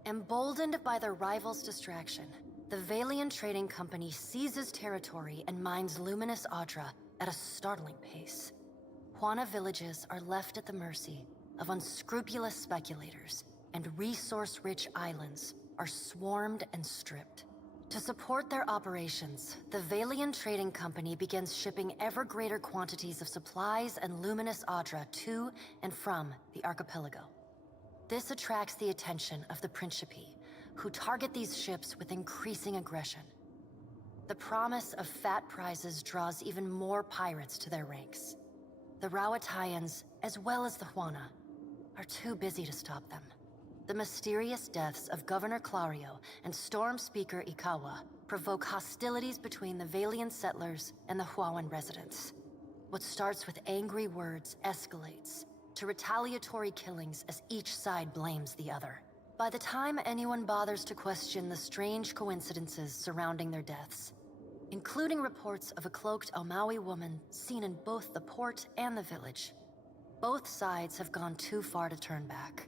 Emboldened by their rivals' distraction, the Valian Trading Company seizes territory and mines luminous Audra at a startling pace. Huana villages are left at the mercy of unscrupulous speculators, and resource-rich islands are swarmed and stripped. To support their operations, the Valian Trading Company begins shipping ever greater quantities of supplies and luminous Audra to and from the archipelago. This attracts the attention of the Principi, who target these ships with increasing aggression. The promise of fat prizes draws even more pirates to their ranks. The Rawatayans, as well as the Huana, are too busy to stop them. The mysterious deaths of Governor Clario and Storm Speaker Ikawa provoke hostilities between the Valian settlers and the Huawan residents. What starts with angry words escalates to retaliatory killings as each side blames the other. By the time anyone bothers to question the strange coincidences surrounding their deaths, including reports of a cloaked Omawi woman seen in both the port and the village, both sides have gone too far to turn back.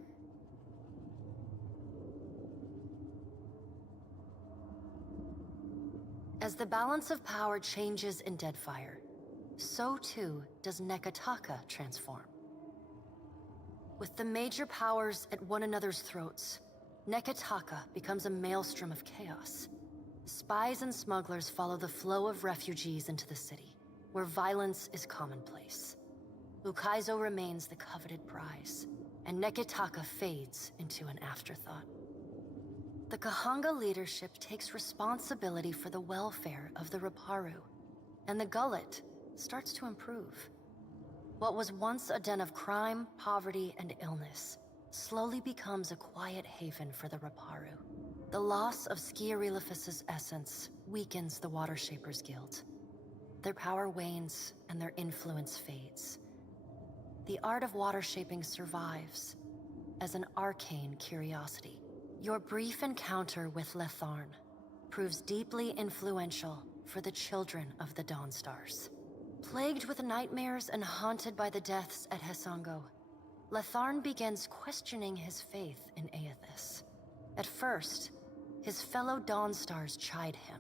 As the balance of power changes in Deadfire, so too does Nekataka transform. With the major powers at one another's throats, Nekataka becomes a maelstrom of chaos. Spies and smugglers follow the flow of refugees into the city, where violence is commonplace. Ukaizo remains the coveted prize, and Nekataka fades into an afterthought. The Kahanga leadership takes responsibility for the welfare of the Raparu, and the Gullet starts to improve. What was once a den of crime, poverty, and illness slowly becomes a quiet haven for the Raparu. The loss of Skiarilifus's essence weakens the Water Shapers Guild. Their power wanes and their influence fades. The art of water shaping survives as an arcane curiosity. Your brief encounter with Letharn proves deeply influential for the children of the Dawnstars. Plagued with nightmares and haunted by the deaths at Hesango, Letharn begins questioning his faith in Aethys. At first, his fellow Dawnstars chide him,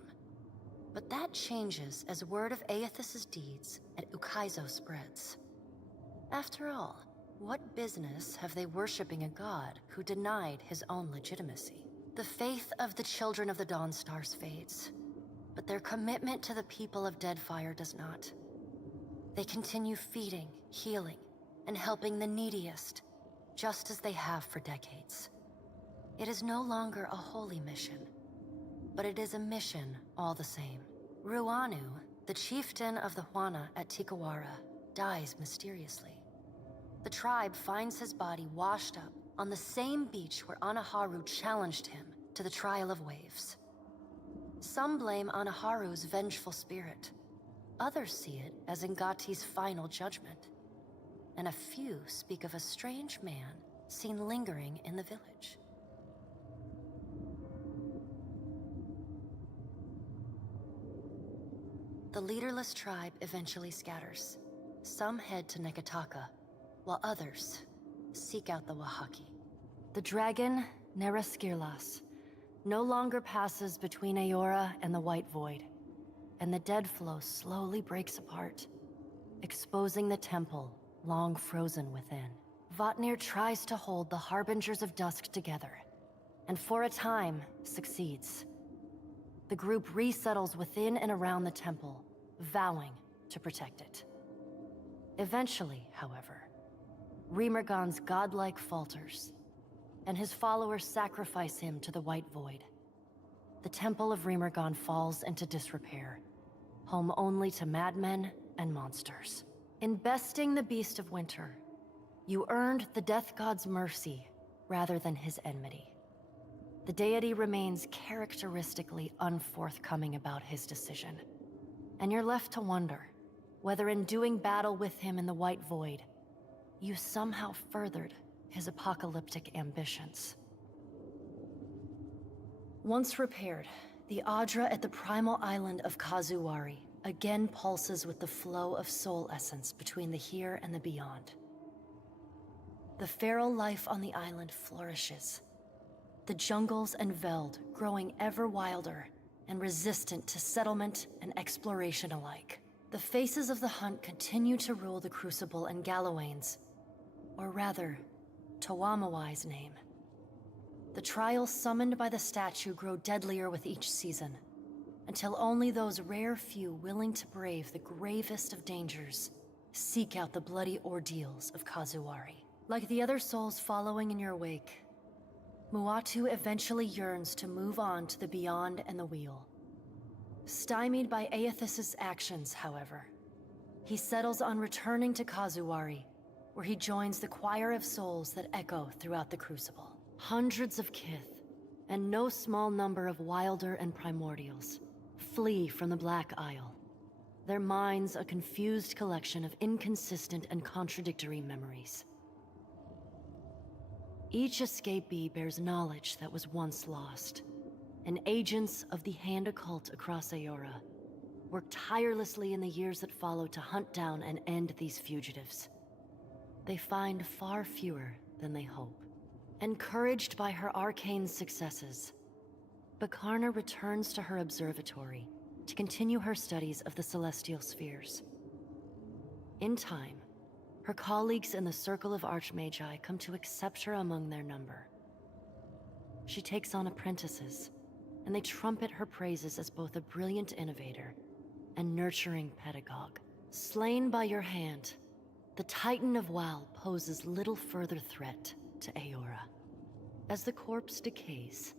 but that changes as word of Aethys's deeds at Ukaizo spreads. After all, what business have they worshipping a god who denied his own legitimacy? The faith of the children of the Dawnstars fades, but their commitment to the people of Deadfire does not. They continue feeding, healing, and helping the neediest, just as they have for decades. It is no longer a holy mission, but it is a mission all the same. Ruanu, the chieftain of the Huana at Tikawara, dies mysteriously. The tribe finds his body washed up on the same beach where Anaharu challenged him to the trial of waves. Some blame Anaharu's vengeful spirit. Others see it as Ngati's final judgment. And a few speak of a strange man seen lingering in the village. The leaderless tribe eventually scatters. Some head to Nekataka, while others seek out the Wahaki. The dragon, Neraskirlas, no longer passes between Aora and the White Void, and the dead flow slowly breaks apart, exposing the temple long frozen within. Vatnir tries to hold the Harbingers of Dusk together, and for a time succeeds. The group resettles within and around the temple, vowing to protect it. Eventually, however, Remergon's godlike falters, and his followers sacrifice him to the White Void. The Temple of Remergon falls into disrepair, home only to madmen and monsters. In besting the Beast of Winter, you earned the Death God's mercy rather than his enmity. The deity remains characteristically unforthcoming about his decision, and you're left to wonder whether in doing battle with him in the White Void, you somehow furthered his apocalyptic ambitions. Once repaired, the Adra at the primal island of Kazuwari again pulses with the flow of soul essence between the here and the beyond. The feral life on the island flourishes, the jungles and veld growing ever wilder and resistant to settlement and exploration alike. The faces of the hunt continue to rule the Crucible and Galawain's, or rather, Tawamawai's name. The trials summoned by the statue grow deadlier with each season, until only those rare few willing to brave the gravest of dangers seek out the bloody ordeals of Kazuwari. Like the other souls following in your wake, Muatu eventually yearns to move on to the beyond and the wheel. Stymied by Aethys's actions, however, he settles on returning to Kazuwari, where he joins the choir of souls that echo throughout the Crucible. Hundreds of Kith, and no small number of Wilder and Primordials, flee from the Black Isle. Their minds a confused collection of inconsistent and contradictory memories. Each escapee bears knowledge that was once lost, and agents of the Hand Occult across Aora worked tirelessly in the years that follow to hunt down and end these fugitives. They find far fewer than they hope. Encouraged by her arcane successes, Bakarna returns to her observatory to continue her studies of the celestial spheres. In time, her colleagues in the Circle of Archmagi come to accept her among their number. She takes on apprentices, and they trumpet her praises as both a brilliant innovator and nurturing pedagogue. Slain by your hand, the Titan of Wal poses little further threat to Aora. As the corpse decays,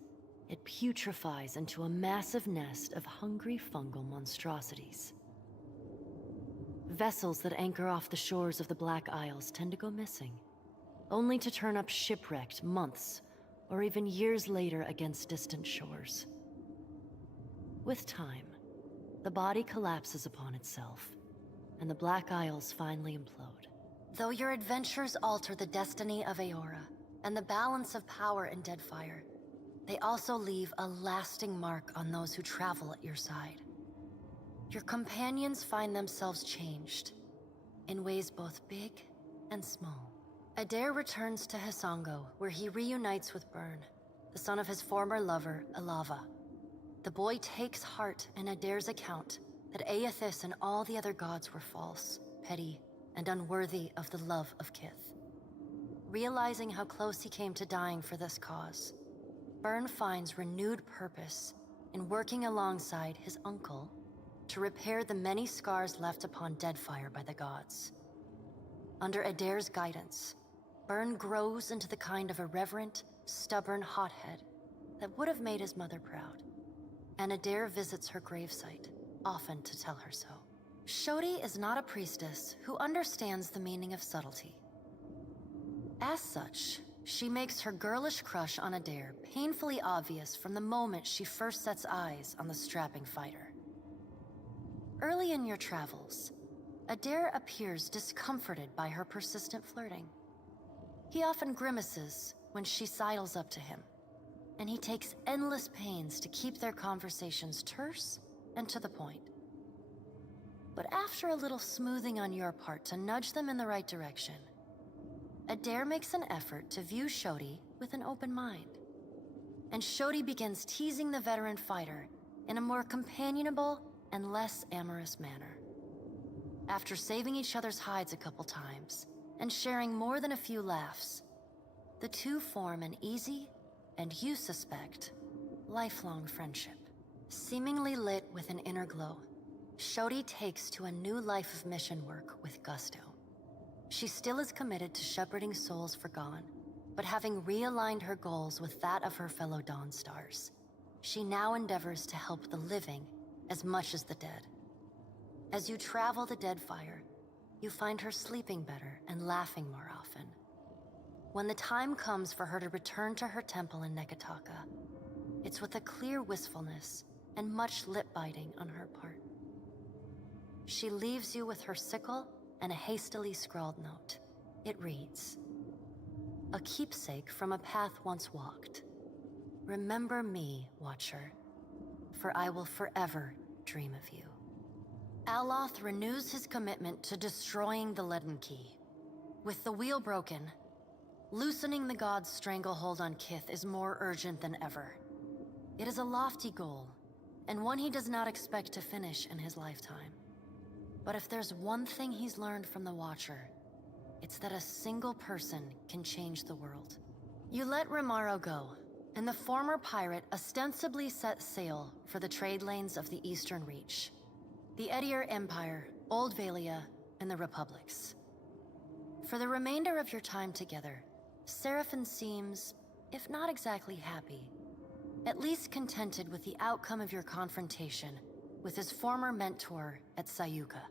it putrefies into a massive nest of hungry fungal monstrosities. Vessels that anchor off the shores of the Black Isles tend to go missing, only to turn up shipwrecked months or even years later against distant shores. With time, the body collapses upon itself, and the Black Isles finally implode. Though your adventures alter the destiny of Aora and the balance of power in Deadfire, they also leave a lasting mark on those who travel at your side. Your companions find themselves changed, in ways both big and small. Adair returns to Hisongo, where he reunites with Byrne, the son of his former lover, Alava. The boy takes heart in Adair's account that Aethys and all the other gods were false, petty, and unworthy of the love of Kith. Realizing how close he came to dying for this cause, Byrne finds renewed purpose in working alongside his uncle to repair the many scars left upon Deadfire by the gods. Under Adair's guidance, Byrne grows into the kind of irreverent, stubborn hothead that would have made his mother proud. And Adair visits her gravesite, often to tell her so. Shodi is not a priestess who understands the meaning of subtlety. As such, she makes her girlish crush on Adair painfully obvious from the moment she first sets eyes on the strapping fighter. Early in your travels, Adair appears discomforted by her persistent flirting. He often grimaces when she sidles up to him, and he takes endless pains to keep their conversations terse and to the point. But after a little smoothing on your part to nudge them in the right direction, Adair makes an effort to view Shodi with an open mind. And Shodi begins teasing the veteran fighter in a more companionable and less amorous manner. After saving each other's hides a couple times and sharing more than a few laughs, the two form an easy, and you suspect, lifelong friendship. Seemingly lit with an inner glow, Shodi takes to a new life of mission work with gusto. She still is committed to shepherding souls forgone, but having realigned her goals with that of her fellow Dawnstars, she now endeavors to help the living as much as the dead. As you travel the Deadfire, you find her sleeping better and laughing more often. When the time comes for her to return to her temple in Neketaka, it's with a clear wistfulness and much lip-biting on her part. She leaves you with her sickle and a hastily scrawled note. It reads, "A keepsake from a path once walked. Remember me, Watcher, for I will forever dream of you." Aloth renews his commitment to destroying the Leaden Key. With the wheel broken, loosening the god's stranglehold on Kith is more urgent than ever. It is a lofty goal, and one he does not expect to finish in his lifetime. But if there's one thing he's learned from the Watcher, it's that a single person can change the world. You let Rimaro go, and the former pirate ostensibly set sail for the trade lanes of the Eastern Reach, the Edier Empire, Old Valia, and the Republics. For the remainder of your time together, Seraphon seems, if not exactly happy, at least contented with the outcome of your confrontation with his former mentor at Sayuka.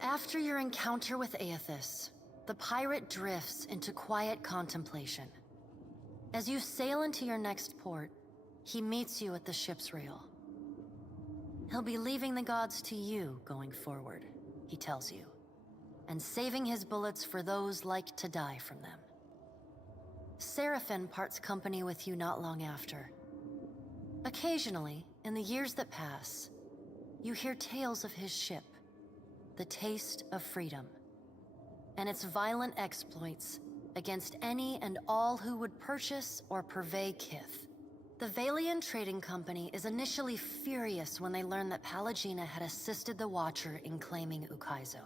After your encounter with Aethys, the pirate drifts into quiet contemplation. As you sail into your next port, he meets you at the ship's rail. He'll be leaving the gods to you going forward, he tells you, and saving his bullets for those like to die from them. Seraphin parts company with you not long after. Occasionally, in the years that pass, you hear tales of his ship, the Taste of Freedom, and its violent exploits against any and all who would purchase or purvey Kith. The Valian Trading Company is initially furious when they learn that Pallegina had assisted the Watcher in claiming Ukaizo.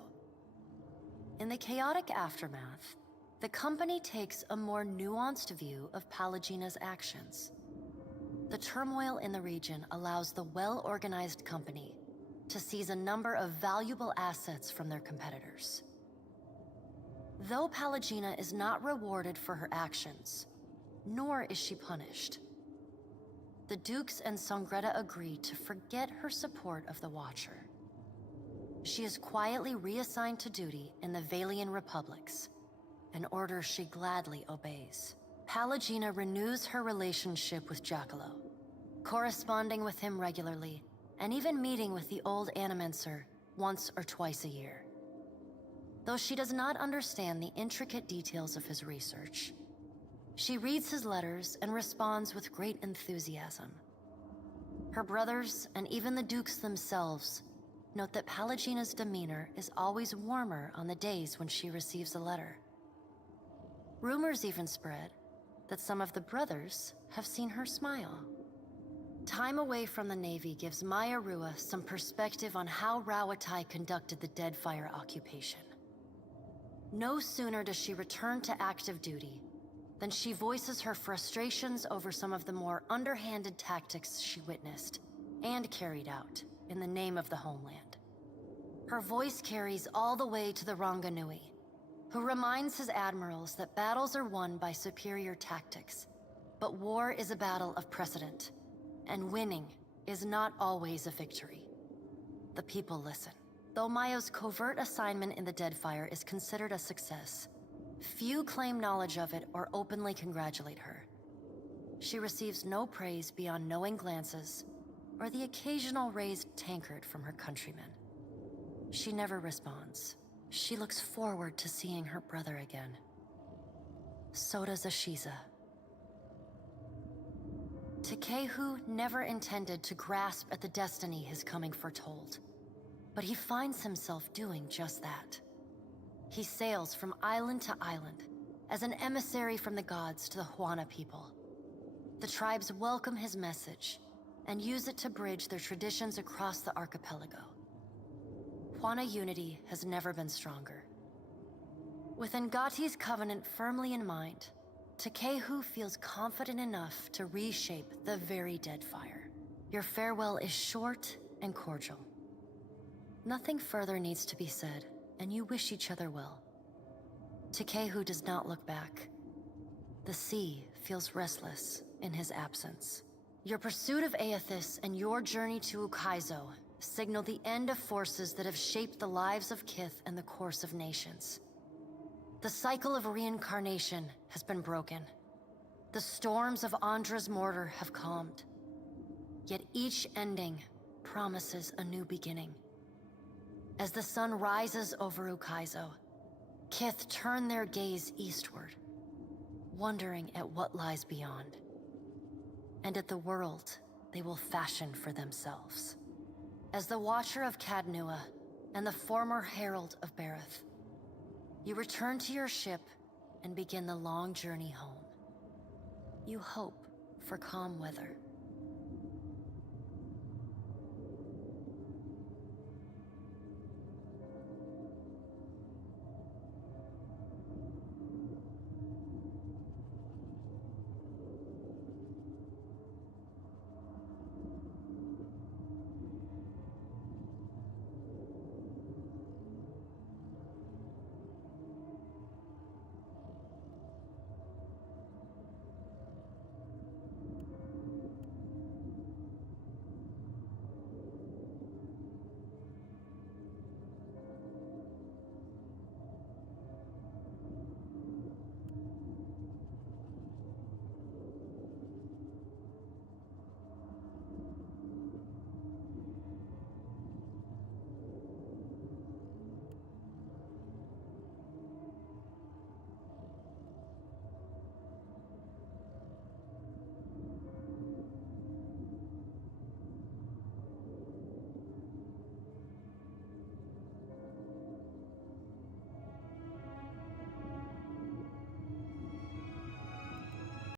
In the chaotic aftermath, the company takes a more nuanced view of Pallegina's actions. The turmoil in the region allows the well-organized company to seize a number of valuable assets from their competitors. Though Pallegina is not rewarded for her actions, nor is she punished, the Dukes and Songreta agree to forget her support of the Watcher. She is quietly reassigned to duty in the Valian Republics, an order she gladly obeys. Pallegina renews her relationship with Giacomo, corresponding with him regularly, and even meeting with the old Animencer once or twice a year. Though she does not understand the intricate details of his research, she reads his letters and responds with great enthusiasm. Her brothers, and even the Dukes themselves, note that Pallegina's demeanor is always warmer on the days when she receives a letter. Rumors even spread that some of the brothers have seen her smile. Time away from the Navy gives Maya Rua some perspective on how Rawatai conducted the Deadfire occupation. No sooner does she return to active duty than she voices her frustrations over some of the more underhanded tactics she witnessed and carried out in the name of the homeland. Her voice carries all the way to the Ranganui, who reminds his admirals that battles are won by superior tactics, but war is a battle of precedent, and winning is not always a victory. The people listen. Though Maya's covert assignment in the Deadfire is considered a success, few claim knowledge of it or openly congratulate her. She receives no praise beyond knowing glances or the occasional raised tankard from her countrymen. She never responds. She looks forward to seeing her brother again. So does Ashiza. Takehu never intended to grasp at the destiny his coming foretold, but he finds himself doing just that. He sails from island to island as an emissary from the gods to the Huana people. The tribes welcome his message and use it to bridge their traditions across the archipelago. Huana unity has never been stronger. With Ngati's covenant firmly in mind, Takehu feels confident enough to reshape the very Deadfire. Your farewell is short and cordial. Nothing further needs to be said, and you wish each other well. Takehu does not look back. The sea feels restless in his absence. Your pursuit of Aethys and your journey to Ukaizo signal the end of forces that have shaped the lives of Kith and the course of nations. The cycle of reincarnation has been broken. The storms of Andra's mortar have calmed. Yet each ending promises a new beginning. As the sun rises over Ukaizo, Kith turn their gaze eastward, wondering at what lies beyond, and at the world they will fashion for themselves. As the Watcher of Cadnua and the former Herald of Bareth, you return to your ship and begin the long journey home. You hope for calm weather.